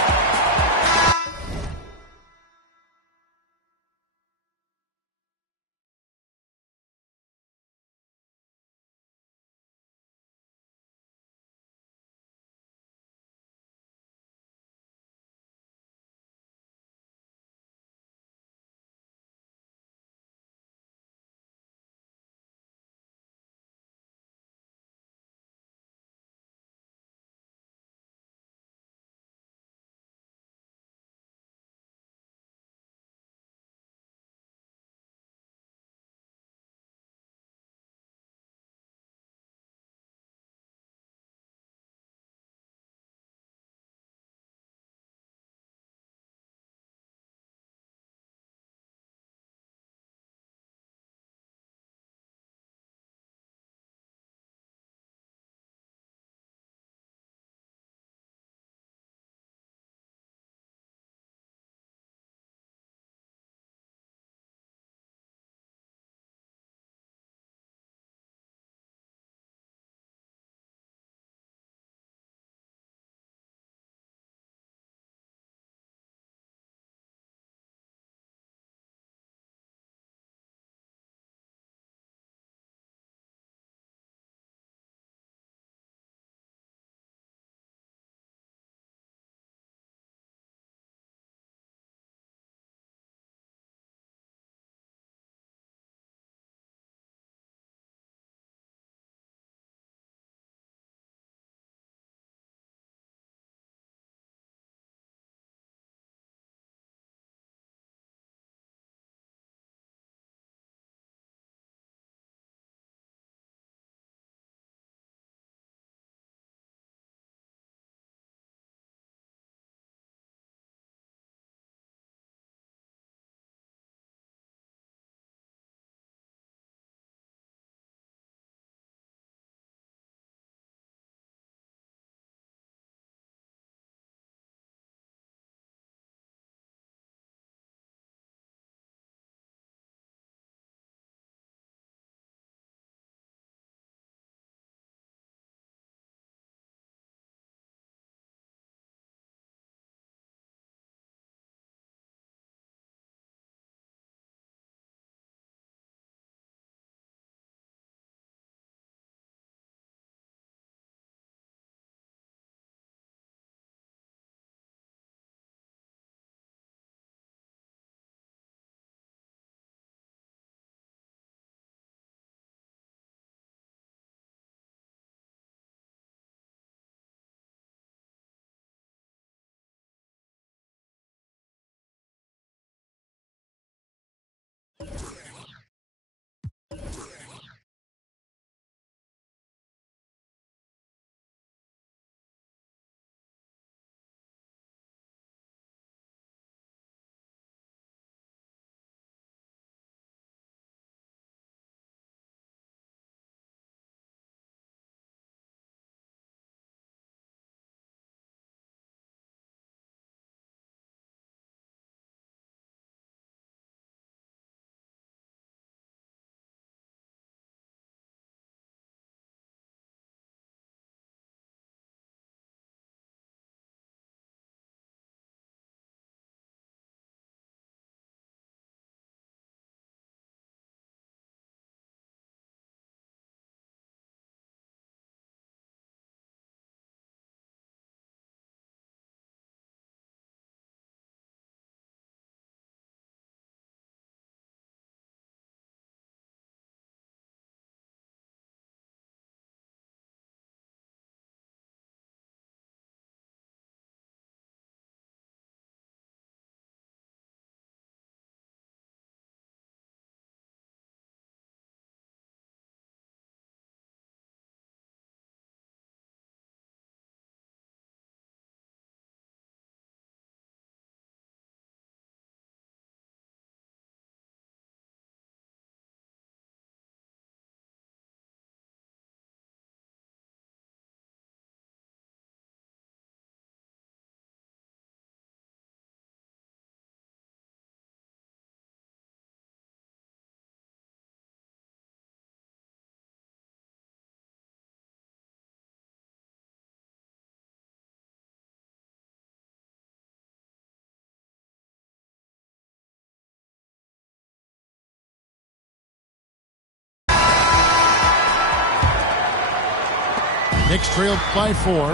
Knicks trail by 4.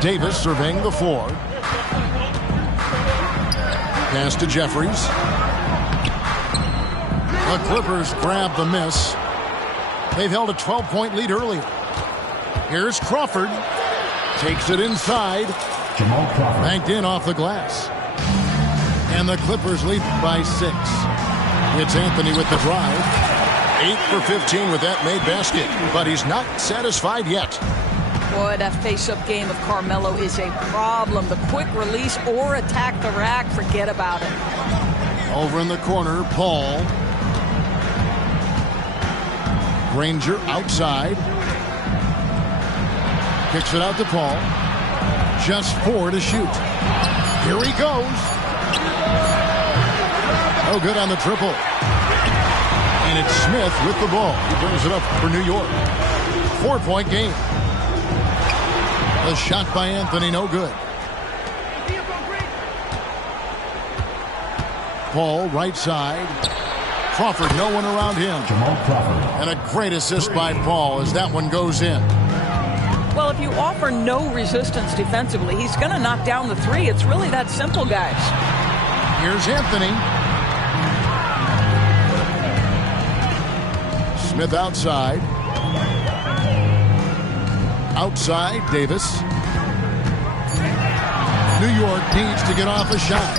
Davis surveying the floor. Pass to Jeffries. The Clippers grab the miss. They've held a 12-point lead earlier. Here's Crawford. Takes it inside. Jamal Crawford. Banked in off the glass. And the Clippers lead by 6. It's Anthony with the drive. 8 for 15 with that made basket. But he's not satisfied yet. Boy, that face-up game of Carmelo is a problem. The quick release or attack the rack, forget about it. Over in the corner, Paul. Granger outside. Kicks it out to Paul. Just 4 to shoot. Here he goes. No good on the triple. And it's Smith with the ball. He brings it up for New York. 4-point game. The shot by Anthony, no good. Paul, right side. Crawford, no one around him. Jamal Crawford. And a great assist by Paul as that one goes in. Well, if you offer no resistance defensively, he's going to knock down the 3. It's really that simple, guys. Here's Anthony. Smith outside. Outside, Davis. New York needs to get off a shot.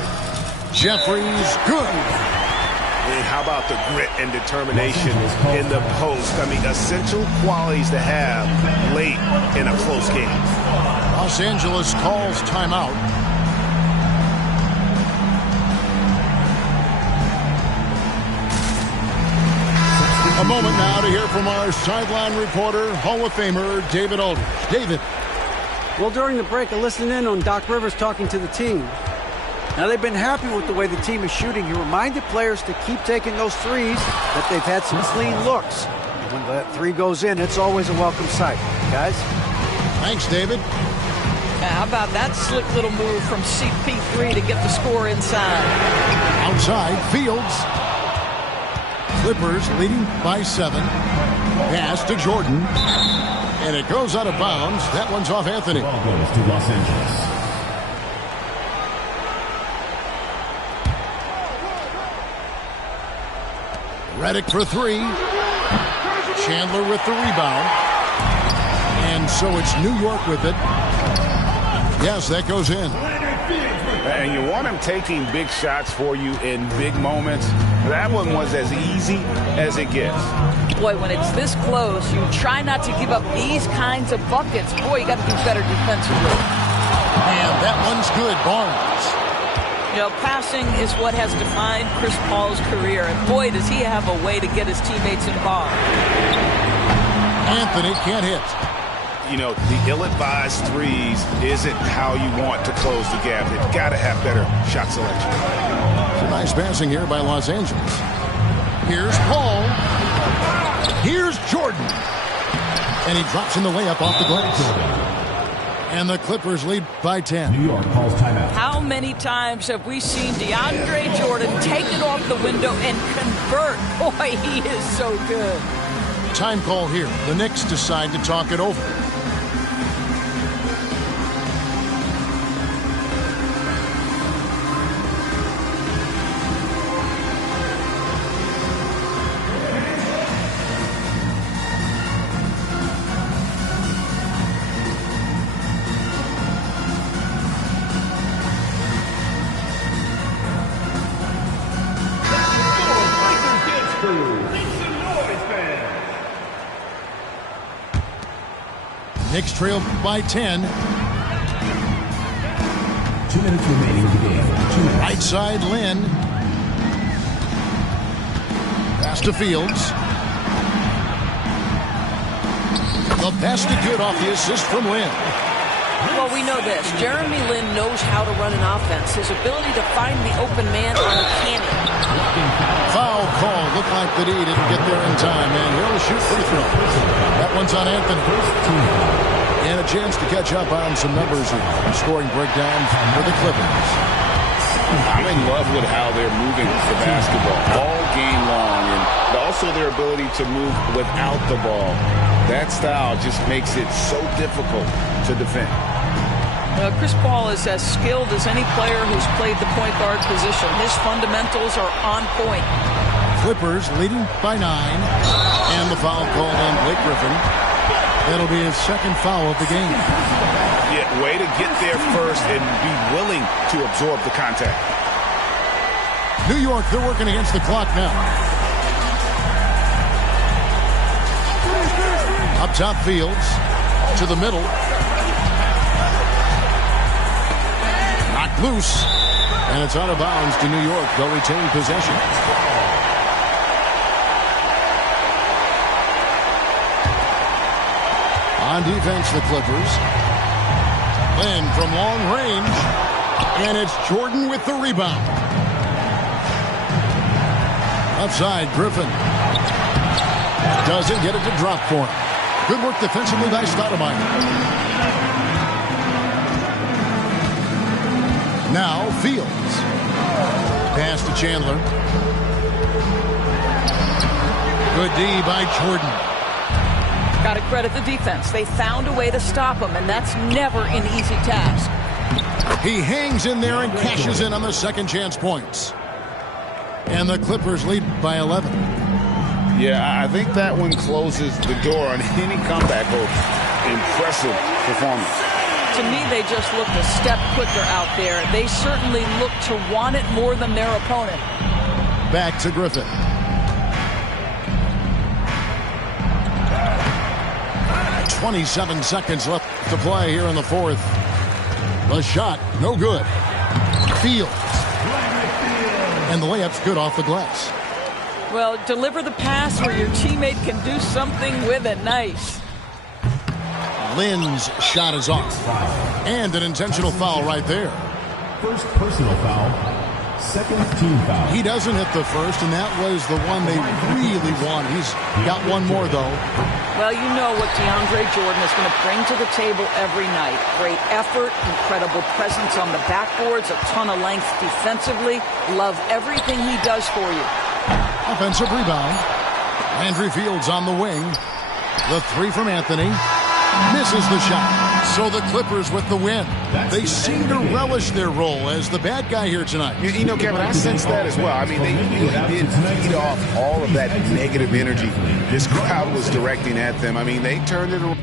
Jeffries, good. And how about the grit and determination in the post? I mean, essential qualities to have late in a close game. Los Angeles calls timeout. A moment now to hear from our sideline reporter, Hall of Famer David Aldridge. David. Well, during the break, I listened in on Doc Rivers talking to the team. Now, they've been happy with the way the team is shooting. He reminded players to keep taking those threes, that they've had some clean looks. And when that 3 goes in, it's always a welcome sight. Guys? Thanks, David. How about that slick little move from CP3 to get the score inside? Outside, Fields. Clippers leading by 7. Pass to Jordan. And it goes out of bounds. That one's off Anthony. Ball goes to Los Angeles. Redick for 3. Chandler with the rebound. And so it's New York with it. Yes, that goes in. And you want him taking big shots for you in big moments. That one was as easy as it gets. Boy, when it's this close, you try not to give up these kinds of buckets. Boy, you got to do better defensively. And that one's good, Barnes. You know, passing is what has defined Chris Paul's career. And boy, does he have a way to get his teammates involved. Anthony can't hit. You know, the ill-advised threes isn't how you want to close the gap. They've got to have better shot selection. Some nice passing here by Los Angeles. Here's Paul. Here's Jordan. And he drops in the layup off the glass. And the Clippers lead by 10. New York calls timeout. How many times have we seen DeAndre Jordan take it off the window and convert? Boy, he is so good. Time call here. The Knicks decide to talk it over. Knicks trail by 10. 2 minutes remaining in the game. Right side, Lynn. Pass to Fields. The pass to good off the assist from Lynn. Well, we know this. Jeremy Lin knows how to run an offense. His ability to find the open man on a cannon. Foul call. Looked like that he didn't get there in time, and he'll shoot free throw. That one's on Anthony. And a chance to catch up on some numbers and scoring breakdown for the Clippers. I'm in love with how they're moving the basketball all game long, and also their ability to move without the ball. That style just makes it so difficult to defend. Chris Paul is as skilled as any player who's played the point guard position. His fundamentals are on point. Clippers leading by 9, and the foul called on Blake Griffin. That'll be his second foul of the game. Yeah, way to get there first and be willing to absorb the contact. New York, they're working against the clock now. Up top, Fields to the middle. Knocked loose, and it's out of bounds to New York. They'll retain possession. On defense, the Clippers. Lynn from long range, and it's Jordan with the rebound. Outside, Griffin. Doesn't get it to drop for him. Good work defensively by Stoudemire. Now, Fields. Pass to Chandler. Good D by Jordan. Got to credit the defense. They found a way to stop him, and that's never an easy task. He hangs in there and cashes in on the second chance points. And the Clippers lead by 11. Yeah, I think that one closes the door on any comeback hopes. Impressive performance. To me, they just looked a step quicker out there. They certainly look to want it more than their opponent. Back to Griffin. .27 seconds left to play here in the fourth. The shot, no good. Fields. And the layup's good off the glass. Well, deliver the pass where your teammate can do something with it. Nice. Lynn's shot is off. And an intentional foul right there. First personal foul. Second team foul. He doesn't hit the first, and that was the one they really want. He's got one more, though. Well, you know what DeAndre Jordan is going to bring to the table every night. Great effort, incredible presence on the backboards, a ton of length defensively. Love everything he does for you. Offensive rebound. Landry Fields on the wing. The three from Anthony. Misses the shot. So the Clippers with the win. They seem to relish their role as the bad guy here tonight. You know, Kevin, I sense that as well. I mean, they really did feed off all of that negative energy this crowd was directing at them. I mean, they turned it around.